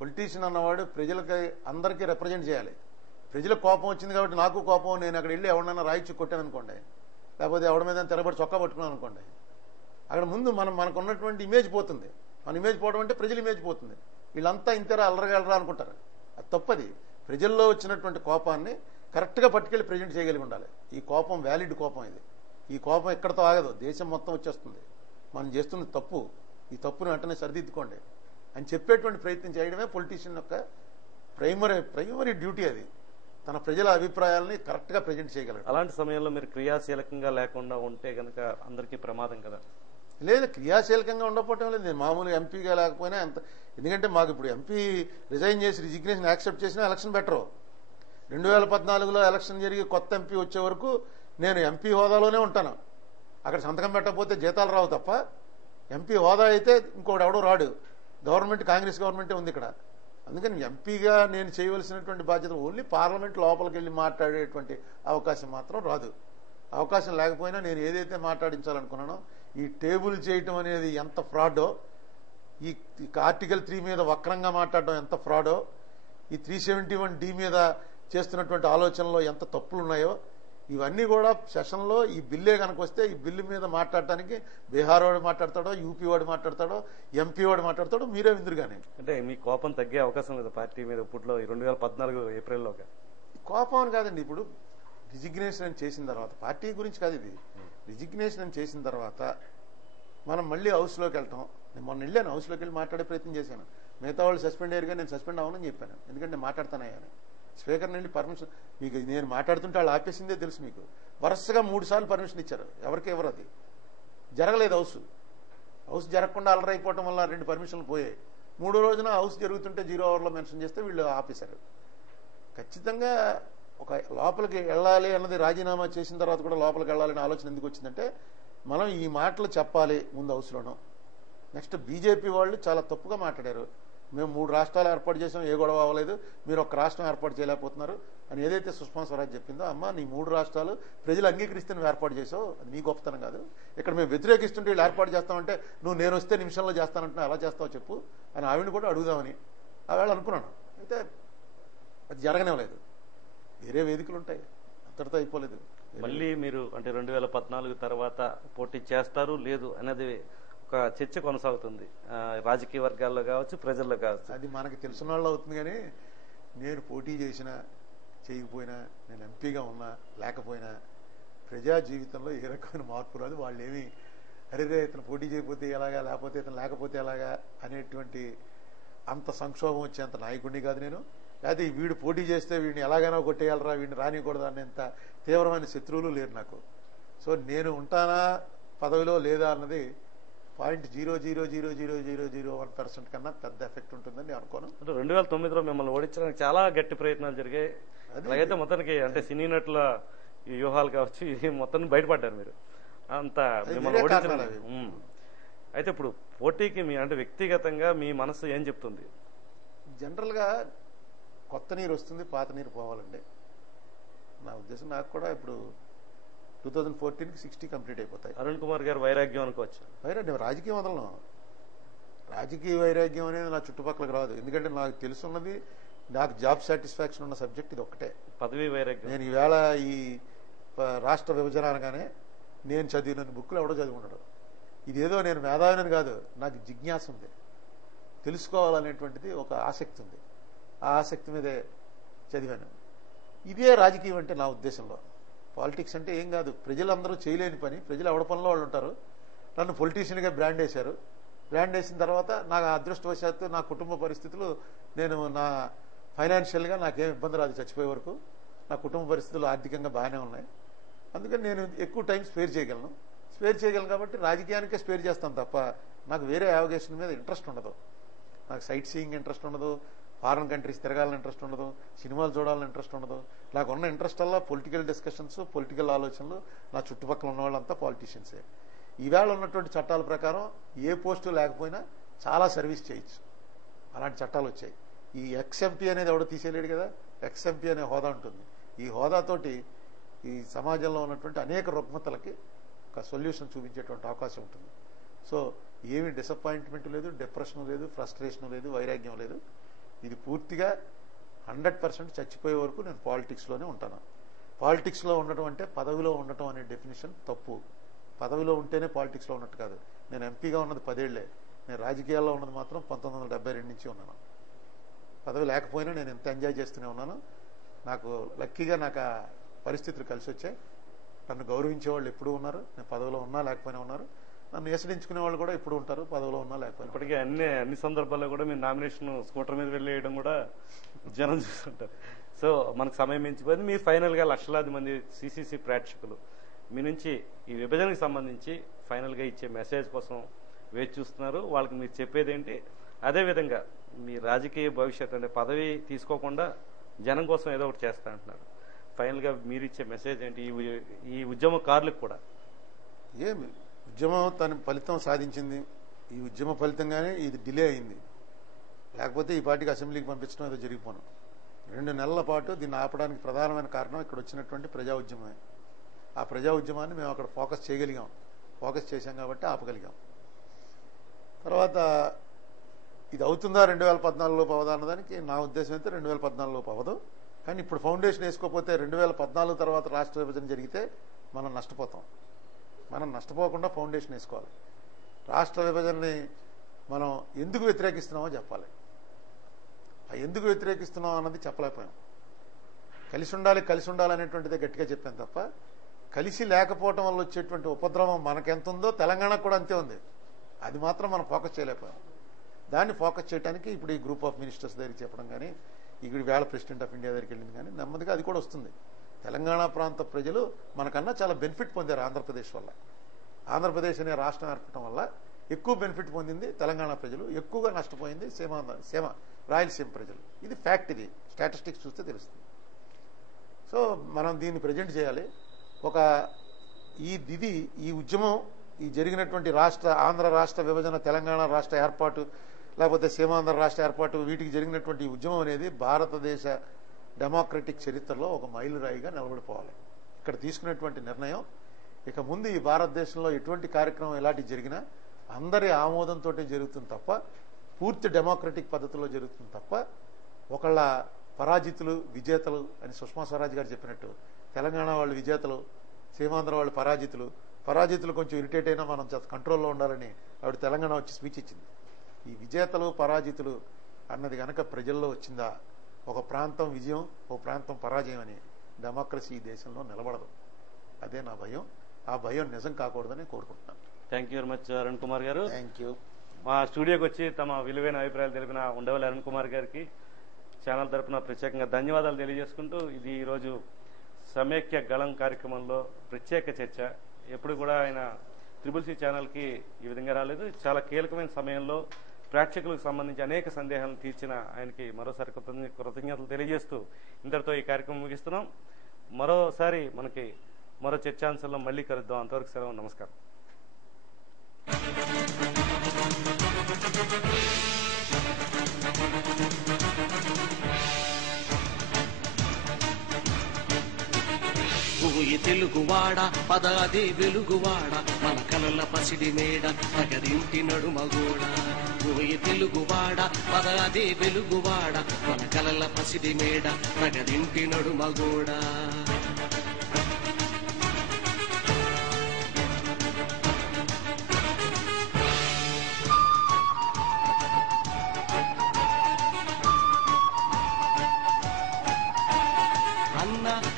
పొలిటీషియన్ అన్నవాడు ప్రజలకి అందరికీ రిప్రజెంట్ చేయాలి. ప్రజలకు కోపం వచ్చింది కాబట్టి నాకు కోపం, నేను అక్కడ వెళ్ళి ఎవరినైనా రాయిచ్చి కొట్టాను అనుకోండి, లేకపోతే ఎవరి మీద తెరబడి చొక్కా పట్టుకున్నాను అనుకోండి, అక్కడ ముందు మనకు ఉన్నటువంటి ఇమేజ్ పోతుంది. మన ఇమేజ్ పోవడం అంటే ప్రజల ఇమేజ్ పోతుంది. వీళ్ళంతా ఇంతేరా అల్లరగలరా అనుకుంటారు. అది తప్పది. ప్రజల్లో వచ్చినటువంటి కోపాన్ని కరెక్ట్గా పట్టుకెళ్ళి ప్రజెంట్ చేయగలిగి ఉండాలి. ఈ కోపం వ్యాలిడ్ కోపం. ఇది ఈ కోపం ఎక్కడితో ఆగదు, దేశం మొత్తం వచ్చేస్తుంది. మనం చేస్తున్న తప్పు, ఈ తప్పుని వెంటనే సరిదిద్దుకోండి అని చెప్పేటువంటి ప్రయత్నం చేయడమే పొలిటీషియన్ యొక్క ప్రైమరీ డ్యూటీ. అది తన ప్రజల అభిప్రాయాలని కరెక్ట్గా ప్రజెంట్ చేయగలరు. అలాంటి సమయంలో మీరు క్రియాశీలకంగా లేకుండా ఉంటే కనుక అందరికీ ప్రమాదం కదా? లేదు, క్రియాశీలకంగా ఉండకపోవటం లేదు. నేను మామూలుగా ఎంపీగా లేకపోయినా అంత. ఎందుకంటే మాకు ఇప్పుడు ఎంపీ రిజైన్ చేసి రిజిగ్నేషన్ యాక్సెప్ట్ చేసినా ఎలక్షన్ బెటరు. 2014లో ఎలక్షన్ జరిగి కొత్త ఎంపీ వచ్చే వరకు నేను ఎంపీ హోదాలోనే ఉంటాను. అక్కడ సంతకం పెట్టకపోతే జీతాలు రావు తప్ప, ఎంపీ హోదా అయితే ఇంకోటి ఎవడో రాడు. గవర్నమెంట్ కాంగ్రెస్ గవర్నమెంటే ఉంది ఇక్కడ. అందుకని ఎంపీగా నేను చేయవలసినటువంటి బాధ్యత ఓన్లీ పార్లమెంట్ లోపలికి వెళ్ళి మాట్లాడేటువంటి అవకాశం మాత్రం రాదు. అవకాశం లేకపోయినా నేను ఏదైతే మాట్లాడించాలనుకున్నానో, ఈ టేబుల్ చేయటం అనేది ఎంత ఫ్రాడో, ఈ ఆర్టికల్ 3 మీద వక్రంగా మాట్లాడడం ఎంత ఫ్రాడో, ఈ 371D మీద చేస్తున్నటువంటి ఆలోచనలో ఎంత తప్పులు ఉన్నాయో, ఇవన్నీ కూడా సెషన్లో ఈ బిల్లే కనుక వస్తే ఈ బిల్లు మీద మాట్లాడటానికి బీహార్ వాడు మాట్లాడతాడో, యూపీ వాడు మాట్లాడతాడో, ఎంపీ వాడు మాట్లాడతాడో, మీరే విందురుగానే. అంటే మీ కోపం తగ్గే అవకాశం లేదు పార్టీ మీద ఇప్పట్లో 2014 ఏప్రిల్లో? కోపం అని కాదండి. ఇప్పుడు రిజిగ్నేషన్ చేసిన తర్వాత, పార్టీ గురించి కాదు ఇది, రిజిగ్నేషన్ చేసిన తర్వాత మనం మళ్ళీ హౌస్లోకి వెళ్తాం. నేను మొన్న వెళ్ళాను, హౌస్లోకి వెళ్ళి మాట్లాడే ప్రయత్నం చేశాను. మిగతా వాళ్ళు సస్పెండ్ అయ్యారుగా, నేను సస్పెండ్ అవ్వనని చెప్పాను. ఎందుకంటే మాట్లాడుతానయ్యాను. స్పీకర్ని వెళ్ళి పర్మిషన్, మీకు నేను మాట్లాడుతుంటే వాళ్ళు ఆపేసిందే తెలుసు. మీకు వరుసగా 3 సార్లు పర్మిషన్ ఇచ్చారు, ఎవరికి ఎవరు. అది జరగలేదు. హౌస్ జరగకుండా అల్లరి అయిపోవటం వల్ల 2 పర్మిషన్లు పోయాయి. 3వ రోజున హౌస్ జరుగుతుంటే 0 అవర్లో మెన్షన్ చేస్తే వీళ్ళు ఆపేశారు. ఖచ్చితంగా ఒక లోపలికి వెళ్ళాలి అన్నది, రాజీనామా చేసిన తర్వాత కూడా లోపలికి వెళ్ళాలనే ఆలోచన ఎందుకు వచ్చిందంటే, మనం ఈ మాటలు చెప్పాలి ముందు హౌస్లోనూ. నెక్స్ట్ బీజేపీ వాళ్ళు చాలా తప్పుగా మాట్లాడారు. మేము 3 రాష్ట్రాలు ఏర్పాటు చేసాం, ఏ గొడవ అవ్వలేదు, మీరు ఒక రాష్ట్రం ఏర్పాటు చేయలేకపోతున్నారు అని ఏదైతే సుష్మా స్వరాజ్ చెప్పిందో, అమ్మ నీ 3 రాష్ట్రాలు ప్రజలు అంగీకరిస్తే నువ్వు ఏర్పాటు చేసావు, అది నీ గొప్పతనం కాదు. ఇక్కడ మేము వ్యతిరేకిస్తుంటే వీళ్ళు ఏర్పాటు చేస్తామంటే, నేను వస్తే నిమిషంలో చేస్తానంటున్నా, ఎలా చేస్తావో చెప్పు అని ఆవిడని కూడా అడుగుదామని ఆవేళ అనుకున్నాను. అయితే అది జరగనేలేదు. వేరే వేదికలు ఉంటాయి, అంతటితో అయిపోలేదు. మళ్ళీ మీరు అంటే 2014 తర్వాత పోటీ చేస్తారు లేదు అనేది ఒక చర్చ కొనసాగుతుంది రాజకీయ వర్గాల్లో కావచ్చు, ప్రజల్లో కావచ్చు. అది మనకి తెలిసిన వాళ్ళు అవుతుంది. కానీ నేను పోటీ చేసినా చేయకపోయినా, నేను ఎంపీగా ఉన్నా లేకపోయినా, ప్రజా జీవితంలో ఏ రకమైన మార్పు రాదు. వాళ్ళు ఏమి అరేరే ఇతను పోటీ చేయకపోతే ఎలాగా, లేకపోతే ఇతను లేకపోతే ఎలాగా అనేటువంటి అంత సంక్షోభం వచ్చేంత నాయకుడిని కాదు నేను. అది వీడు పోటీ చేస్తే వీడిని ఎలాగైనా కొట్టేయాలరా, వీడిని రానికూడదు అనేంత తీవ్రమైన శత్రువులు లేరు నాకు. సో నేను ఉంటానా పదవిలో లేదా అన్నది 0.0000001% కన్నా పెద్ద ఎఫెక్ట్ ఉంటుందని నేను అనుకోను. అంటే 2009లో మిమ్మల్ని ఓడించడానికి చాలా గట్టి ప్రయత్నాలు జరిగాయి. అలాగైతే మొత్తానికి అంటే సినీ నటుల ఈ వ్యూహాలు కావచ్చు, ఇది మొత్తం బయటపడ్డారు మీరు అంత మిమ్మల్ని ఓడించడానికి. అయితే ఇప్పుడు పోటీకి మీ అంటే వ్యక్తిగతంగా మీ మనసు ఏం చెప్తుంది? జనరల్గా కొత్త నీరు వస్తుంది, పాత నీరు పోవాలండి నా ఉద్దేశం. నాకు కూడా ఇప్పుడు 2014కి 60 కంప్లీట్ అయిపోతాయి. అరుణ్ కుమార్ గారు వైరాగ్యం అనుకోవచ్చు. వైరాగ్యం రాజకీయం వదలను. రాజకీయ వైరాగ్యం అనేది నా చుట్టుపక్కలకు రాదు. ఎందుకంటే నాకు తెలుసున్నది, నాకు జాబ్ సాటిస్ఫాక్షన్ ఉన్న సబ్జెక్ట్ ఇది ఒక్కటే, పదవి వైరాగ్యం. నేను ఈవేళ ఈ రాష్ట్ర విభజన అనగానే నేను చదివిన బుక్కులు ఎవడో చదువుకున్నాడు. ఇదేదో నేను మేధావినని కాదు, నాకు జిజ్ఞాస ఉంది, తెలుసుకోవాలనేటువంటిది ఒక ఆసక్తి ఉంది. ఆ ఆసక్తి మీదే చదివాను. ఇదే రాజకీయం అంటే నా ఉద్దేశంలో. పాలిటిక్స్ అంటే ఏం కాదు, ప్రజలందరూ చేయలేని పని, ప్రజలు ఎవడ పనిలో వాళ్ళు ఉంటారు. నన్ను పొలిటీషియన్గా బ్రాండ్ వేశారు. బ్రాండ్ వేసిన తర్వాత నాకు అదృష్టవశాత్తు నా కుటుంబ పరిస్థితులు, నేను నా ఫైనాన్షియల్గా నాకేం ఇబ్బంది రాదు చచ్చిపోయే వరకు. నా కుటుంబ పరిస్థితులు ఆర్థికంగా బాగానే ఉన్నాయి. అందుకని నేను ఎక్కువ టైం స్పేర్ చేయగలను కాబట్టి రాజకీయానికే స్పేర్ చేస్తాను తప్ప నాకు వేరే యావగేషన్ మీద ఇంట్రెస్ట్ ఉండదు. నాకు సైట్ సీయింగ్ ఇంట్రెస్ట్ ఉండదు, ఫారెన్ కంట్రీస్ తిరగాలని ఇంట్రెస్ట్ ఉండదు, సినిమాలు చూడాలని ఇంట్రెస్ట్ ఉండదు. నాకు ఉన్న ఇంట్రెస్ట్ వల్ల పొలిటికల్ డిస్కషన్స్, పొలిటికల్ ఆలోచనలు. నా చుట్టుపక్కల ఉన్న వాళ్ళంతా పాలిటీషియన్సే. ఈవేళ ఉన్నటువంటి చట్టాల ప్రకారం ఏ పోస్టు లేకపోయినా చాలా సర్వీస్ చేయొచ్చు, అలాంటి చట్టాలు వచ్చాయి. ఈ ఎక్స్ఎంపీ అనేది ఎవడో తీసేయలేడు కదా, ఎక్స్ఎంపీ అనే హోదా ఉంటుంది. ఈ హోదాతోటి ఈ సమాజంలో ఉన్నటువంటి అనేక రుగ్మతలకి ఒక సొల్యూషన్ చూపించేటువంటి అవకాశం ఉంటుంది. సో ఏమి డిసప్పాయింట్మెంట్ లేదు, డిప్రెషన్ లేదు, ఫ్రస్ట్రేషన్ లేదు, వైరాగ్యం లేదు. ఇది పూర్తిగా 100% చచ్చిపోయే వరకు నేను పాలిటిక్స్లోనే ఉంటాను. పాలిటిక్స్లో ఉండటం అంటే పదవిలో ఉండటం అనే డెఫినేషన్ తప్పు. పదవిలో ఉంటేనే పాలిటిక్స్లో ఉన్నట్టు కాదు. నేను ఎంపీగా ఉన్నది 10 ఏళ్లే, నేను రాజకీయాల్లో ఉన్నది మాత్రం 1972 నుంచి ఉన్నాను. పదవి లేకపోయినా నేను ఎంత ఎంజాయ్ చేస్తూనే ఉన్నాను. నాకు లక్కీగా నాకు ఆ పరిస్థితులు కలిసి వచ్చాయి. నన్ను గౌరవించే వాళ్ళు ఎప్పుడూ ఉన్నారు, నేను పదవిలో ఉన్నా లేకపోయినా ఉన్నారు. నన్ను ఎసడించుకునే వాళ్ళు కూడా ఇప్పుడు ఉంటారు, పదవిలో ఉన్నా లేకపోయినా. ఇప్పటికీ అన్ని సందర్భాల్లో కూడా మీ నామినేషన్ స్కూటర్ మీద వెళ్ళేయడం కూడా జనం చూస్తుంటారు. సో మనకు సమయం మించిపోయింది. మీరు ఫైనల్ గా లక్షలాది మంది సిసిసి ప్రేక్షకులు మీ నుంచి ఈ విభజనకు సంబంధించి ఫైనల్ గా ఇచ్చే మెసేజ్ కోసం వేచి చూస్తున్నారు. వాళ్ళకి మీరు చెప్పేది ఏంటి? అదేవిధంగా మీ రాజకీయ భవిష్యత్తు అంటే పదవి తీసుకోకుండా జనం కోసం ఏదో ఒకటి చేస్తా అంటున్నారు. ఫైనల్ గా మీరు ఇచ్చే మెసేజ్ ఏంటి ఈ ఉద్యమకారులకు కూడా? ఏమి ఉద్యమం తన ఫలితం సాధించింది. ఈ ఉద్యమ ఫలితంగానే ఇది డిలే అయింది. లేకపోతే ఈ పార్టీకి అసెంబ్లీకి పంపించడం ఏదో జరిగిపోను. 2 నెలల పాటు దీన్ని ఆపడానికి ప్రధానమైన కారణం ఇక్కడ వచ్చినటువంటి ప్రజా ఉద్యమమే. ఆ ప్రజా ఉద్యమాన్ని మేము అక్కడ ఫోకస్ చేశాం కాబట్టి ఆపగలిగాం. తర్వాత ఇది అవుతుందా 2014లోపు అవదా అన్నదానికి నా ఉద్దేశం అయితే 2014లోపు అవదు. కానీ ఇప్పుడు ఫౌండేషన్ వేసుకోకపోతే 2014 తర్వాత రాష్ట్ర విభజన జరిగితే మనం నష్టపోతాం. మనం నష్టపోకుండా ఫౌండేషన్ వేసుకోవాలి. రాష్ట్ర విభజనని మనం ఎందుకు వ్యతిరేకిస్తున్నామో చెప్పాలి. ఎందుకు వ్యతిరేకిస్తున్నాం అన్నది చెప్పలేకపోయాం. కలిసి ఉండాలి అనేటువంటిదే గట్టిగా చెప్పాను తప్ప కలిసి లేకపోవటం వల్ల వచ్చేటువంటి ఉపద్రవం మనకెంత ఉందో తెలంగాణకు కూడా అంతే ఉంది. అది మాత్రం మనం ఫోకస్ చేయలేకపోయాం. దాన్ని ఫోకస్ చేయడానికి ఇప్పుడు ఈ గ్రూప్ ఆఫ్ మినిస్టర్స్ దగ్గరికి చెప్పడం కానీ, ఇక్కడ వేళ ప్రెసిడెంట్ ఆఫ్ ఇండియా దగ్గరికి వెళ్ళింది కానీ నెమ్మదిగా అది కూడా వస్తుంది. తెలంగాణ ప్రాంత ప్రజలు మనకన్నా చాలా బెనిఫిట్ పొందారు ఆంధ్రప్రదేశ్ వల్ల. ఆంధ్రప్రదేశ్ అనే రాష్ట్రం ఏర్పడటం వల్ల ఎక్కువ బెనిఫిట్ పొందింది తెలంగాణ ప్రజలు, ఎక్కువగా నష్టపోయింది రాయలసీమ ప్రజలు. ఇది ఫ్యాక్ట్, ఇది స్టాటిస్టిక్స్ చూస్తే తెలుస్తుంది. సో మనం దీన్ని ప్రజెంట్ చేయాలి. ఈ ఉద్యమం, ఈ జరిగినటువంటి ఆంధ్ర రాష్ట్ర విభజన, తెలంగాణ రాష్ట్ర ఏర్పాటు, లేకపోతే సీమాంధ్ర రాష్ట్ర ఏర్పాటు, వీటికి జరిగినటువంటి ఈ ఉద్యమం అనేది భారతదేశ డెమోక్రటిక్ చరిత్రలో ఒక మైలురాయిగా నిలబడిపోవాలి. ఇక్కడ తీసుకున్నటువంటి నిర్ణయం ఇక ముందు ఈ భారతదేశంలో ఎటువంటి కార్యక్రమం ఎలాంటి జరిగినా అందరి ఆమోదంతో జరుగుతుంది తప్ప, పూర్తి డెమోక్రటిక్ పద్ధతిలో జరుగుతుంది తప్ప, ఒకళ్ళ పరాజితులు విజేతలు అని సుష్మా స్వరాజ్ గారు చెప్పినట్టు తెలంగాణ వాళ్ళు విజేతలు, సీమాంధ్ర వాళ్ళు పరాజితులు కొంచెం ఇరిటేట్ అయినా మనం కంట్రోల్లో ఉండాలని ఆవిడ తెలంగాణ వచ్చి స్పీచ్ ఇచ్చింది. ఈ విజేతలు పరాజితులు అన్నది కనుక ప్రజల్లో వచ్చిందా, ఒక ప్రాంతం విజయం, ఒక ప్రాంతం పరాజయం అని డెమోక్రసీ ఈ దేశంలో నిలబడదు. అదే నా భయం. ఆ భయం నిజం కాకూడదని కోరుకుంటున్నాను. Thank you very much Arun Kumar గారు. Thank you. మా స్టూడియోకి వచ్చి తమ విలువైన అభిప్రాయాలు తెలిపిన ఉండవల్లి అరుణ్ కుమార్ గారికి ఛానల్ తరపున ప్రత్యేకంగా ధన్యవాదాలు తెలియజేసుకుంటూ ఇది ఈరోజు సమైక్య గళం కార్యక్రమంలో ప్రత్యేక చర్చ. ఎప్పుడు కూడా ఆయన త్రిబుల్ సి ఛానల్కి ఈ విధంగా రాలేదు. చాలా కీలకమైన సమయంలో ప్రేక్షకులకు సంబంధించి అనేక సందేహాలను తీర్చిన ఆయనకి మరోసారి కృతజ్ఞతలు తెలియజేస్తూ ఇంతటితో ఈ కార్యక్రమం ముగిస్తున్నాం. మరోసారి మనకి మరో చర్చాంశంలో మళ్ళీ కలుద్దాం. అంతవరకు సెలవు. నమస్కారం. ఓయి తెలుగువాడ పదాది వెలుగువాడ మన కలల పసిడి మేడ తగదింటి నడుమగోడ. ఓయి తెలుగువాడ పదాది వెలుగువాడ మన కలల పసిడి మేడ తగదింటి నడుమగోడ.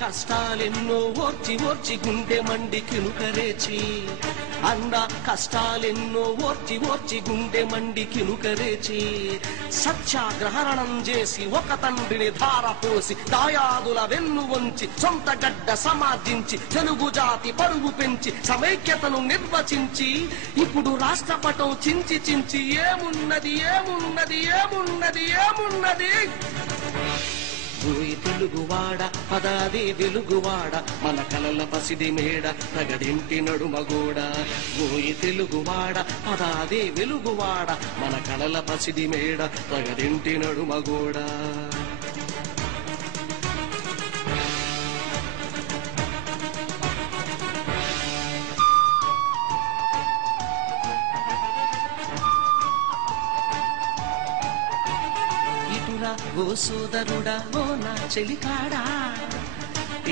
కష్టాలెన్నో ఓర్చి ఓర్చి గుండె మండి కినుకరేచి, అన్న కష్టాలెన్నో ఓర్చి ఓర్చి గుండె మండి కినుకరేచి, సత్యాగ్రహణం చేసి ఒక తండ్రిని ధారపోసి దాయాదుల వెన్ను వంచి సొంత గడ్డ సమార్జించి తెలుగు జాతి పరుగు పెంచి సమైక్యతను నిర్వచించి ఇప్పుడు రాష్ట్రపటం చించి చించి ఏమున్నది ఏమున్నది ఏమున్నది ఏమున్నది. ఓయి తెలుగువాడ పదాది వెలుగువాడ మన కలల పసిడి మేడ తగడింటి నడుమగోడ. ఓయి తెలుగువాడ పదాది వెలుగువాడ మన కలల పసిడి మేడ తగడింటి నడుమగోడ. ఓ సోదరుడా ఓ నా చెలికాడా,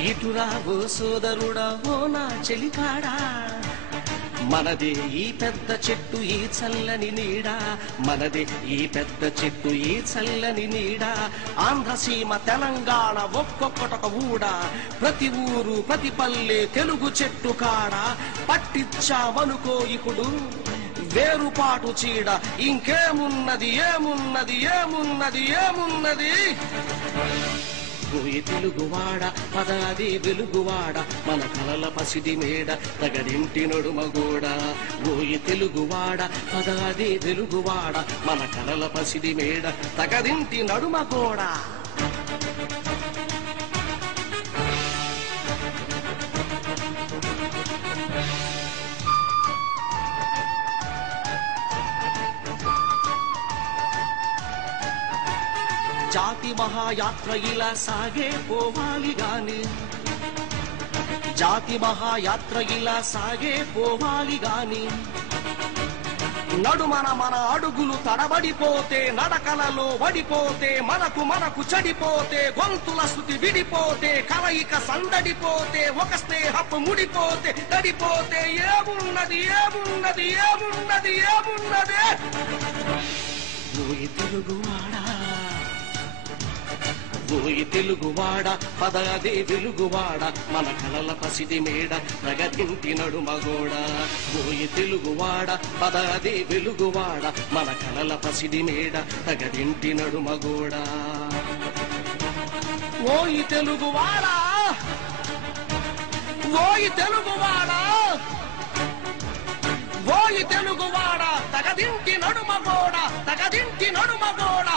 ఇటురా ఓ సోదరుడా ఓ నా చెలికాడా, మనదే ఈ పెద్ద చెట్టు ఈ చల్లని నీడ, మనదే ఈ పెద్ద చెట్టు ఈ చల్లని నీడ. ఆంధ్రసీమ తెలంగాణ ఒక్కొక్కటొక ఊడ, ప్రతి ఊరు ప్రతి పల్లె తెలుగు చెట్టు కాడ. పట్టించామనుకో ఇప్పుడు వేరుపాటు చీడ, ఇంకేమున్నది ఏమున్నది ఏమున్నది ఏమున్నది. ఓయి తెలుగువాడ పదాది వెలుగువాడ మన కలల పసిడి మేడ తగడింటి నడుమగోడ. ఓయి తెలుగువాడ పదాది వెలుగువాడ మన కలల పసిడి మేడ తగడింటి నడుమగోడ. జాతి మహాయాత్ర ఇలా సాగే పోవాలి గాని, జాతి మహాయాత్ర ఇలా సాగే పోవాలి గాని, నడుమన మన అడుగులు తడబడిపోతే నడకలలో వడిపోతే మనకు మనకు చెడిపోతే గొంతుల శృతి విడిపోతే కలయిక సందడిపోతే ఒక స్నేహపు ముడిపోతే తడిపోతే ఏమున్నది ఏమున్నది ఏమున్నది ఏమున్నది. ఓయి తెలుగువాడా ఓయి తెలుగువాడ పదాది వెలుగువాడ మన కలల పసిడి మేడ తగదింటి నడుమగోడ. ఓయి తెలుగువాడ పదాది వెలుగువాడ మన కలల పసిడి మేడ తగదింటి నడుమగోడ. ఓయి తెలుగువాడ ఓయి తెలుగువాడ ఓయి తెలుగువాడ తగదింటి నడుమగోడ తగదింటి నడుమగోడ.